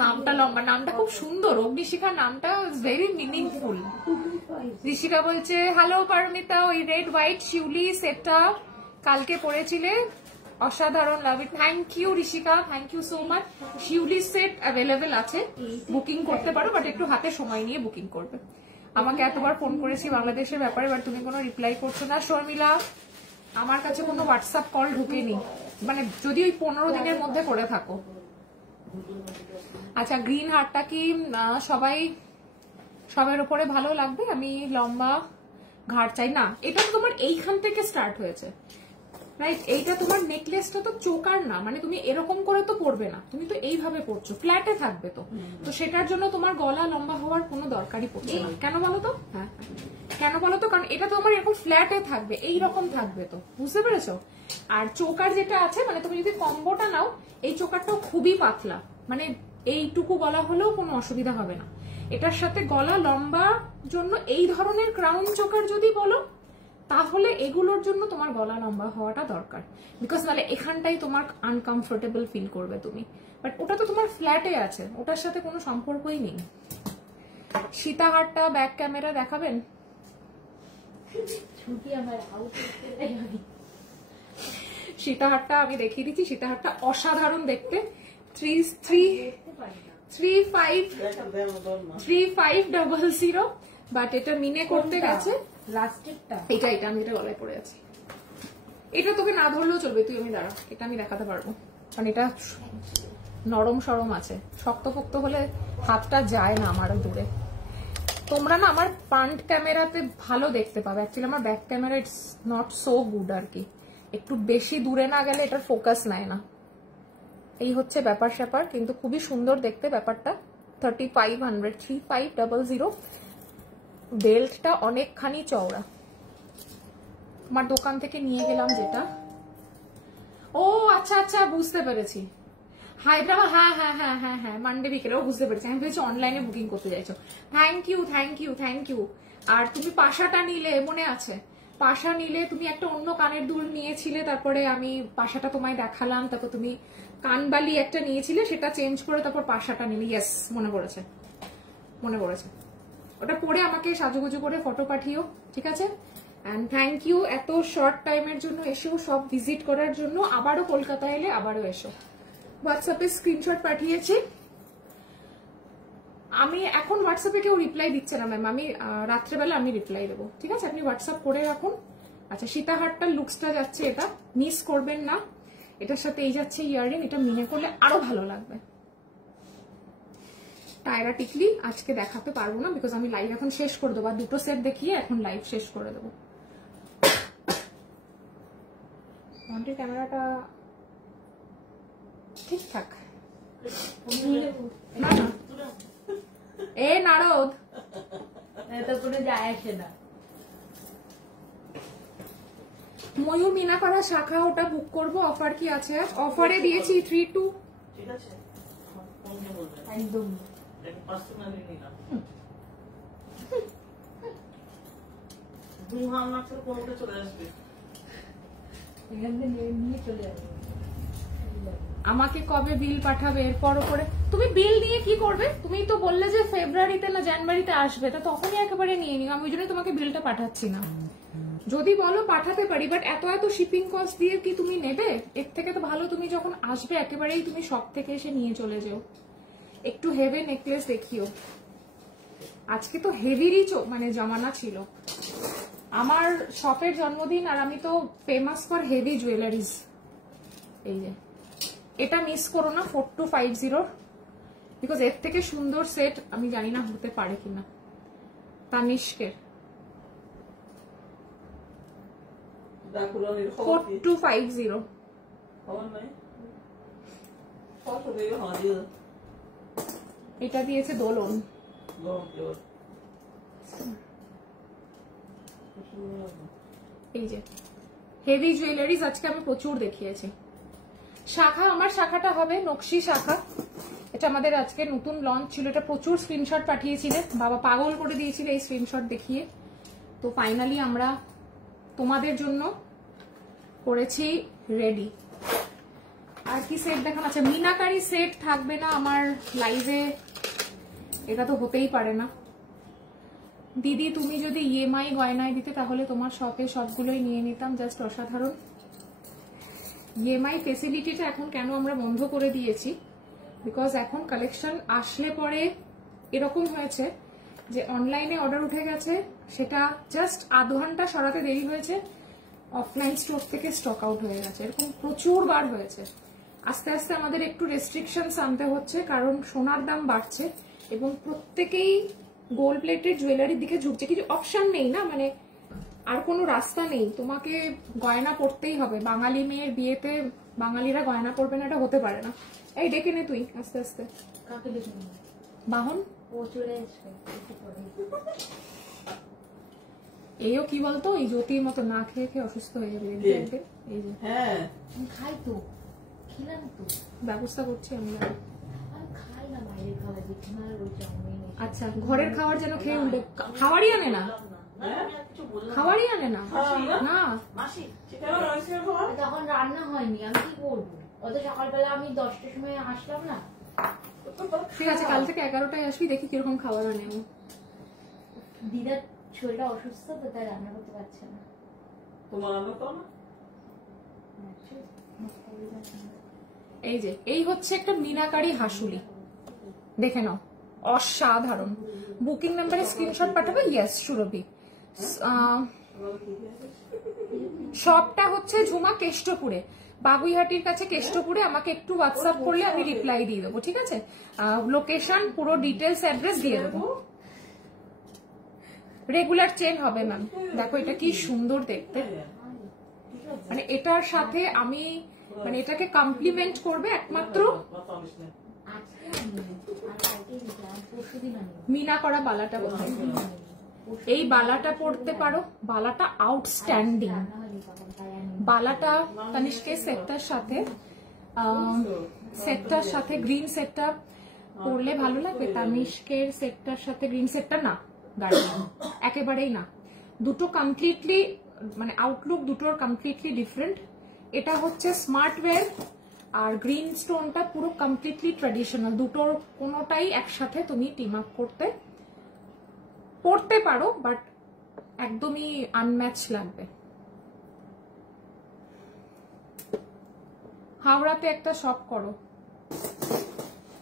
নামটা লম্বা, নামটা খুব সুন্দর। অগ্নিশিখা নামটা ভেরি মিনিংফুল। ঋষিকা বলছে হ্যালো পারমিতা, ওই রেড হোয়াইট শিউলি সেটটা কালকে পরেছিলে, অসাধারণ, love it. Thank you Rishika, thank you so much. Shiuli set available আছে, বুকিং করতে পারো, বাট একটু হাতে সময় নিয়ে বুকিং করবে। আমাকে এতবার ফোন করেছি বাংলাদেশের ব্যাপারে, বাট তুমি কোনো রিপ্লাই করছো না। শর্মিলা, আমার কাছে কোনো হোয়াটসঅ্যাপ কল ঢুকেনি, মানে যদি ওই 15 দিনের মধ্যে করে থাকো। আচ্ছা, গ্রিন হারটা কি সবার উপরে ভালো লাগবে? আমি লম্বা ঘাড় চাই না। এটা তো তোমার এইখান থেকে স্টার্ট হয়েছে, রাইট? এইটা তোমার নেকলেসটা তো চোকার না, মানে তুমি এরকম করে তো পরবে না, তুমি তো এইভাবে পরছো, ফ্ল্যাটে থাকবে তো। তো সেটার জন্য তোমার গলা লম্বা হওয়ার কোনো দরকারই পড়ছে না। কেন বলো তো? হ্যাঁ কেন বলো তো? কারণ এটা তোমার এরকম ফ্ল্যাটে থাকবে, এইরকম থাকবে তো, বুঝতে পেরেছো? আর চোকার যেটা আছে, মানে তুমি যদি কম্বোটা নাও, এই চোকারটাও খুবই পাতলা, মানে এইটুকু গলা হলেও কোনো অসুবিধা হবে না। এটার সাথে গলা লম্বা জন্য এই ধরনের ক্রাউন চোকার যদি বলো, তাহলে এগুলোর জন্য তোমার গলা লম্বা হওয়াটা দরকার, বিকজ নাহলে এখানটাই তোমার আনকমফোর্টেবল ফিল করবে তুমি। বাট ওটা তো তোমার ফ্ল্যাটে আছে, ওটার সাথে কোনো সম্পর্কই নেই। সীতাহারটা ব্যাক ক্যামেরা দেখাবেন? ছুটি আমার আউট করতে দেয় আমি। সীতাহারটা আমি দেখিয়ে দিচ্ছি। সীতাহারটা অসাধারণ দেখতে। 3500, বাট এটা মিনে করতে গেছে। লাস্টেরটা এটা আমি এটা গলায় পরে আছি। এটা তোকে না ধরলেও চলবে, তুই আমি দাঁড়া, এটা আমি দেখাতে পারবো, কারণ এটা নরম সরম আছে। শক্তপোক্ত হলে হাতটা যায় না আমার দূরে। তোমরা না আমার ফ্রন্ট ক্যামেরাতে ভালো দেখতে পাবে, অ্যাকচুয়ালি আমার back camera it's not so good আর কি, একটু বেশি দূরে না গেলে এটার ফোকাস নেয় না। এই হচ্ছে ব্যাপার স্যাপার, কিন্তু খুবই সুন্দর দেখতে ব্যাপারটা। 3500 বেল্টটা অনেকখানি চওড়া, আমার দোকান থেকে নিয়ে গেলাম যেটা। ও আচ্ছা আচ্ছা, বুঝতে পেরেছি, হায়দ্রাবাদ। হ্যাঁ হ্যাঁ হ্যাঁ হ্যাঁ হ্যাঁ, মানডে বিকেলেও বুঝতে পেরেছি। আমি ভেবেছি অনলাইনে বুকিং করতে চাইছো। Thank you thank you thank you. আর তুমি পাশাটা নিলে, মনে আছে পাশা নিলে, তুমি একটা অন্য কানের দুল নিয়েছিলে, তারপরে আমি পাশাটা তোমায় দেখালাম, তারপর তুমি কানবালি একটা নিয়েছিলে, সেটা চেঞ্জ করে তারপর পাশাটা নিলে। ইয়েস, মনে পড়েছে মনে পড়েছে। ওটা পরে আমাকে সাজুগুজু করে ফটো পাঠিও, ঠিক আছে? অ্যান্ড থ্যাংক ইউ এত শর্ট টাইমের জন্য এসেও সব ভিজিট করার জন্য। আবারও কলকাতা এলে আবারও এসো। হোয়াটসঅ্যাপে স্ক্রিনশট পাঠিয়েছি আমি। এখন হোয়াটসঅ্যাপে কেউ রিপ্লাই দিচ্ছে না ম্যাম, আমি রাত্রেবেলা আমি রিপ্লাই দেবো, ঠিক আছে? আপনি হোয়াটসঅ্যাপ করে রাখুন। আচ্ছা, সীতাহারটার লুকসটা যাচ্ছে, এটা মিস করবেন না। এটার সাথে এই যাচ্ছে ইয়াররিং, এটা মিনে করলে আরো ভালো লাগবে। টায়রা টিকলি আজকে দেখাতে পারবো না, বিকজ আমি লাইভ এখন শেষ করে দেবো, আর দুটো সেট দেখিয়ে এখন লাইভ শেষ করে দেবো। ফ্রন্টের ক্যামেরাটা ঠিকঠাক না না। এ নারদ, তো কোনো যায় আসে না। ময়ূর মিনাপাড়া শাখা, ওটা বুক করবো। অফার কি আছে? অফারে দিয়েছি 3-2। ঠিক আছে, ফোনকে বলবেন একদম পার্সোনালি নিলাম। আমার সাথে কোনোটা চলে আসবে, এখান থেকে নিয়ে চলে যাবে। আমাকে কবে বিল পাঠাবে? এরপর ওপরে তুমি বিল নিয়ে কি করবে? তুমি তো বললে যে ফেব্রুয়ারিতে না জানুয়ারিতে আসবে, তা তখনই একেবারে নিয়ে নিও। আমি ওই জন্য তোমাকে বিলটা পাঠাচ্ছি না। যদি বলো পাঠাতে পারি, বাট এত শিপিং কস্ট দিয়ে কি তুমি নেবে? এর থেকে তো ভালো তুমি যখন আসবে একেবারেই তুমি শপ থেকে এসে নিয়ে চলে যাও। একটু হেভি নেকলেস দেখিও। আজকে তো হেভিরই মানে জমানা ছিল। আমার শপের জন্মদিন, আর আমি তো ফেমাস ফর হেভি জুয়েলারিজ। এই যে এটা মিস করো না, 4250, বিকজ এর থেকে সুন্দর সেট আমি জানি না হতে পারে কিনা। তানিষ্কের রাখুরানির খবর কি? 4250 খবর নাই? কত দেবে হাজির? এটা দিয়েছে দোলন। গরম জল। এই যে হেভি জুয়েলারিজ আজকে আমি প্রচুর দেখিয়েছি। শাখা, আমার শাখাটা হবে নকশি শাখা। এটা আমাদের আজকে নতুন লঞ্চ ছিল, এটা প্রচুর স্ক্রিনশট পাঠিয়েছিলেন, বাবা পাগল করে দিয়েছিল এই স্ক্রিনশট দেখিয়ে। তো ফাইনালি আমরা তোমাদের জন্য করেছি রেডি। আর কি সেট দেখানো আছে? মিনাকারি সেট থাকবে না আমার লাইভে, এটা তো হতেই পারে না। দিদি তুমি যদি ইএমআই গয়নায় দিতে তাহলে তোমার শপে সবগুলোই নিয়ে নিতাম, জাস্ট অসাধারণ। ইএমআই ফেসিলিটিটা এখন কেন আমরা বন্ধ করে দিয়েছি, বিকজ এখন কালেকশন আসলে পরে এরকম হয়েছে যে অনলাইনে অর্ডার উঠে গেছে, সেটা জাস্ট আধ ঘন্টা সরাতে দেরি হয়েছে, অফলাইন স্টোর থেকে স্টক আউট হয়ে গেছে। এরকম প্রচুর বার হয়েছে। আস্তে আস্তে আমাদের একটু রেস্ট্রিকশনস আনতে হচ্ছে, কারণ সোনার দাম বাড়ছে এবং প্রত্যেকেই গোল্ড প্লেটেড জুয়েলারির দিকে ঝুঁকছে। কিছু অপশন নেই না, মানে আর কোনো রাস্তা নেই, তোমাকে গয়না পরতেই হবে। বাঙালি মেয়ের বিয়েতে বাঙালিরা গয়না পরবে না, এটা হতে পারে না। এই ডেকে নে তুই আস্তে আস্তে। কাকে দেখে নিবো? বাহন ও চলে আসবে একটু পরে। এইও কি বলতো, এই জ্যোতির মতো না খেয়ে খেয়ে অসুস্থ হয়ে যাবে দেখবি একদিন। এই যে হ্যাঁ আমি খাই তো, খেলাম তো। ব্যবস্থা করছি আমি। আমি খাই না বাইরের খাবার, দেখি না ওই চাউমিন। আচ্ছা, ঘরের খাবার যেন খেয়ে উঠবে। খাবারই আনে না, খাবারই আনে না। না মাসি সেখানে রয়েছে খাবার। তখন রান্না হয়নি, আমি কি করবো? অত সকালবেলা আমি 10টার সময় আসলাম না। ঠিক আছে, কাল থেকে 11টায় আসবি, দেখি কিরকম খাবার আনে ও। দিদার শরীরটা অসুস্থ তো, তাই রান্না করতে পারছে না। তোমার রান্না তো না। এই যে এই হচ্ছে একটা মিনাকারি হাসুলি, দেখে নাও, অসাধারণ। বুকিং নাম্বারে স্ক্রিনশট পাঠাবে। ইয়েস সুরভি। শপটা হচ্ছে ঝুমা কেষ্টপুরে, বাগুইহাটির কাছে কেষ্টপুরে। আমাকে একটু হোয়াটসঅ্যাপ করলে আমি রিপ্লাই দিয়ে দেবো, ঠিক আছে? লোকেশন পুরো ডিটেলস অ্যাড্রেস দিয়ে দেবো। রেগুলার চেন হবে ম্যাম। দেখো এটা কি সুন্দর দেখতে, মানে এটার সাথে আমি মানে এটাকে কমপ্লিমেন্ট করবে একমাত্র আজকে আনিনি, আর কালকে নিলাম, পরশুদিন আনিনি। মিনা করা বালাটা কোথায়? এই বালাটা পড়তে পারো, বালাটা আউটস্ট্যান্ডিং। রান্না হয়নি তখন, তাই আনিনি। বালাটা তানিষ্কের সেটটার সাথে গ্রিন সেটটা পরলে ভালো লাগবে। তানিষ্কের সেটটার সাথে গ্রিন সেটটা না, গার্ডেন একেবারেই না। দুটো কমপ্লিটলি মানে আউটলুক দুটোর কমপ্লিটলি ডিফারেন্ট। এটা হচ্ছে স্মার্ট ওয়্যার আর গ্রিন স্টোনটা পুরো কমপ্লিটলি ট্র্যাডিশনাল। দুটোর কোনোটাই একসাথে তুমি টিম আপ করতে পড়তে পারো, বাট একদমই আনম্যাচ লাগবে। হাওড়াতে একটা শপ করো,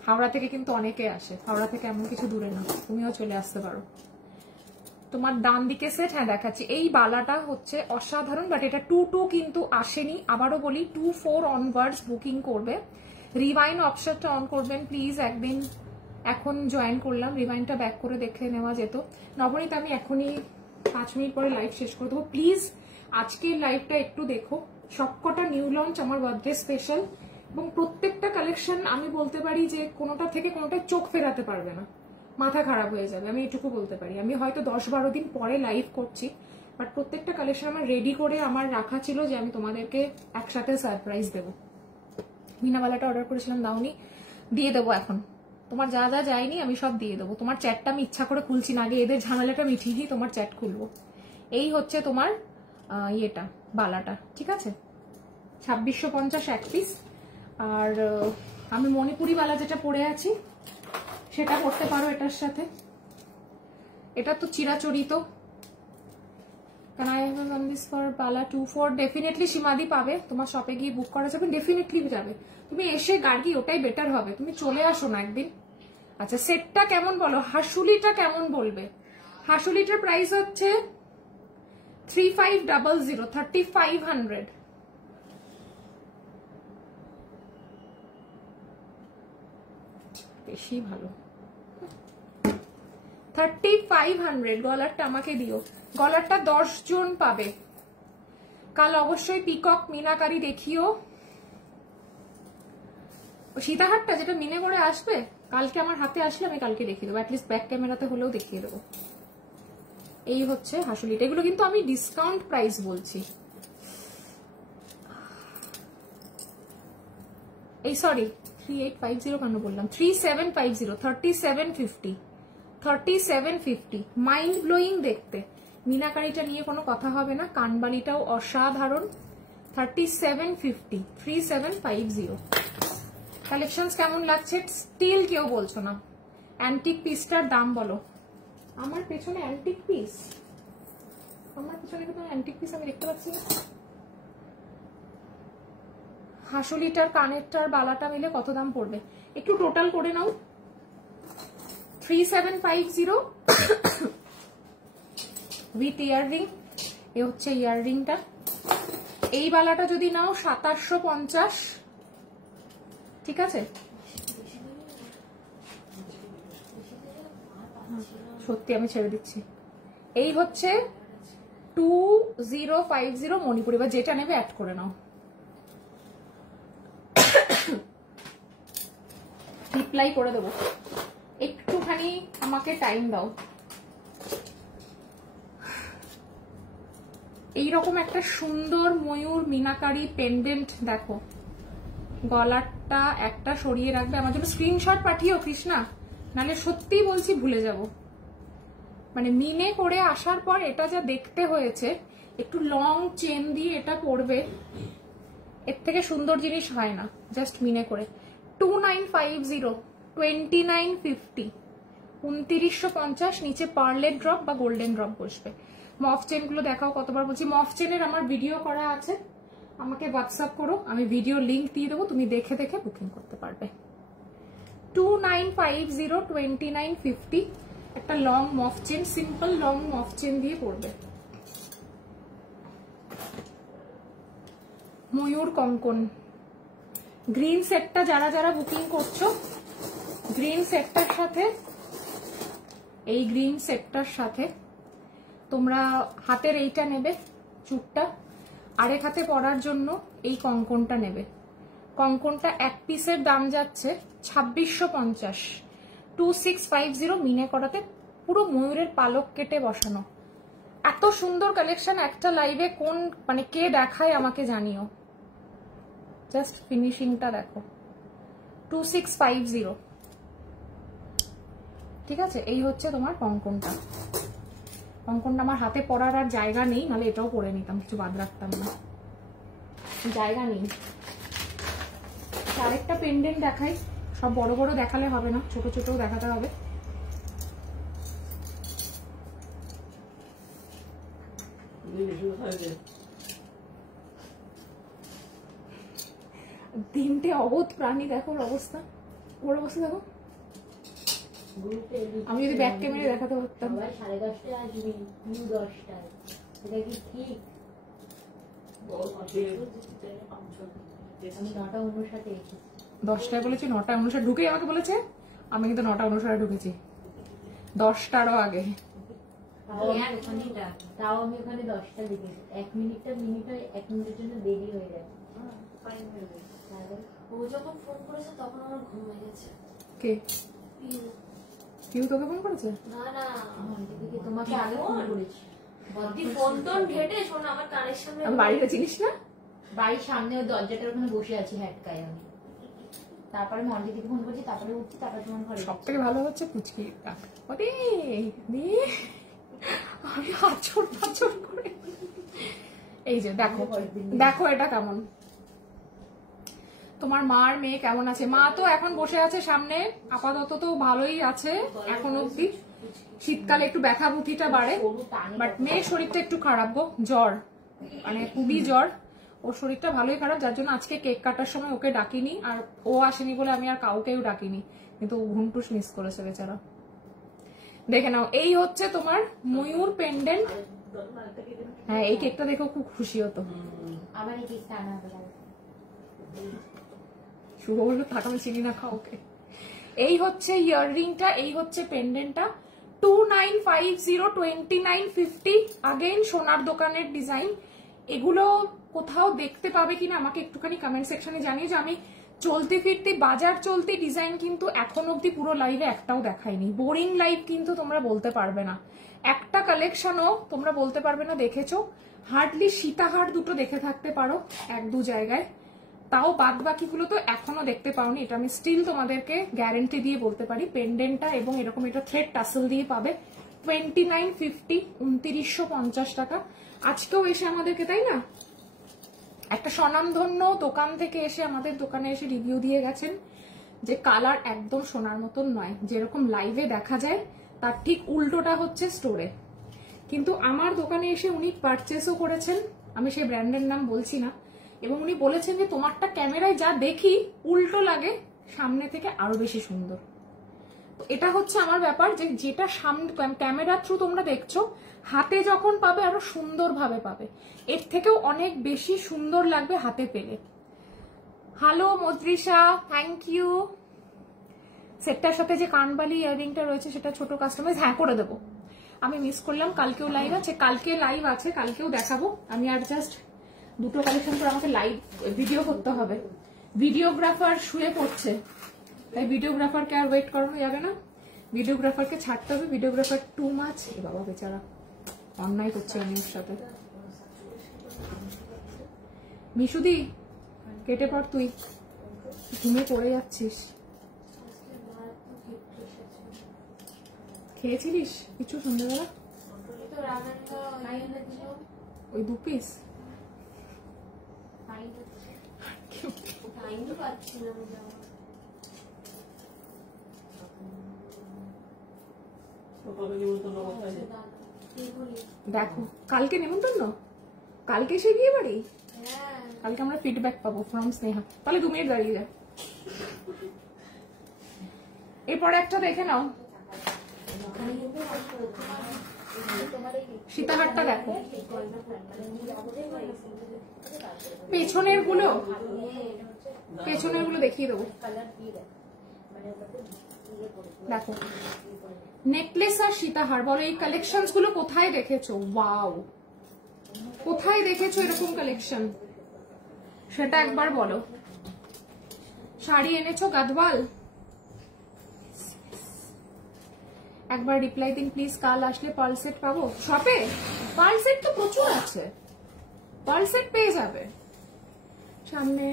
হাওড়া থেকে কিন্তু অনেকে আসে, হাওড়া থেকে এমন কিছু দূরে না, তুমিও চলে আসতে পারো। তোমার ডান দিকে সেট, হ্যাঁ দেখাচ্ছি। এই বালাটা হচ্ছে অসাধারণ, বাট এটা 2-2 কিন্তু আসেনি। আবারও বলি 2-4 অনওয়ার্ডস বুকিং করবে। রিভাইন অপশনটা অন করবেন প্লিজ। একদিন এখন জয়েন করলাম, রিভাইনটা ব্যাক করে দেখে নেওয়া যেত। নবনীত আমি এখনই 5 মিনিট পরে লাইভ শেষ করে দেবো, প্লিজ আজকের লাইভটা একটু দেখো। সবকটা নিউ লঞ্চ আমার বার্থডে স্পেশাল, এবং প্রত্যেকটা কালেকশন আমি বলতে পারি যে কোনোটা থেকে কোনোটা চোখ ফেরাতে পারবে না, মাথা খারাপ হয়ে যাবে, আমি এটুকু বলতে পারি। আমি হয়তো 10-12 দিন পরে লাইভ করছি, বাট প্রত্যেকটা কালেকশন আমার রেডি করে আমার রাখা ছিল যে আমি তোমাদেরকে একসাথে সারপ্রাইজ দেবো। মিনাবালাটা অর্ডার করেছিলাম, দাওনি, দিয়ে দেবো এখন। তোমার যা যা যায়নি আমি সব দিয়ে দেবো। তোমার চ্যাটটা আমি ইচ্ছা করে খুলছি না, আগে এদের ঝামেলাটা মিটিয়ে দিই, তোমার চ্যাট খুলবো। এই হচ্ছে তোমার ইয়েটা, বালাটা, ঠিক আছে? 2650 এক পিস। আর আমি মণিপুরি বালা যেটা পরে আছি সেটা করতে পারো এটার সাথে। এটা তো চিরাচরিত। Can I have on this for Bala 2-4? Definitely সীমাদি পাবে, তোমার শপে গিয়ে বুক করা যাবে, ডেফিনেটলি যাবে। তুমি এসে গাড়ি, ওটাই বেটার হবে, তুমি চলে আসো না একদিন। আচ্ছা সেটটা কেমন বলো, হাসুলিটা কেমন বলবে? হাসুলিটার প্রাইস হচ্ছে 3500 বেশি ভালো। 3500 গলারটা আমাকে দিও। গলারটা 10 জন পাবে, কাল অবশ্যই পিকক মিনাকারি দেখিও। সীতাহারটা যেটা মিনে করে আসবে কালকে আমার হাতে আসলে আমি কালকে দেখিয়ে দেবো, অ্যাটলিস্ট ব্যাক ক্যামেরাতে হলেও দেখিয়ে দেবো। এই হচ্ছে হাসুলিটা, এগুলো কিন্তু আমি ডিসকাউন্ট প্রাইস বলছি। এই সরি 3850 কেন বললাম, 3750, 3750, 3750। মাইন্ড ব্লোয়িং দেখতে, মিনাকারিটা নিয়ে কোনো কথা হবে না, কানবালিটাও অসাধারণ। 3750, 3750। কালেকশন কেমন লাগছে স্টিল কেউ বলছো না। অ্যান্টিক পিসটার দাম বলো। আমার পেছনে অ্যান্টিক পিস, আমার পেছনে কিন্তু অ্যান্টিক পিস আমি দেখতে পাচ্ছি না। হাসুলিটার কানেরটার বালাটা মিলে কত দাম পড়বে একটু টোটাল করে নাও। 3750 উইথ ইয়াররিং। এ হচ্ছে ইয়াররিংটা। এই বালাটা যদি নাও 2750, ঠিক আছে? সত্যি আমি ছেড়ে দিচ্ছি। এই হচ্ছে 2050 মণিপুরি, বা যেটা নেবে অ্যাড করে নাও। রিপ্লাই করে দেবো, একটুখানি আমাকে টাইম দাও। এইরকম একটা সুন্দর ময়ূর মিনাকারি পেন্ডেন্ট দেখো, গলাটা একটা সরিয়ে রাখবে। আমার জন্য স্ক্রিনশট পাঠিও কৃষ্ণা, নাহলে সত্যি বলছি ভুলে যাব। মানে মিনে করে আসার পর এটা যা দেখতে হয়েছে, একটু লং চেন দিয়ে এটা পরবে, এর থেকে সুন্দর জিনিস হয় না। জাস্ট মিনে করে 2950, 2950, 2950। নিচে পার্লের ড্রপ বা গোল্ডেন ড্রপ বসবে। মফ চেন গুলো দেখাও, কতবার বলছি। মফ চেনের আমার ভিডিও করা আছে, আমাকে হোয়াটসঅ্যাপ করো, আমি ভিডিও লিংক দিয়ে দেবো, তুমি দেখে দেখে বুকিং করতে পারবে। 2950, 2950। একটা লং মফ চেন, সিম্পল লং মফ চেন দিয়ে পড়বে। ময়ূর কঙ্কন গ্রিন সেটটা যারা যারা বুকিং করছো, গ্রিন সেটটার সাথে, এই গ্রিন সেটটার সাথে তোমরা হাতের এইটা নেবে চুটটা, আরেক হাতে পরার জন্য এই কঙ্কনটা নেবে। কঙ্কনটা এক পিসের দাম যাচ্ছে 2650, 2650 মিনে করাতে, পুরো ময়ূরের পালক কেটে বসানো। এত সুন্দর কালেকশন একটা লাইভে কোন মানে কে দেখায় আমাকে জানিও। জাস্ট ফিনিশিংটা দেখো, 2650। ঠিক আছে, এই হচ্ছে তোমার কঙ্কনটা। কঙ্কনটা আমার হাতে পরার আর জায়গা নেই, নাহলে এটাও পরে নিতাম, কিছু বাদ রাখতাম না, জায়গা নেই। আরেকটা পেন্ডেন্ট দেখাই, সব বড় বড় দেখালে হবে না, ছোট ছোটও দেখাতে হবে। তিনটে অবোধ প্রাণী দেখো ওর অবস্থা, ওর অবস্থা দেখো। আমি যদি ব্যাক ক্যামেরা দেখাতে পারতাম। 10:30 আসবি, 10টায়, এটা কি ঠিক? আমি 9:59 এসেছি। 10টায় বলেছি, 9:59 ঢুকেই আমাকে বলেছে। আমি কিন্তু 9:59 ঢুকেছি, 10টারও আগে। তাও আমি ওখানে 10টা লিখেছি। 1 মিনিট হয়, 1 মিনিটের জন্য দেরি হয়ে যায়। ও যখন ফোন করেছে তখন আমার ঘুম হয়ে গেছে। কে? কেউ তোকে ফোন করেছে? না না, তোমাকে আগে ফোন করেছি। ফোন টোন ঘেটে শোন, আমার কানের সামনে। আমি বাড়িটা চিনিস না? বাড়ির সামনে ওই দরজাটার ওখানে বসে আছি হ্যাটকায় আমি। তারপরে মন্দিরকে ফোন করছি, তারপরে উঠছি, তারপরে তোমার ঘরে। সব থেকে ভালো হচ্ছে পুচকি। আমি আচর পাচর করে। এই যে দেখো, দেখো এটা কেমন। তোমার মার মেয়ে কেমন আছে? মা তো এখন বসে আছে সামনে, আপাতত তো ভালোই আছে এখন অব্দি। শীতকালে একটু ব্যথা বুদ্ধিটা বাড়ে, বাট মেয়ের শরীরটা একটু খারাপ গো, জ্বর, মানে খুবই জ্বর। ওর শরীরটা ভালোই খারাপ, যার জন্য আজকে কেক কাটার সময় ওকে ডাকিনি, আর ও আসেনি বলে আমি আর কাউকেও ডাকিনি, কিন্তু ঘুমটুস মিস করেছে বেচারা। দেখে নাও, এই হচ্ছে তোমার ময়ূর পেন্ডেন্ট। হ্যাঁ, এই কেকটা দেখো খুব খুশি হতো। আবার এই কেকটা আনা হবে। শুভ বললো থাক, আমি চিনি না, খাও ওকে। এই হচ্ছে ইয়াররিংটা, এই হচ্ছে পেন্ডেন্টটা। 2950, 2950। আগেইন সোনার দোকানের ডিজাইন। এগুলো কোথাও দেখতে পাবে কিনা আমাকে একটুখানি কমেন্ট সেকশনে জানিয়ে। যে আমি চলতে ফিরতে বাজার চলতে ডিজাইন কিন্তু এখন অব্দি পুরো লাইভে একটাও দেখাইনি। বোরিং লাইভ কিন্তু তোমরা বলতে পারবে না, একটা কালেকশনও তোমরা বলতে পারবে না দেখেছো। হার্ডলি সীতাহার দুটো দেখে থাকতে পারো এক দু জায়গায়, তাও বাদ বাকিগুলো তো এখনো দেখতে পাওনি। এটা আমি স্টিল তোমাদেরকে গ্যারেন্টি দিয়ে বলতে পারি। পেন্ডেন্টটা এবং এরকম এটা থ্রেড টাসেল দিয়ে পাবে 2950, 2950 টাকা। আজকেও এসে আমাদেরকে, তাই না, একটা স্বনামধন্য দোকান থেকে এসে আমাদের দোকানে এসে রিভিউ দিয়ে গেছেন যে কালার একদম সোনার মতন নয়, যেরকম লাইভে দেখা যায় তার ঠিক উল্টোটা হচ্ছে স্টোরে। কিন্তু আমার দোকানে এসে উনি পারচেসও করেছেন, আমি সেই ব্র্যান্ডের নাম বলছি না, এবং উনি বলেছেন যে তোমারটা ক্যামেরায় যা দেখি উল্টো লাগে, সামনে থেকে আরো বেশি সুন্দর। এটা হচ্ছে আমার ব্যাপার, যে যেটা সামনে ক্যামেরার থ্রু তোমরা দেখছো, হাতে যখন পাবে আরো সুন্দর ভাবে পাবে, এর থেকেও অনেক বেশি সুন্দর লাগবে হাতে পেলে। হ্যালো মদ্রিসা, থ্যাংক ইউ। সেটটার সাথে যে কানবালি ইয়ারিংটা রয়েছে সেটা ছোট কাস্টমাইজ, হ্যাঁ করে দেবো। আমি মিস করলাম, কালকেও লাইভ আছে, কালকেও দেখাবো। আমি আর জাস্ট দুটো কালেকশন করে আমাকে লাইভ ভিডিও করতে হবে। ভিডিওগ্রাফার শুয়ে পড়ছে, তাই ভিডিওগ্রাফারকে আর ওয়েট করানো যাবে না, ভিডিওগ্রাফারকে ছাড়তে হবে। ভিডিওগ্রাফার টু মাছ, এ বাবা বেচারা অন্যায় করছে আমি ওর সাথে। মিশুদি কেটে পড়, তুই ঘুমে পড়ে যাচ্ছিস। খেয়েছিলিস কিছু সন্ধ্যাবেলা? ওই 2 পিস দেখো, কালকে নেমন্তন্ন, কালকে সে বিয়ে বাড়ি, কালকে আমরা ফিডব্যাক পাবো ফ্রম স্নেহা। তাহলে 2 মিনিট দাঁড়িয়ে যায়। এরপরে একটা দেখে নাও, সীতাহারটা দেখো। পেছনের গুলো দেখিয়ে দেবো। দেখো নেকলেস আর সীতাহার, বলো এই কালেকশন গুলো কোথায় দেখেছো? ওয়াও, কোথায় দেখেছো এরকম কালেকশন সেটা একবার বলো। শাড়ি এনেছো গাদওয়াল? একবার রিপ্লাই দিন প্লিজ। কাল আসলে পার্ল সেট পাবো শপে? পার্ল সেট তো প্রচুর আছে, পার্ল সেট পেয়ে যাবে। সামনে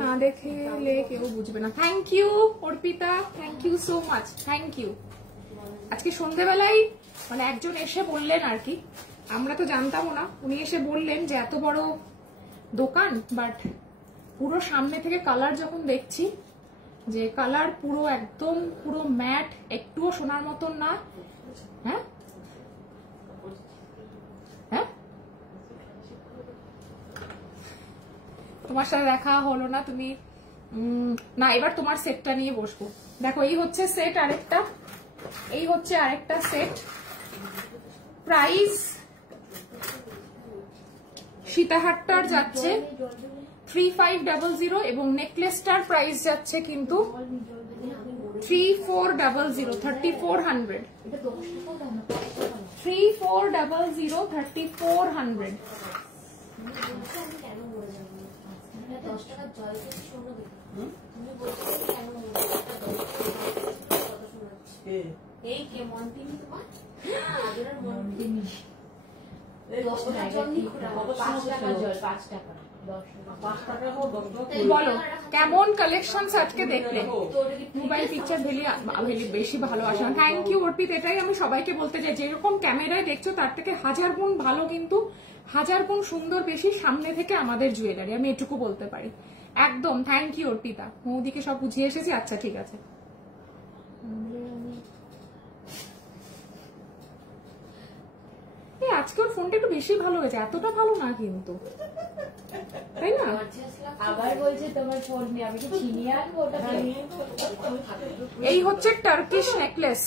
না দেখলে কেউ বুঝবে না। Thank you Arpita, thank you so much, thank you. আজকে সন্ধ্যেবেলায় মানে একজন এসে বললেন আর কি, আমরা তো জানতামও না, উনি এসে বললেন যে এত বড় দোকান, বাট পুরো সামনে থেকে কালার যখন দেখছি, যে কালার পুরো একদম পুরো ম্যাট, একটুও সোনার মতন না। হ্যাঁ হ্যাঁ, তোমার সাথে দেখা হলো না, তুমি না, এবার তোমার সেটটা নিয়ে বসবো। দেখো এই হচ্ছে সেট, আরেকটা এই হচ্ছে আরেকটা সেট। প্রাইস সীতাহারটার যাচ্ছে 3500 এবং নেকলেসটার প্রাইস যাচ্ছে কিন্তু 3400, 3400, 3400, 3400। এই কে মন্টিনি তোমার? বলো কেমন কালেকশন আজকে দেখলে? মোবাইল পিকচার বেশি ভালো আসে। থ্যাংক ইউ অর্পিত। এটাই আমি সবাইকে বলতে চাই, যেরকম ক্যামেরায় দেখছো তার থেকে 1000 গুণ ভালো, কিন্তু 1000 গুণ সুন্দর বেশি সামনে থেকে আমাদের জুয়েলারি, আমি এটুকু বলতে পারি। একদম থ্যাংক ইউ অর্পিতা। মৌদিকে সব বুঝিয়ে এসেছি। আচ্ছা ঠিক আছে। আজকে ওর ফোনটা একটু বেশি ভালো হয়েছে, এতটা ভালো না কিন্তু, তাই না? আবার বলছে তোমার ফোন নিয়ে, আমি কি চিনি আনবো ওটা? এই হচ্ছে টার্কিশ নেকলেস,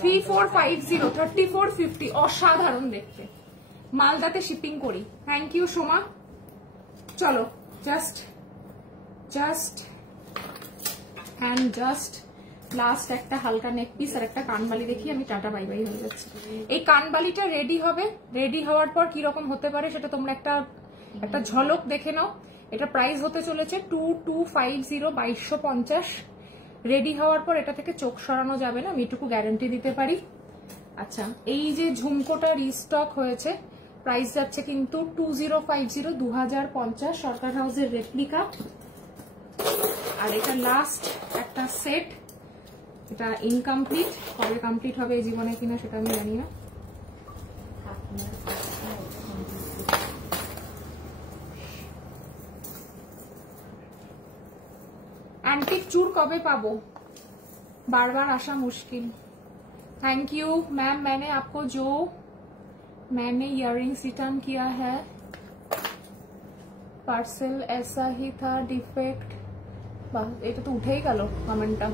3450, 3450, অসাধারণ দেখতে। মালদাতে শিপিং করি। Thank you Soma. চলো জাস্ট লাস্ট একটা হালকা নেক পিস আর একটা কানবালি দেখি, আমি টাটা বাই বাই হয়ে যাচ্ছি। এই কানবালিটা রেডি হবে, রেডি হওয়ার পর কিরকম হতে পারে সেটা তোমরা একটা ঝলক দেখে নাও। এটা প্রাইস হতে চলেছে 2250, 2250। রেডি হওয়ার পর এটা থেকে চোখ সরানো যাবে না, আমি এটুকু গ্যারান্টি দিতে পারি। আচ্ছা, এই যে ঝুমকোটা রিস্টক হয়েছে, প্রাইস যাচ্ছে কিন্তু 2050, 2050, সরকার হাউসের রেপ্লিকা। আর এটা লাস্ট একটা সেট, এটা ইনকমপ্লিট, কবে কমপ্লিট হবে এই জীবনে কিনা সেটা আমি জানি না। एंटिक चूर कबे पाबो, बार बार आशा मुश्किल। थैंक यू मैम, मैंने आपको मैंने इयररिंग्स रिटर्न किया है, पार्सल ऐसा ही था, डिफेक्ट। ये तो उठे ही गलो कमेंटा।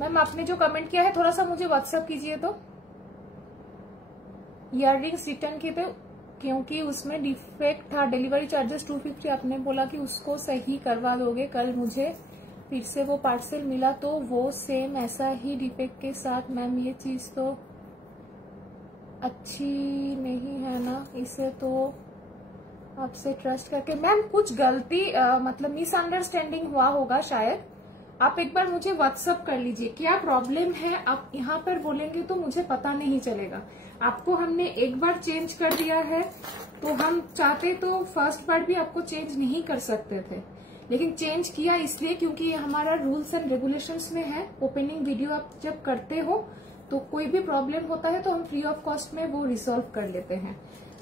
मैम आपने जो कमेंट किया है थोड़ा सा मुझे व्हाट्सएप कीजिए तो। इयररिंग्स रिटर्न किए थे क्योंकि उसमें डिफेक्ट था, डिलीवरी चार्जेस 250, आपने बोला कि उसको सही करवा दोगे। कल मुझे फिर से वो पार्सल मिला तो वो सेम ऐसा ही डिफेक्ट के साथ। मैम ये चीज तो अच्छी नहीं है ना, इसे तो आपसे ट्रस्ट करके। मैम कुछ गलती मतलब मिसअंडरस्टैंडिंग हुआ होगा शायद, आप एक बार मुझे व्हाट्सएप कर लीजिए, क्या प्रॉब्लम है आप यहाँ पर बोलेंगे तो मुझे पता नहीं चलेगा। आपको हमने एक बार चेंज कर दिया है, तो हम चाहते तो फर्स्ट बार भी आपको चेंज नहीं कर सकते थे, लेकिन चेंज किया इसलिए क्योंकि ये हमारा रूल्स एंड रेगुलेशंस में है। ओपनिंग वीडियो आप जब करते हो तो कोई भी प्रॉब्लम होता है तो हम फ्री ऑफ कॉस्ट में वो रिजॉल्व कर लेते हैं।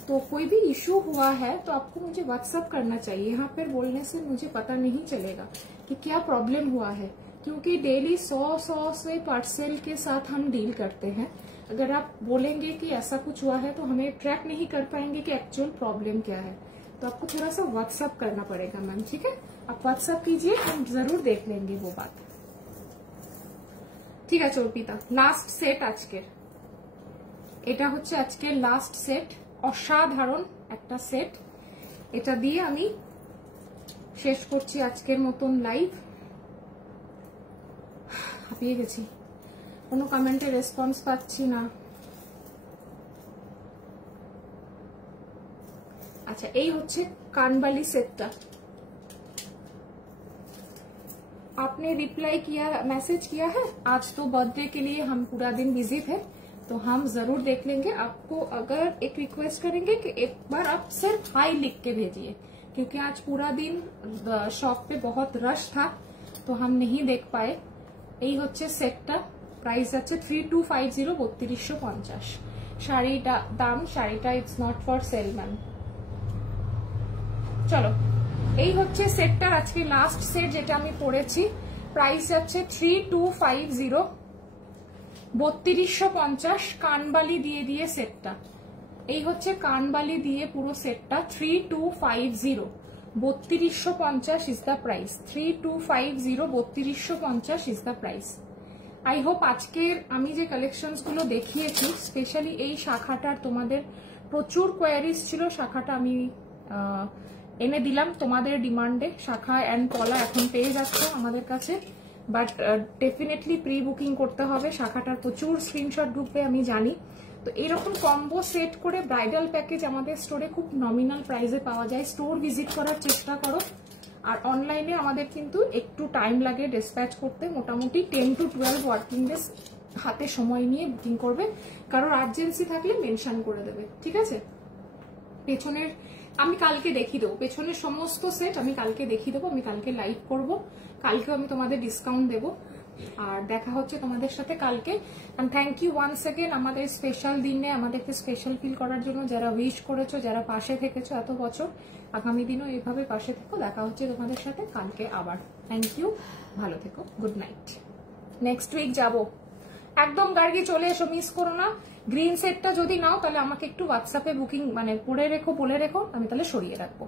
तो कोई भी इश्यू हुआ है तो आपको मुझे व्हाट्सएप करना चाहिए, यहाँ पर बोलने से मुझे पता नहीं चलेगा कि क्या प्रॉब्लम हुआ है, क्योंकि डेली 100 से पार्सल के साथ हम डील करते हैं। अगर आप बोलेंगे कि ऐसा कुछ हुआ है तो हमें ट्रैक नहीं कर पाएंगे कि एक्चुअल प्रॉब्लम क्या है। तो आपको थोड़ा सा व्हाट्सएप करना पड़ेगा मैम, ठीक है? आप व्हाट्सएप कीजिए, हम जरूर देख लेंगे वो बात, ঠিক আছে অর্পিতা। লাস্ট সেট আজকের, এটা হচ্ছে আজকের লাস্ট সেট, অসাধারণ একটা সেট। এটা দিয়ে আমি শেষ করছি আজকের মতন লাইভ। হাঁপিয়ে গেছি, কোনো কমেন্টে রেসপন্স পাচ্ছি না। अच्छा এই হচ্ছে কানবালি সেটটা। आपने रिप्लाई किया, मैसेज किया है? आज तो बर्थडे के लिए हम पूरा दिन बिजी थे, तो हम जरूर देख लेंगे। आपको अगर एक रिक्वेस्ट करेंगे कि एक बार आप सिर्फ हाई लिख के भेजिए, क्योंकि आज पूरा दिन शॉप पे बहुत रश था तो हम नहीं देख पाए। এই হচ্ছে সেটটা, প্রাইস আছে 3250, 3250। শাড়িটা দাম, শাড়িটা it's not for sale ma'am. চলো, এই হচ্ছে সেটটার আজকে লাস্ট সেট যেটা আমি পরেছি। প্রাইস যাচ্ছে 3250, 3250 কানবালি দিয়ে দিয়ে সেটটা। এই হচ্ছে কানবালি দিয়ে পুরো সেটটা 3250, 3250 is the price. 3250, 3250 is the price. I hope আজকের আমি যে কালেকশনস গুলো দেখিয়েছি, স্পেশালি এই শাখাটার তোমাদের প্রচুর কোয়ারিজ ছিল, শাখাটা আমি এনে দিলাম তোমাদের ডিমান্ডে। শাখা অ্যান্ড পলা এখন পেয়ে যাচ্ছ আমাদের কাছে, বাট ডেফিনেটলি প্রি বুকিং করতে হবে। শাখাটার প্রচুর স্ক্রিনশট ঢুকবে আমি জানি। তো এরকম কম্বো সেট করে ব্রাইডাল প্যাকেজ আমাদের স্টোরে খুব নমিনাল প্রাইসে পাওয়া যায়। স্টোর ভিজিট করার চেষ্টা করো। আর অনলাইনে আমাদের কিন্তু একটু টাইম লাগে ডিসপ্যাচ করতে, মোটামুটি 10 to 12 ওয়ার্কিং ডেজ হাতে সময় নিয়ে বুকিং করবে। কারোর আর্জেন্সি থাকলে মেনশন করে দেবে, ঠিক আছে? পেছনের আমি কালকে দেখিয়ে দেবো, পেছনের সমস্ত সেট আমি কালকে দেখিয়ে দেবো। আমি কালকে লাইভ করব, কালকে আমি তোমাদের ডিসকাউন্ট দেবো। আর দেখা হচ্ছে তোমাদের সাথে কালকে। And thank you once again আমাদের স্পেশাল দিনে আমাদেরকে স্পেশাল ফিল করার জন্য, যারা উইশ করেছো, যারা পাশে থেকেছো এত বছর। আগামী দিনও এভাবে পাশে থেকো। দেখা হচ্ছে তোমাদের সাথে কালকে আবার। থ্যাংক ইউ, ভালো থেকো, গুড নাইট। নেক্সট উইক যাবো একদম, গার্গি চলে এসো, মিস করো না। গ্রিন সেটটা যদি নাও তাহলে আমাকে একটু হোয়াটসঅ্যাপে বুকিং মানে পড়ে রেখো, বলে রেখো, আমি তাহলে সরিয়ে রাখবো।